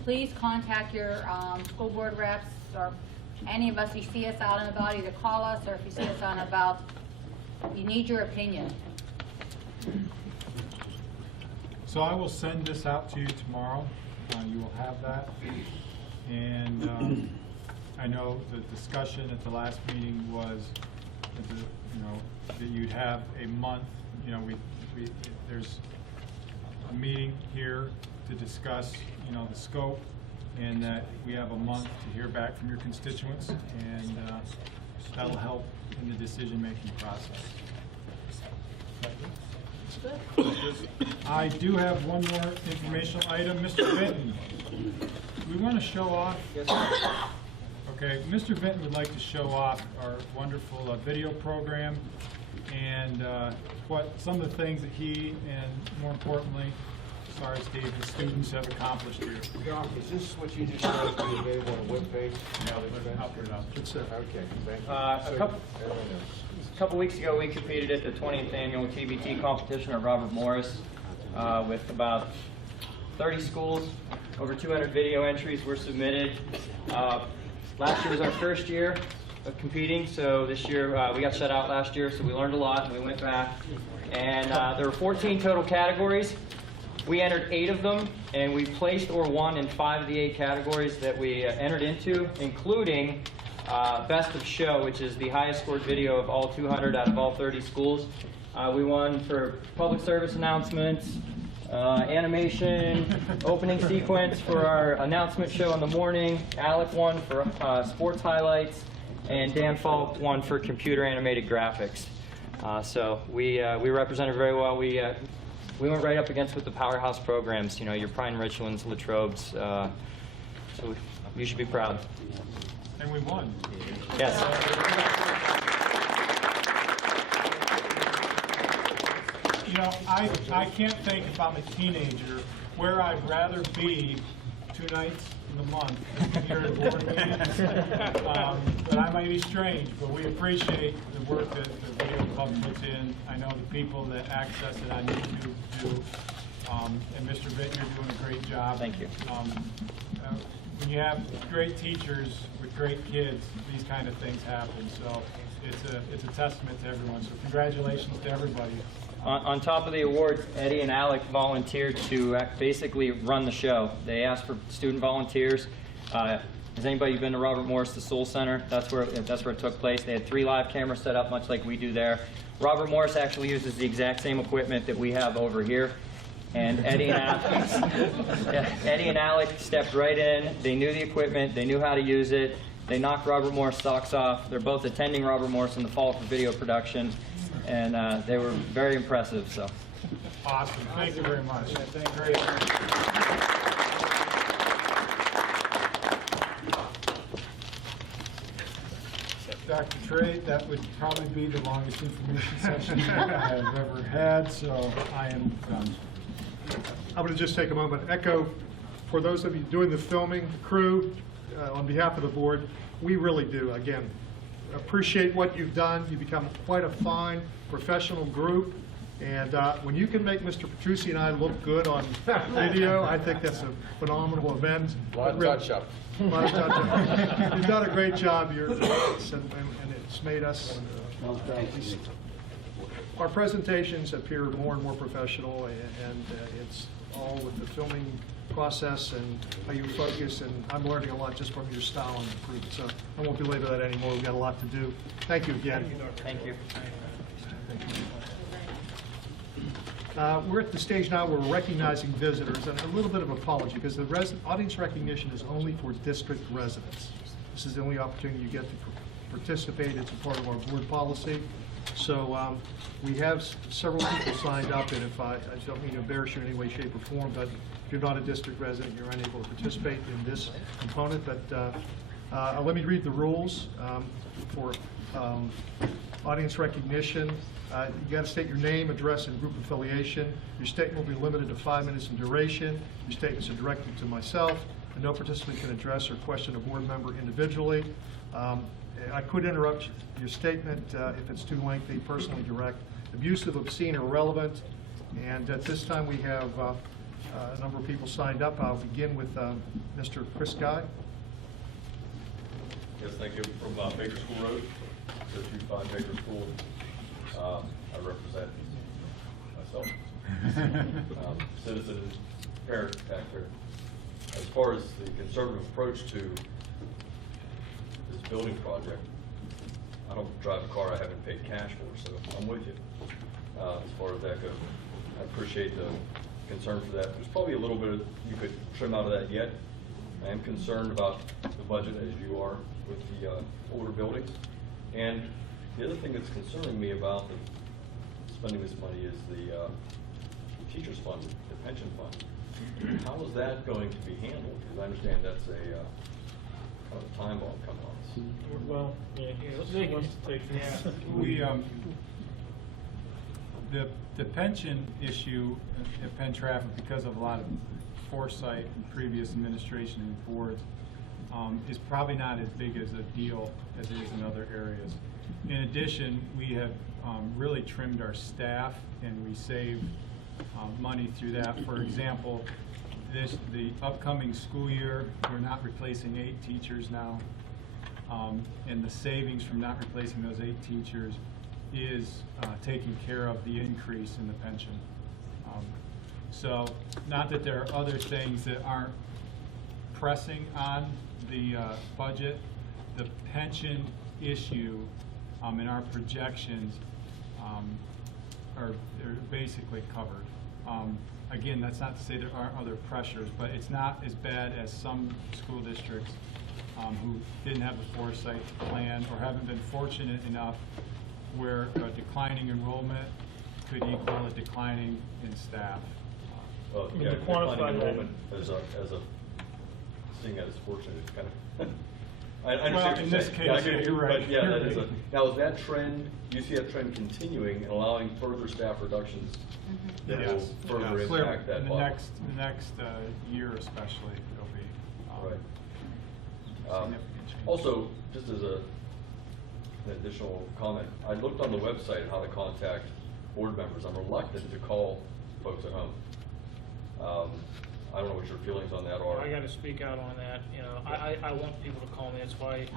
please contact your school board reps or any of us, you see us out and about, either call us or if you see us out and about, we need your opinion. So I will send this out to you tomorrow. You will have that. And I know the discussion at the last meeting was, that you'd have a month. There's a meeting here to discuss, the scope, and that we have a month to hear back from your constituents, and that'll help in the decision-making process. I do have one more informational item. Mr. Vinton, we want to show off. Yes, sir. Okay, Mr. Vinton would like to show off our wonderful video program and what some of the things that he and, more importantly, sorry, Steve, the students have accomplished here. Doc, is this what you just showed me available on the webpage? I'll put it up. It's Okay, thank you. A couple weeks ago, we competed at the 20th annual TBT competition at Robert Morris with about 30 schools. Over 200 video entries were submitted. Last year was our first year of competing, so this year we got shut out last year, so we learned a lot and we went back. And there were 14 total categories. We entered 8 of them, and we placed or won in 5 of the 8 categories that we entered into, including Best of Show, which is the highest scored video of all 200 out of all 30 schools. We won for public service announcements, animation, opening sequence for our announcement show in the morning. Alec won for sports highlights, and Dan Falk won for computer animated graphics. So we represented very well. We went right up against with the powerhouse programs, your Pine Richlands, Latrobes. So you should be proud. And we won. Yes. I can't think if I'm a teenager where I'd rather be 2 nights in the month than here at board meetings. But I might be strange, but we appreciate the work that the video club puts in. I know the people that access it on YouTube do. And Mr. Vitt, you're doing a great job. Thank you. When you have great teachers with great kids, these kind of things happen. So it's a testament to everyone. So congratulations to everybody. On top of the awards, Eddie and Alec volunteered to basically run the show. They asked for student volunteers. Has anybody been to Robert Morris, the Soul Center? That's where it took place. They had 3 live cameras set up, much like we do there. Robert Morris actually uses the exact same equipment that we have over here. And Eddie and Alec stepped right in. They knew the equipment. They knew how to use it. They knocked Robert Morris' socks off. They're both attending Robert Morris in the fall for video production. And they were very impressive. So, awesome! Thank you very much. Great. Dr. Trey, that would probably be the longest information session I have ever had. So I am done. I'm going to just take a moment to echo for those of you doing the filming, the crew, on behalf of the board. We really do, again, appreciate what you've done. You've become quite a fine professional group, and when you can make Mr. Petrucci and I look good on video, I think that's a phenomenal event. A lot of touch-up. You've done a great job. And it's made us. Our presentations appear more and more professional, and it's all with the filming process and how you focus, and I'm learning a lot just from your style and improvement. So I won't belabor that anymore. We've got a lot to do. Thank you again. thank you. We're at the stage now where we're recognizing visitors, and a little bit of apology, because the audience recognition is only for district residents. This is the only opportunity you get to participate. It's a part of our board policy. So we have several people signed up, and if I don't mean to embarrass you in any way, shape, or form, but if you're not a district resident, you're unable to participate in this component. But let me read the rules for Audience recognition, you got to state your name, address, and group affiliation. Your statement will be limited to 5 minutes in duration. Your statements are directed to myself, and no participant can address or question a board member individually. I could interrupt your statement if it's too lengthy, personally direct. Abusive, obscene, or irrelevant. And at this time, we have a number of people signed up. I'll begin with Mr. Chris Guy. Yes, thank you. From Baker School Road, 025 Baker School. I represent myself, citizen, parent back there. As far as the conservative approach to this building project, I don't drive a car I haven't paid cash for, so I'm with you as far as that goes. I appreciate the concern for that. There's probably a little bit you could trim out of that yet. I am concerned about the budget, as you are, with the older buildings. And the other thing that's concerning me about spending this money is the teachers fund, the pension fund. How is that going to be handled? Because I understand that's a kind of time bomb coming on us. Well, the pension issue at Penn Trafford, because of a lot of foresight in previous administration and boards, is probably not as big as a deal as it is in other areas. In addition, we have really trimmed our staff, and we save money through that. For example, the upcoming school year, we're not replacing 8 teachers now, and the savings from not replacing those 8 teachers is taking care of the increase in the pension. So, not that there are other things that aren't pressing on the budget. The pension issue in our projections are basically covered. Again, that's not to say there aren't other pressures, but it's not as bad as some school districts who didn't have the foresight to plan or haven't been fortunate enough where a declining enrollment could equal a declining in staff. Well, yeah, declining enrollment as a seeing that as fortunate, kind of. I understand well, what in you're this saying. case, Yeah, I get you're it, right. but yeah, that is now is that trend? Do you see that trend continuing and allowing further staff reductions that will further impact that? In the next year, especially, it'll be right. Also, just as an additional comment, I looked on the website how to contact board members. I'm reluctant to call folks at home. I don't know what your feelings on that are. I got to speak out on that. You know, I want people to call me. That's why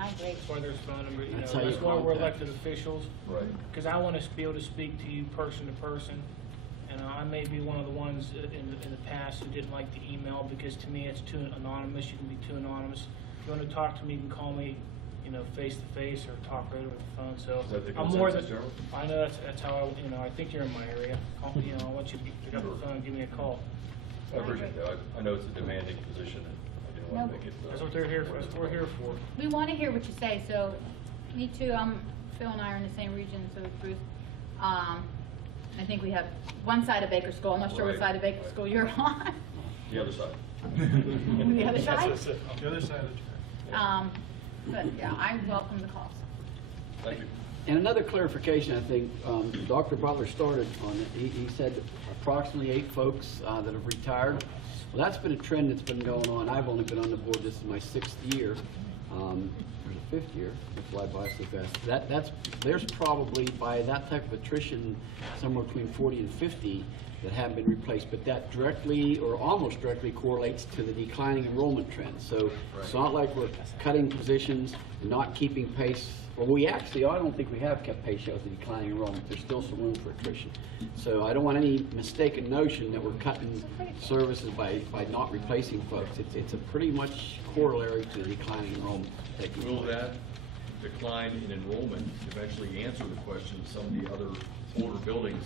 there's phone number. You know, that's why we're elected officials. Right. Because I want to be able to speak to you person to person. And I may be one of the ones in the past who didn't like the email because to me it's too anonymous. You can be too anonymous. If you want to talk to me, you can call me, you know, face to face or talk right over the phone. So I'm more than. I know that's how I think you're in my area. You know, I want you to pick up the phone and give me a call. I appreciate that. I know it's a demanding position, and I didn't want to make it. That's what they're here for. That's what we're here for. We want to hear what you say, so me too. Phil and I are in the same region, so is Bruce. I think we have one side of Baker School. I'm not sure what side of Baker School you're on. The other side. The other side? The other side of the track. But yeah, I welcome the calls. Thank you. And another clarification, I think, Dr. Butler started on it. He said approximately 8 folks that have retired. Well, that's been a trend that's been going on. I've only been on the board, this is my 6th year, or the 5th year, it fly by so fast. There's probably, by that type of attrition, somewhere between 40 and 50 that haven't been replaced, but that directly or almost directly correlates to the declining enrollment trend. So it's not like we're cutting positions and not keeping pace. Well, we actually, I don't think we have kept pace with the declining enrollment. There's still some room for attrition. So I don't want any mistaken notion that we're cutting services by not replacing folks. It's a pretty much corollary to the declining enrollment. Will that decline in enrollment eventually answer the question of some of the other older buildings?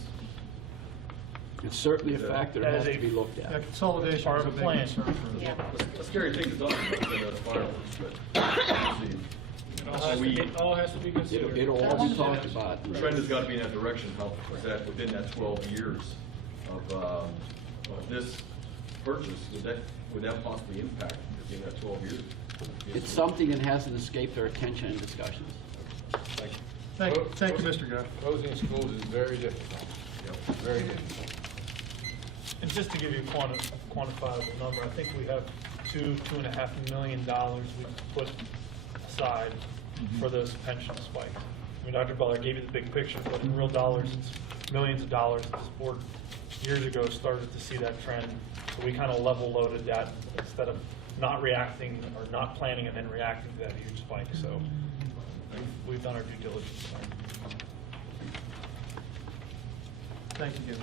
It's certainly a factor that has to be looked at. Consolidation Part of the plan. A scary thing to talk about, fireworks, but It all has to be considered. It'll all be talked about. the trend has got to be in that direction. How is that within that 12 years of this purchase? Would that possibly impact in that 12 years? It's something that hasn't escaped our attention in discussions. Thank you. Thank you, Mr. Goff. Closing schools is very difficult, very difficult. And just to give you a quantifiable number, I think we have $2.5 million we've put aside for those pension spikes. I mean, Dr. Butler gave you the big picture, but in real dollars, it's millions of dollars. The board years ago started to see that trend, so we kind of level loaded that instead of not reacting or not planning and then reacting to that huge spike. So we've done our due diligence. Thank you, Mr.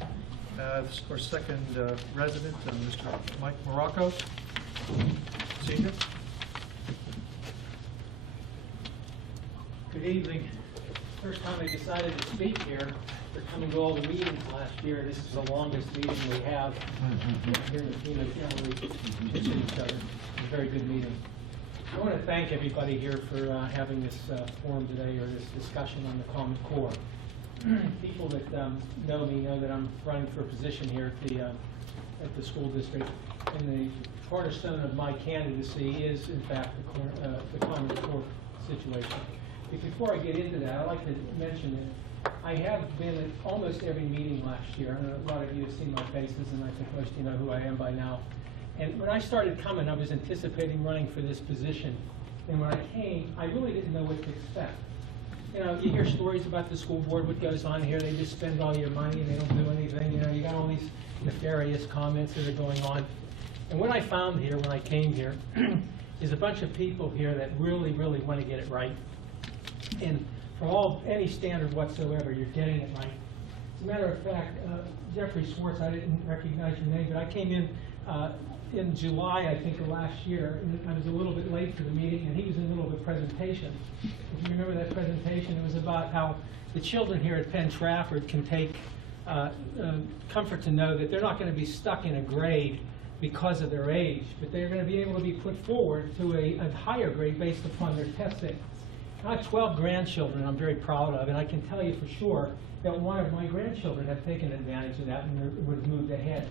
Goff. This is our second resident, Mr. Mike Morocco, Senior. Good evening. First time I decided to speak here. After coming to all the meetings last year, this is the longest meeting we have here in the Phoenix family. Kitchen each other. It's a very good meeting. I want to thank everybody here for having this forum today, or this discussion on the Common Core. People that know me know that I'm running for a position here at the school district, and the cornerstone of my candidacy is, in fact, the Common Core situation. Before I get into that, I'd like to mention that I have been at almost every meeting last year. I know a lot of you have seen my faces, and I think most of you know who I am by now. And when I started coming, I was anticipating running for this position. And when I came, I really didn't know what to expect. You know, you hear stories about the school board, what goes on here. They just spend all your money and they don't do anything. You know, you got all these nefarious comments that are going on. And what I found here when I came here is a bunch of people here that really, really want to get it right. And from any standard whatsoever, you're getting it right. As a matter of fact, Jeffrey Swartz, I didn't recognize your name, but I came in July, I think, of last year, and I was a little bit late for the meeting, and he was in the middle of a presentation. If you remember that presentation, it was about how the children here at Penn Trafford can take comfort to know that they're not going to be stuck in a grade because of their age, but they're going to be able to be put forward to a higher grade based upon their testing. I have 12 grandchildren I'm very proud of, and I can tell you for sure that one of my grandchildren have taken advantage of that and would have moved ahead.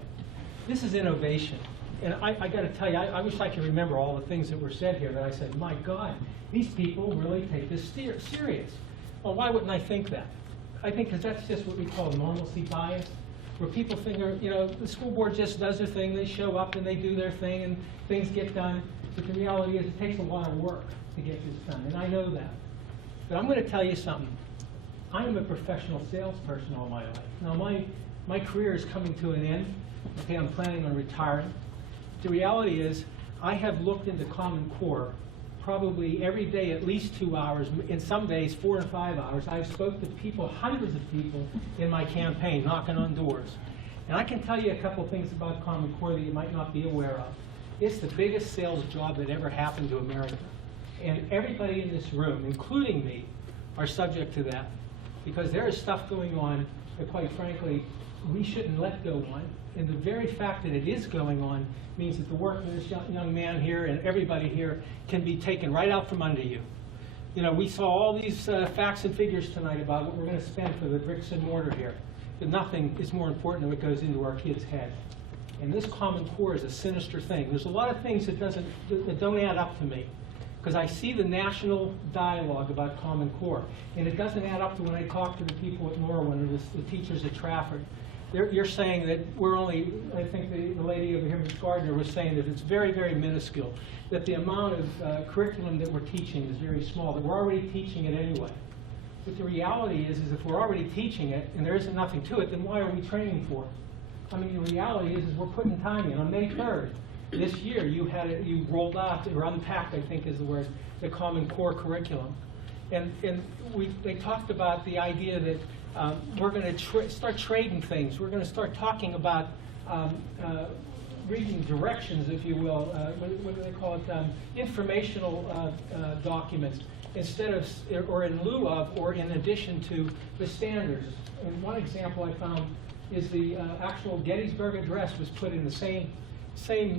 This is innovation. And I got to tell you, I wish I could remember all the things that were said here that I said, my God, these people really take this serious. Well, why wouldn't I think that? I think because that's just what we call normalcy bias, where people think, you know, the school board just does their thing, they show up and they do their thing and things get done. But the reality is it takes a lot of work to get this done, and I know that. But I'm going to tell you something. I am a professional salesperson all my life. Now, my career is coming to an end. Okay, I'm planning on retiring. The reality is I have looked into Common Core probably every day at least 2 hours, in some days 4 and 5 hours. I've spoke to people, hundreds of people in my campaign, knocking on doors. And I can tell you a couple things about Common Core that you might not be aware of. It's the biggest sales job that ever happened to America. And everybody in this room, including me, are subject to that. Because there is stuff going on that, quite frankly, we shouldn't let go on. And the very fact that it is going on means that the work of this young man here and everybody here can be taken right out from under you. You know, we saw all these facts and figures tonight about what we're going to spend for the bricks and mortar here. But nothing is more important than what goes into our kids' head. And this Common Core is a sinister thing. There's a lot of things that don't add up to me. Because I see the national dialogue about Common Core. And it doesn't add up to when I talk to the people at Norwin or the teachers at Trafford. You're saying that we're only, I think the lady over here, Ms. Gardner, was saying that it's very, very minuscule. That the amount of curriculum that we're teaching is very small. That we're already teaching it anyway. But the reality is if we're already teaching it and there isn't nothing to it, then why are we training for it? I mean, the reality is we're putting time in. On May 3rd, this year, you rolled out, or unpacked, I think is the word, the Common Core curriculum. And they talked about the idea that we're going to start trading things. We're going to start talking about reading directions, if you will. What do they call it? Informational documents, instead of, or in lieu of, or in addition to the standards. And one example I found is the actual Gettysburg Address was put in the same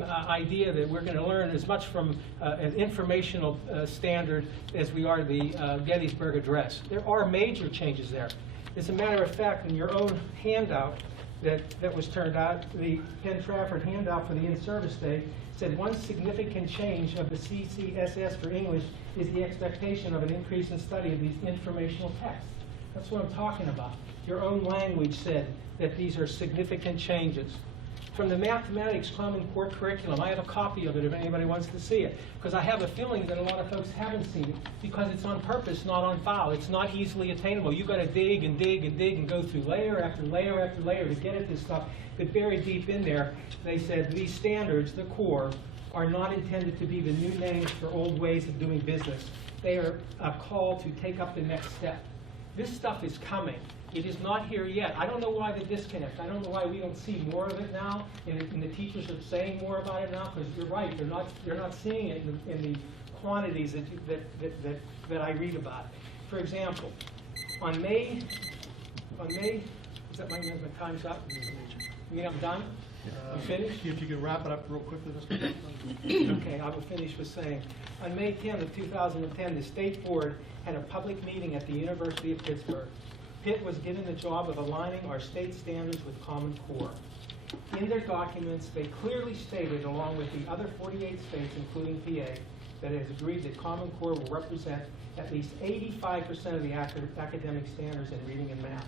idea that we're going to learn as much from an informational standard as we are the Gettysburg Address. There are major changes there. As a matter of fact, in your own handout, that was turned out. The Penn Trafford handout for the in-service day said one significant change of the CCSS for English is the expectation of an increase in study of these informational texts. That's what I'm talking about. Your own language said that these are significant changes. From the Mathematics Common Core curriculum, I have a copy of it if anybody wants to see it, because I have a feeling that a lot of folks haven't seen it, because it's on purpose, not on file. It's not easily attainable. You've got to dig and dig and dig and go through layer after layer after layer to get at this stuff. But buried deep in there, they said these standards, the core, are not intended to be the new names for old ways of doing business. They are a call to take up the next step. This stuff is coming. It is not here yet. I don't know why the disconnect. I don't know why we don't see more of it now, and the teachers are saying more about it now, because you're right. They're not seeing it in the quantities that I read about. For example, on May, is that my time's up? You mean I'm done? You finished? If you can wrap it up real quickly, Mr. Okay, I will finish with saying, on May 10th of 2010, the State Board had a public meeting at the University of Pittsburgh. Pitt was given the job of aligning our state standards with Common Core. In their documents, they clearly stated, along with the other 48 states, including PA, that it has agreed that Common Core will represent at least 85% of the academic standards in reading and math.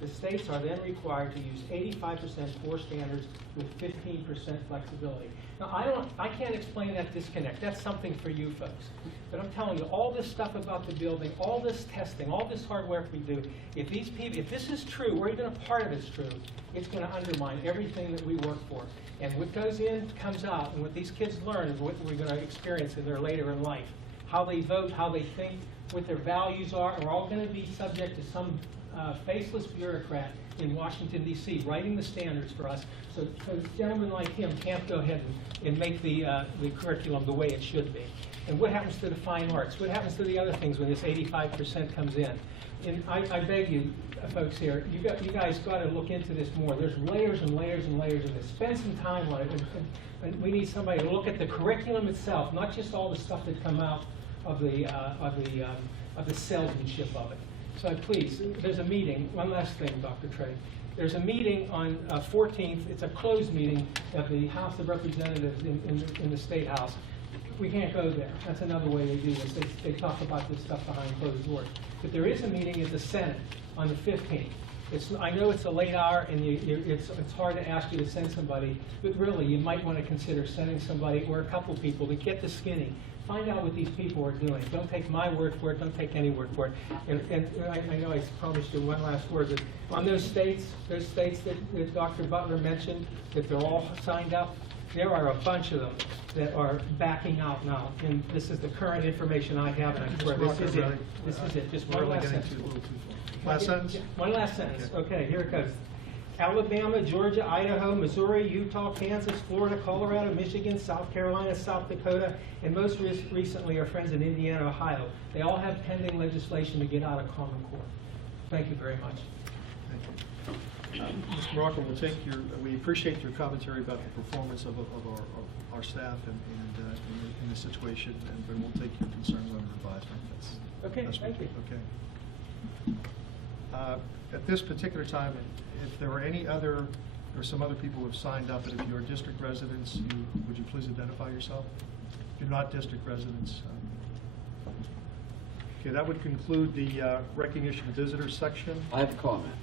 The states are then required to use 85% core standards with 15% flexibility. Now, I can't explain that disconnect. That's something for you folks. But I'm telling you, all this stuff about the building, all this testing, all this hard work we do, if this is true, or even a part of it's true, it's going to undermine everything that we work for. And what goes in comes out, and what these kids learn is what we're going to experience in their later in life. How they vote, how they think, what their values are, and we're all going to be subject to some faceless bureaucrat in Washington, D.C., writing the standards for us. So gentlemen like him can't go ahead and make the curriculum the way it should be. And what happens to the fine arts? What happens to the other things when this 85% comes in? And I beg you, folks here, you guys got to look into this more. There's layers and layers and layers of this. Spend some time on it. And we need somebody to look at the curriculum itself, not just all the stuff that come out of the salesmanship of it. So please, there's a meeting. One last thing, Dr. Trey. There's a meeting on 14th. It's a closed meeting of the House of Representatives in the State House. We can't go there. That's another way they do this. They talk about this stuff behind closed doors. But there is a meeting at the Senate on the 15th. I know it's a late hour, and it's hard to ask you to send somebody, but really, you might want to consider sending somebody or a couple people to get the skinny. Find out what these people are doing. Don't take my word for it. Don't take any word for it. And I know I promised you one last word. But on those states that Dr. Butler mentioned, that they're all signed up, there are a bunch of them that are backing out now. And this is the current information I have, and I swear this is it. This is it. Just one last sentence. Last sentence? One last sentence. Okay, here it goes. Alabama, Georgia, Idaho, Missouri, Utah, Kansas, Florida, Colorado, Michigan, South Carolina, South Dakota, and most recently our friends in Indiana, Ohio. They all have pending legislation to get out of Common Core. Thank you very much. Mr. Morocco, we appreciate your commentary about the performance of our staff in this situation, but we'll take your concerns under advisement. Thank you. Okay. At this particular time, if there are some other people who have signed up, and if you're district residents, would you please identify yourself? If you're not district residents. Okay, that would conclude the recognition of visitors section. I have a comment.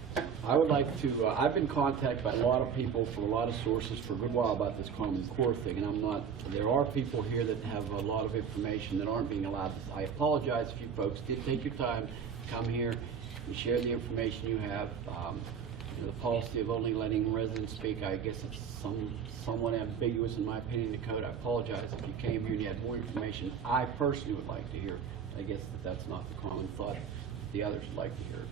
I would like to, I've been contacted by a lot of people from a lot of sources for a good while about this Common Core thing, and there are people here that have a lot of information that aren't being allowed. I apologize if you folks did take your time to come here and share the information you have. The policy of only letting residents speak, I guess it's somewhat ambiguous in my opinion, the code. I apologize if you came here and you had more information I personally would like to hear. I guess that's not the common thought the others would like to hear.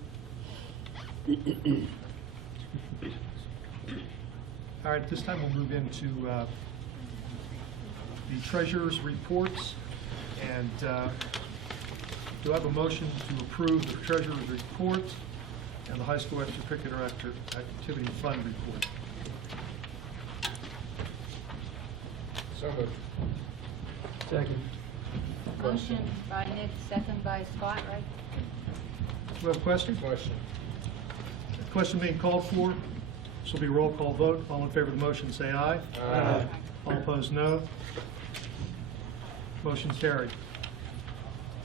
All right, at this time we'll move into the treasurer's reports. And do I have a motion to approve the treasurer's report and the high school extracurricular activity fund report? So moved. Second. Motion by Nick, second by Scott, right? Do we have a question? Question. Question being called for. This will be a roll call vote. All in favor of the motion, say aye. Aye. All opposed, no. Motion carried.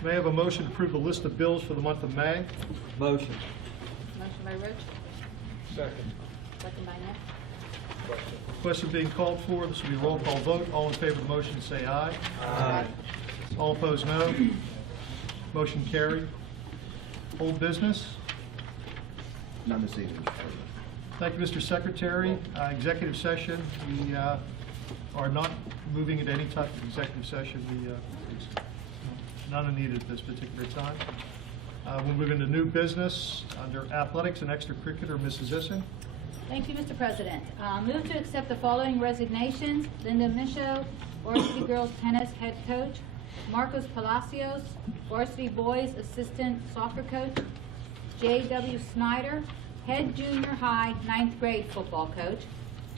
May I have a motion to approve the list of bills for the month of May? Motion. Motion by Rich, Second. second by Nick. Question being called for. This will be a roll call vote. All in favor of the motion, say aye. Aye. All opposed, no. Motion carried. Old business? None this evening, Mr. President. Thank you, Mr. Secretary. Executive session, we are not moving into any type of executive session. None are needed at this particular time. We'll move into new business under athletics and extracurricular. Mrs. Issen. Thank you, Mr. President. Move to accept the following resignations. Linda Michaud, varsity girls tennis head coach. Marcos Palacios, varsity boys assistant soccer coach. J.W. Snyder, head junior high 9th grade football coach.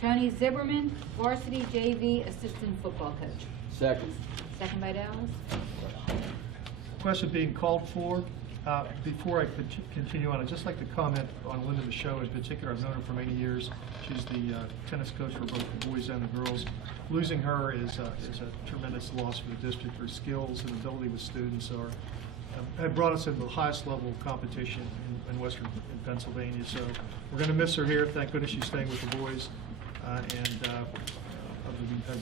Tony Zimmerman, varsity JV assistant football coach. Second. Second by Dallas. Question being called for. Before I continue on, I'd just like to comment on Linda Michaud in particular. I've known her for many years. She's the tennis coach for both the boys and the girls. Losing her is a tremendous loss for the district. Her skills and ability with students have brought us into the highest level of competition in Western Pennsylvania. So we're going to miss her here. Thank goodness she's staying with the boys. I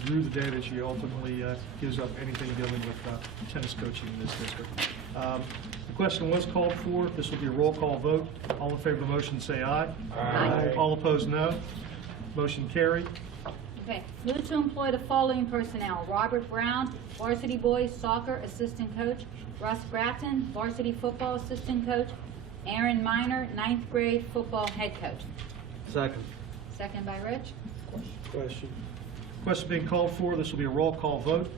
drew the day that she ultimately gives up anything dealing with tennis coaching in this district. The question was called for. This will be a roll call vote. All in favor of the motion, say aye. Aye. All opposed, no. Motion carried. Okay, move to employ the following personnel. Robert Brown, varsity boys soccer assistant coach. Russ Gratton, varsity football assistant coach. Aaron Miner, 9th grade football head coach. Second. Second by Rich. Question. Question being called for. This will be a roll call vote.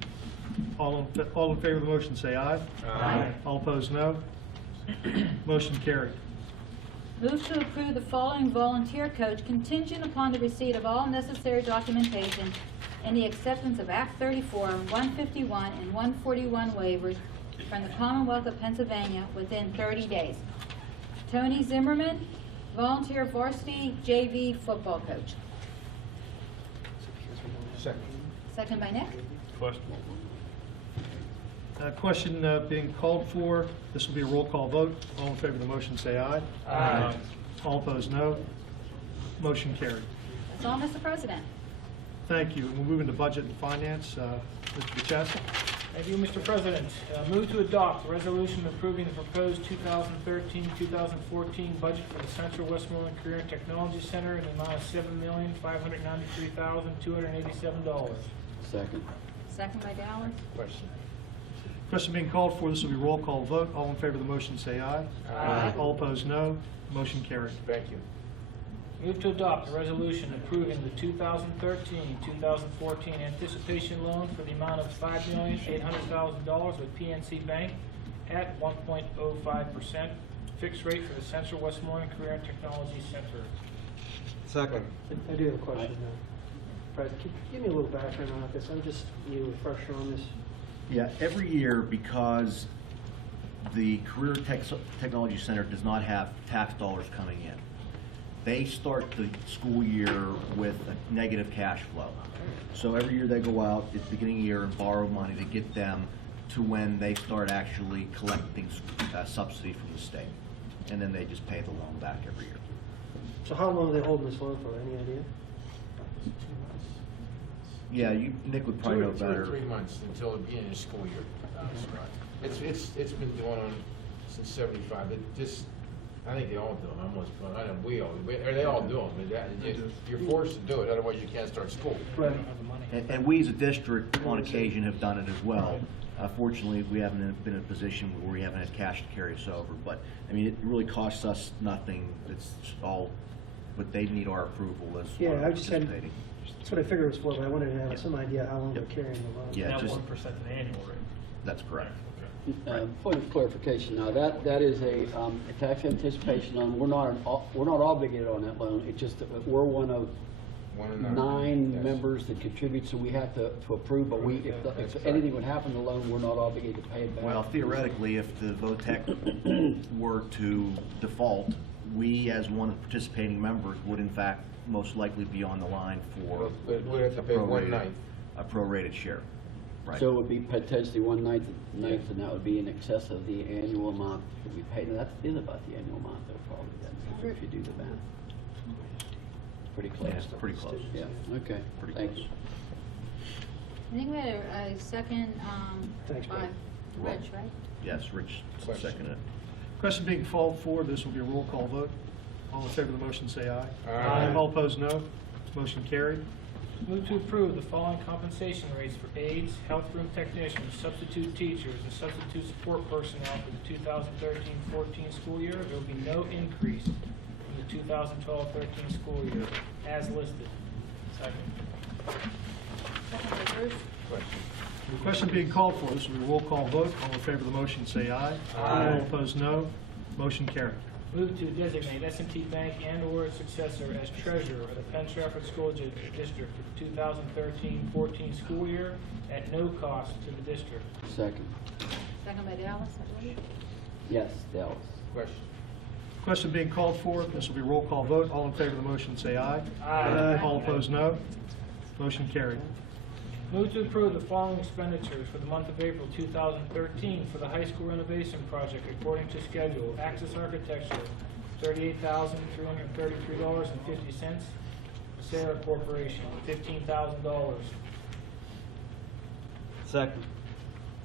All in favor of the motion, say aye. Aye. All opposed, no. Motion carried. Move to approve the following volunteer coach contingent upon the receipt of all necessary documentation and the acceptance of Act 34, 151, and 141 waivers from the Commonwealth of Pennsylvania within 30 days. Tony Zimmerman, volunteer varsity JV football coach. Second. Second by Nick. Question. Question being called for. This will be a roll call vote. All in favor of the motion, say aye. Aye. All opposed, no. Motion carried. That's all, Mr. President. Thank you. We'll move into budget and finance. Mr. Chester. Thank you, Mr. President. Move to adopt a resolution approving the proposed 2013-2014 budget for the Central Westmoreland Career and Technology Center in the amount of $7,593,287. Second. Second by Dallas. Question. Question being called for. This will be a roll call vote. All in favor of the motion, say aye. Aye. All opposed, no. Motion carried. Thank you. Move to adopt a resolution approving the 2013-2014 anticipation loan for the amount of $5,800,000 with PNC Bank at 1.05% fixed rate for the Central Westmoreland Career and Technology Center. Second. I do have a question now. Fred, can you give me a little background on this? I'm just need a refresher on this. Yeah, every year, because the Career Technology Center does not have tax dollars coming in, they start the school year with a negative cash flow. So every year they go out at the beginning of the year and borrow money to get them to when they start actually collecting subsidy from the state. And then they just pay the loan back every year. So how long are they holding this loan for? Any idea? Yeah, Nick would probably know better. 2 or 3 months until the beginning of the school year. That's right. It's been going on since '75. I think they all do them. Almost. I know we all. They all do them. You're forced to do it, otherwise you can't start school. Right. And we as a district, on occasion, have done it as well. Fortunately, we haven't been in a position where we haven't had cash to carry us over. But I mean, it really costs us nothing. It's all, but they need our approval as Yeah, I just had, participating. that's what I figured it was for, but I wanted to have some idea how long they're carrying the loan. Yeah, Now just 1% an annual rate. that's correct. Point of clarification now, that is a tax anticipation loan. We're not obligated on that loan. It's just that we're one of 9 members that contribute, so we have to approve, but if anything would happen to the loan, we're not obligated to pay it back. Well, theoretically, if the VOTEC were to default, we, as one of the participating members, would in fact most likely be on the line for But we'd have to pay one-ninth. a prorated share. Right. So it would be potentially 1/9, and that would be in excess of the annual amount that we pay. Now, that is about the annual amount, though, probably, then, if you do the math. Pretty close. Yes, pretty close. Yeah, okay, Pretty thank close. you. I think we had a second, Thanks, by Bob. Rich, right? Yes, Rich seconded it. Question being called for, this will be a roll call vote. All in favor of the motion, say aye. Aye. All opposed, no. Motion carried. Move to approve the following compensation rates for aides, health room technicians, substitute teachers, and substitute support personnel for the 2013-14 school year. There will be no increase in the 2012-13 school year, as listed. Second. Second by Bruce. The question being called for, this will be a roll call vote. All in favor of the motion, say aye. Aye. All opposed, no. Motion carried. Move to designate S&T Bank and/or its successor as treasurer of the Penn Trafford School District for the 2013-14 school year at no cost to the district. Second. Second by Dallas, I believe. Yes, Dallas. Question. Question being called for, this will be a roll call vote. All in favor of the motion, say aye. Aye. All opposed, no. Motion carried. Move to approve the following expenditures for the month of April 2013 for the high school renovation project according to schedule. Axis Architecture, $38,333.50. Sarah Corporation, $15,000. Second.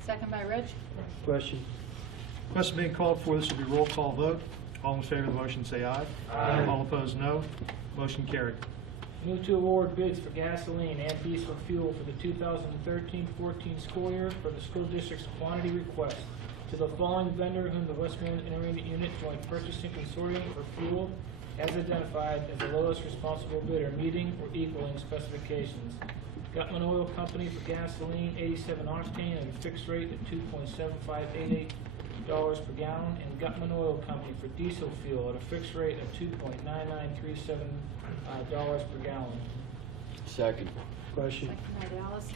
Second by Rich. Question. Question being called for, this will be a roll call vote. All in favor of the motion, say aye. Aye. All opposed, no. Motion carried. Move to award bids for gasoline and diesel fuel for the 2013-14 school year for the school district's quantity request to the following vendor whom the Westmoreland Intermediate Unit Joint Purchasing Consortium for fuel as identified as the lowest responsible bidder meeting or equaling specifications. Gutman Oil Company for gasoline, 87 octane at a fixed rate of $2.7588 per gallon, and Gutman Oil Company for diesel fuel at a fixed rate of $2.9937 per gallon. Second. Question. Second by Dallas.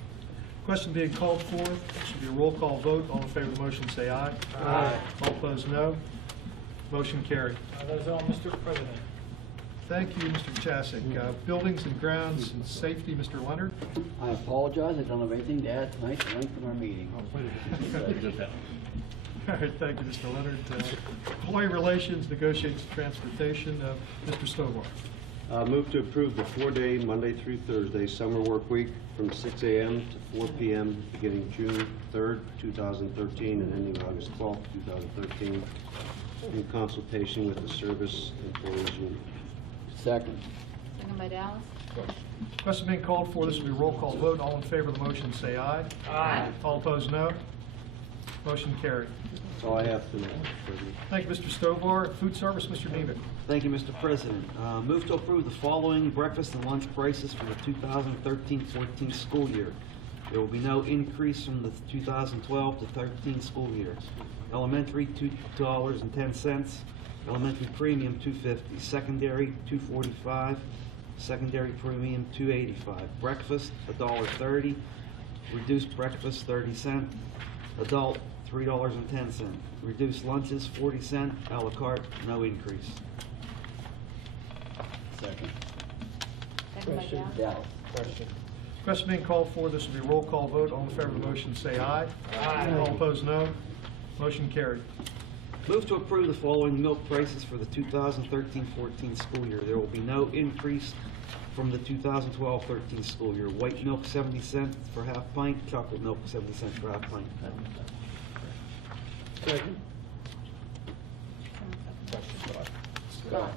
Question being called for, this will be a roll call vote. All in favor of the motion, say aye. Aye. All opposed, no. Motion carried. That is all, Mr. President. Thank you, Mr. Chasik. Buildings and Grounds and Safety, Mr. Leonard. I apologize, I don't have anything to add tonight to lengthen our meeting. All right, thank you, Mr. Leonard. Employee Relations, Negotiates Transportation, Mr. Stovall. Move to approve the 4-day, Monday through Thursday, summer work week from 6 a.m. to 4 p.m. beginning June 3rd, 2013 and ending August 12th, 2013, in consultation with the Service Employees Union. Second. Second by Dallas. Question being called for, this will be a roll call vote. All in favor of the motion, say aye. Aye. All opposed, no. Motion carried. That's all I have tonight, Mr. President. Thank you, Mr. Stovall. Food Service, Mr. Nemeth. Thank you, Mr. President. Move to approve the following breakfast and lunch prices for the 2013-14 school year. There will be no increase from the 2012 to 13 school year. Elementary, $2.10. Elementary premium, $2.50. Secondary, $2.45. Secondary premium, $2.85. Breakfast, $1.30. Reduced breakfast, 30 cents. Adult, $3.10. Reduced lunches, 40 cents. A la carte, no increase. Second. Second by Dallas. Dallas. Question. Question being called for, this will be a roll call vote. All in favor of the motion, say aye. Aye. All opposed, no. Motion carried. Move to approve the following milk prices for the 2013-14 school year. There will be no increase from the 2012-13 school year. White milk, 70 cents for half pint. Chocolate milk, 70 cents for half pint. Second. Scott.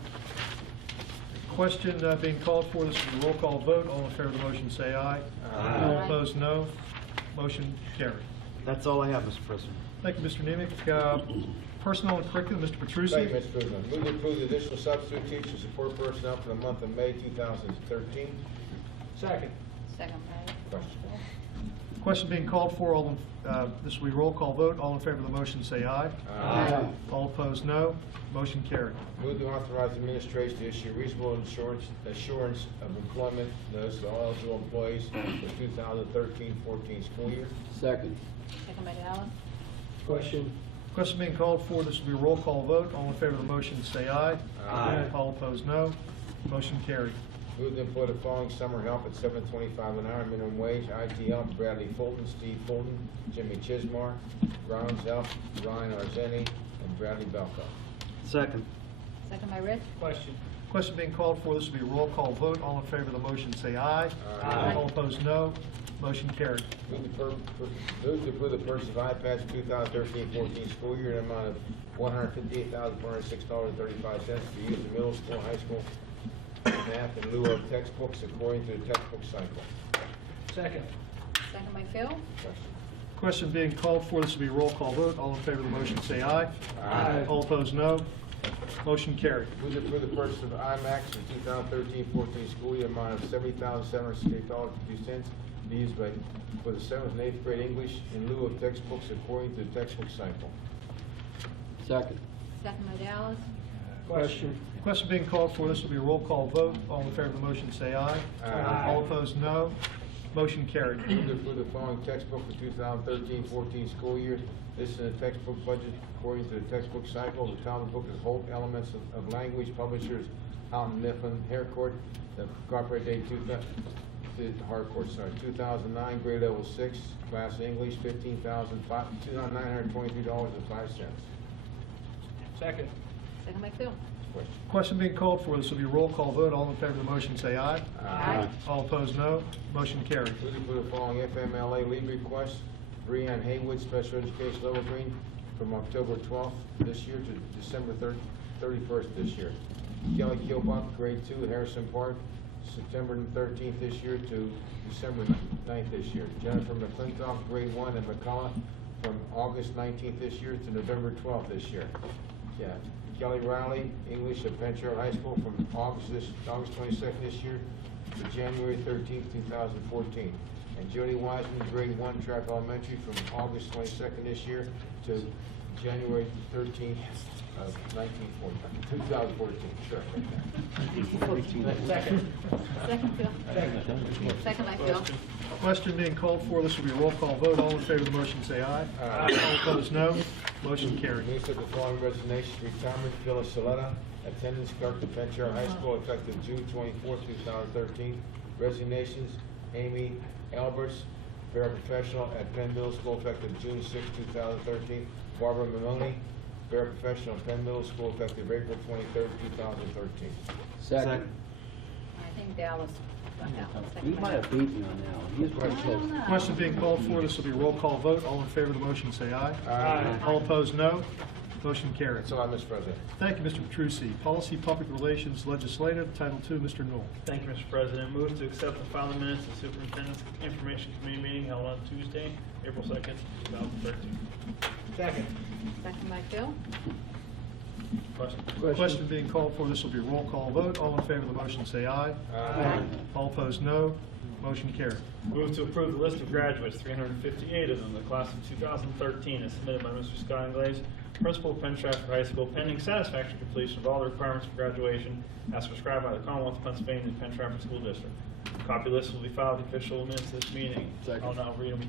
Question being called for, this is a roll call vote. All in favor of the motion, say aye. Aye. All opposed, no. Motion carried. That's all I have, Mr. President. Thank you, Mr. Nemeth. Personnel and Curriculum, Mr. Petrucci. Thank you, Mr. President. Move to approve the additional substitute teacher support personnel for the month of May 2013. Second. Second by Question. Question being called for, this will be a roll call vote. All in favor of the motion, say aye. Aye. All opposed, no. Motion carried. Move to authorize the administration to issue reasonable assurance of employment notice to all eligible employees for 2013-14 school year. Second. Second by Dallas. Question. Question being called for, this will be a roll call vote. All in favor of the motion, say aye. Aye. All opposed, no. Motion carried. Move to employ the following summer help at $7.25 an hour minimum wage. IT help, Bradley Fulton, Steve Fulton, Jimmy Chismar. Grounds help, Ryan Arzeni, and Bradley Belko. Second. Second by Rich. Question. Question being called for, this will be a roll call vote. All in favor of the motion, say aye. Aye. All opposed, no. Motion carried. Move to approve the purchase of iPads for 2013-14 school year in an amount of $158,406.35 to be used in middle school, high school math in lieu of textbooks according to the textbook cycle. Second. Second by Phil. Question being called for, this will be a roll call vote. All in favor of the motion, say aye. Aye. All opposed, no. Motion carried. Move to approve the purchase of IMAX for 2013-14 school year amount of $70,768.52 to be used for the 7th and 8th grade English in lieu of textbooks according to the textbook cycle. Second. Second by Dallas. Question. Question being called for, this will be a roll call vote. All in favor of the motion, say aye. Aye. All opposed, no. Motion carried. Move to approve the following textbook for 2013-14 school year. This is a textbook budget according to the textbook cycle. The title of the book is Hope Elements of Language. Publishers Houghton Mifflin Harcourt. The copyright date 2009, grade level 6, class English, $15,923.05. Second. Second by Phil. Question being called for, this will be a roll call vote. All in favor of the motion, say aye. Aye. All opposed, no. Motion carried. Move to approve the following FMLA leave requests. Breanne Haywood, special education level green, from October 12th this year to December 31st this year. Kelly Kilbuck, grade 2 at Harrison Park, September 13th this year to December 9th this year. Jennifer McClintock, grade 1 at McCullough, from August 19th this year to November 12th this year. Yeah. Kelly Riley, English at Penn High School, from August 22nd this year to January 13th, 2014. And Jody Wiseman, grade 1, Trafford Elementary, from August 22nd this year to January 13th of 2014. Sure. Second. Second Phil. Second by Phil. Question being called for, this will be a roll call vote. All in favor of the motion, say aye. Aye. All opposed, no. Motion carried. Move to the following resignations: retirement, Phyllis Saletta, attendance clerk at Penn High School, effective June 24, 2013. Resignations: Amy Alberts, paraprofessional at Penn Middle School, effective June 6, 2013. Barbara Mamoni, paraprofessional at Penn Middle School, effective April 23, 2013. Second. I think Dallas got that one. He Second by might have beat me on that one. He was pretty I close. don't know. Question being called for, this will be a roll call vote. All in favor of the motion, say aye. Aye. All opposed, no. Motion carried. That's all, Mr. President. Thank you, Mr. Petrucci. Policy, Public Relations, Legislative, Title II, Mr. Newell. Thank you, Mr. President. Move to accept the final minutes of Superintendent's Information Committee meeting held on Tuesday, April 2nd, 2013. Second. Second by Phil. Question. Question being called for, this will be a roll call vote. All in favor of the motion, say aye. Aye. All opposed, no. Motion carried. Move to approve the list of graduates, 358 of them, the class of 2013, as submitted by Mr. Scott Inglaze, Principal of Penn Trafford High School, pending satisfactory completion of all the requirements for graduation as prescribed by the Commonwealth of Pennsylvania and Penn Trafford School District. Copy list will be filed with the official minutes of this meeting. Second. I'll now read them.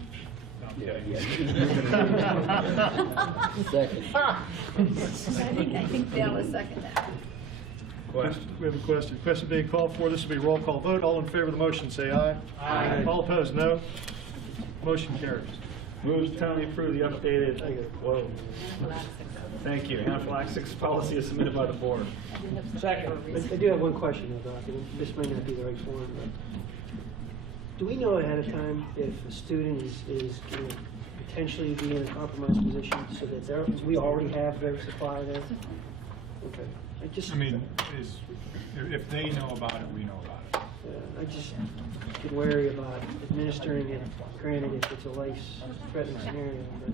No, I'm kidding. Second. I think Dallas second that. Question. We have a question. Question being called for, this will be a roll call vote. All in favor of the motion, say aye. Aye. All opposed, no. Motion carries. Move to tentatively approve the updated, whoa, thank you, anaphylaxis policy is submitted by the board. Second. I do have one question though, Doc, and this might not be the right forum, but do we know ahead of time if a student is going to potentially be in a compromised position so that we already have their supply there? Okay. I mean, if they know about it, we know about it. I just get wary about administering it, granted if it's a life-threatening scenario, but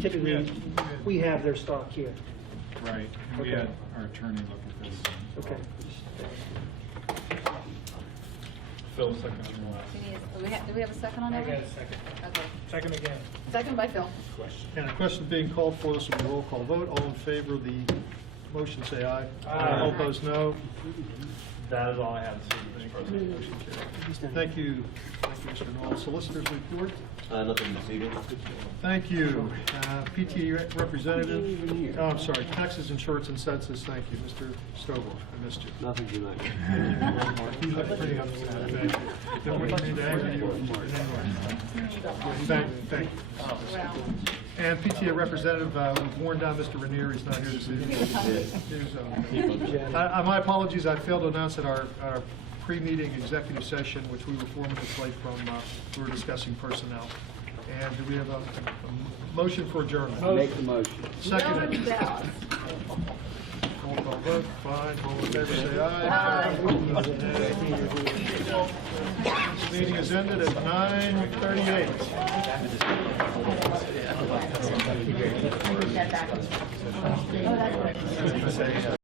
typically, we have their stock here. Right. And we Okay. had our attorney look at this. Okay. Phil, second. Do we have a second on I that? got a second. Okay. Second again. Second by Phil. And a question being called for, this will be a roll call vote. All in favor of the motion, say aye. Aye. All opposed, no. That is all I have this evening, Mr. President. Motion carried. Thank you. Thank you, Mr. Knoll. Solicitors report? Nothing this evening. Thank you. PTA representative, I'm sorry, taxes, insurance, and census, thank you. Mr. Stovall, I missed you. Nothing tonight. You look pretty upset, thank you. Don't we need to anger you? Thank you. And PTA representative, we've worn down Mr. Rainier, he's not here this evening. My apologies, I failed to announce at our pre-meeting executive session, which we were 4 minutes late from, we were discussing personnel. And do we have a motion for adjournment? Make the motion. Second. Roll call vote, fine, all in favor, say aye. This meeting is ended at 9:38.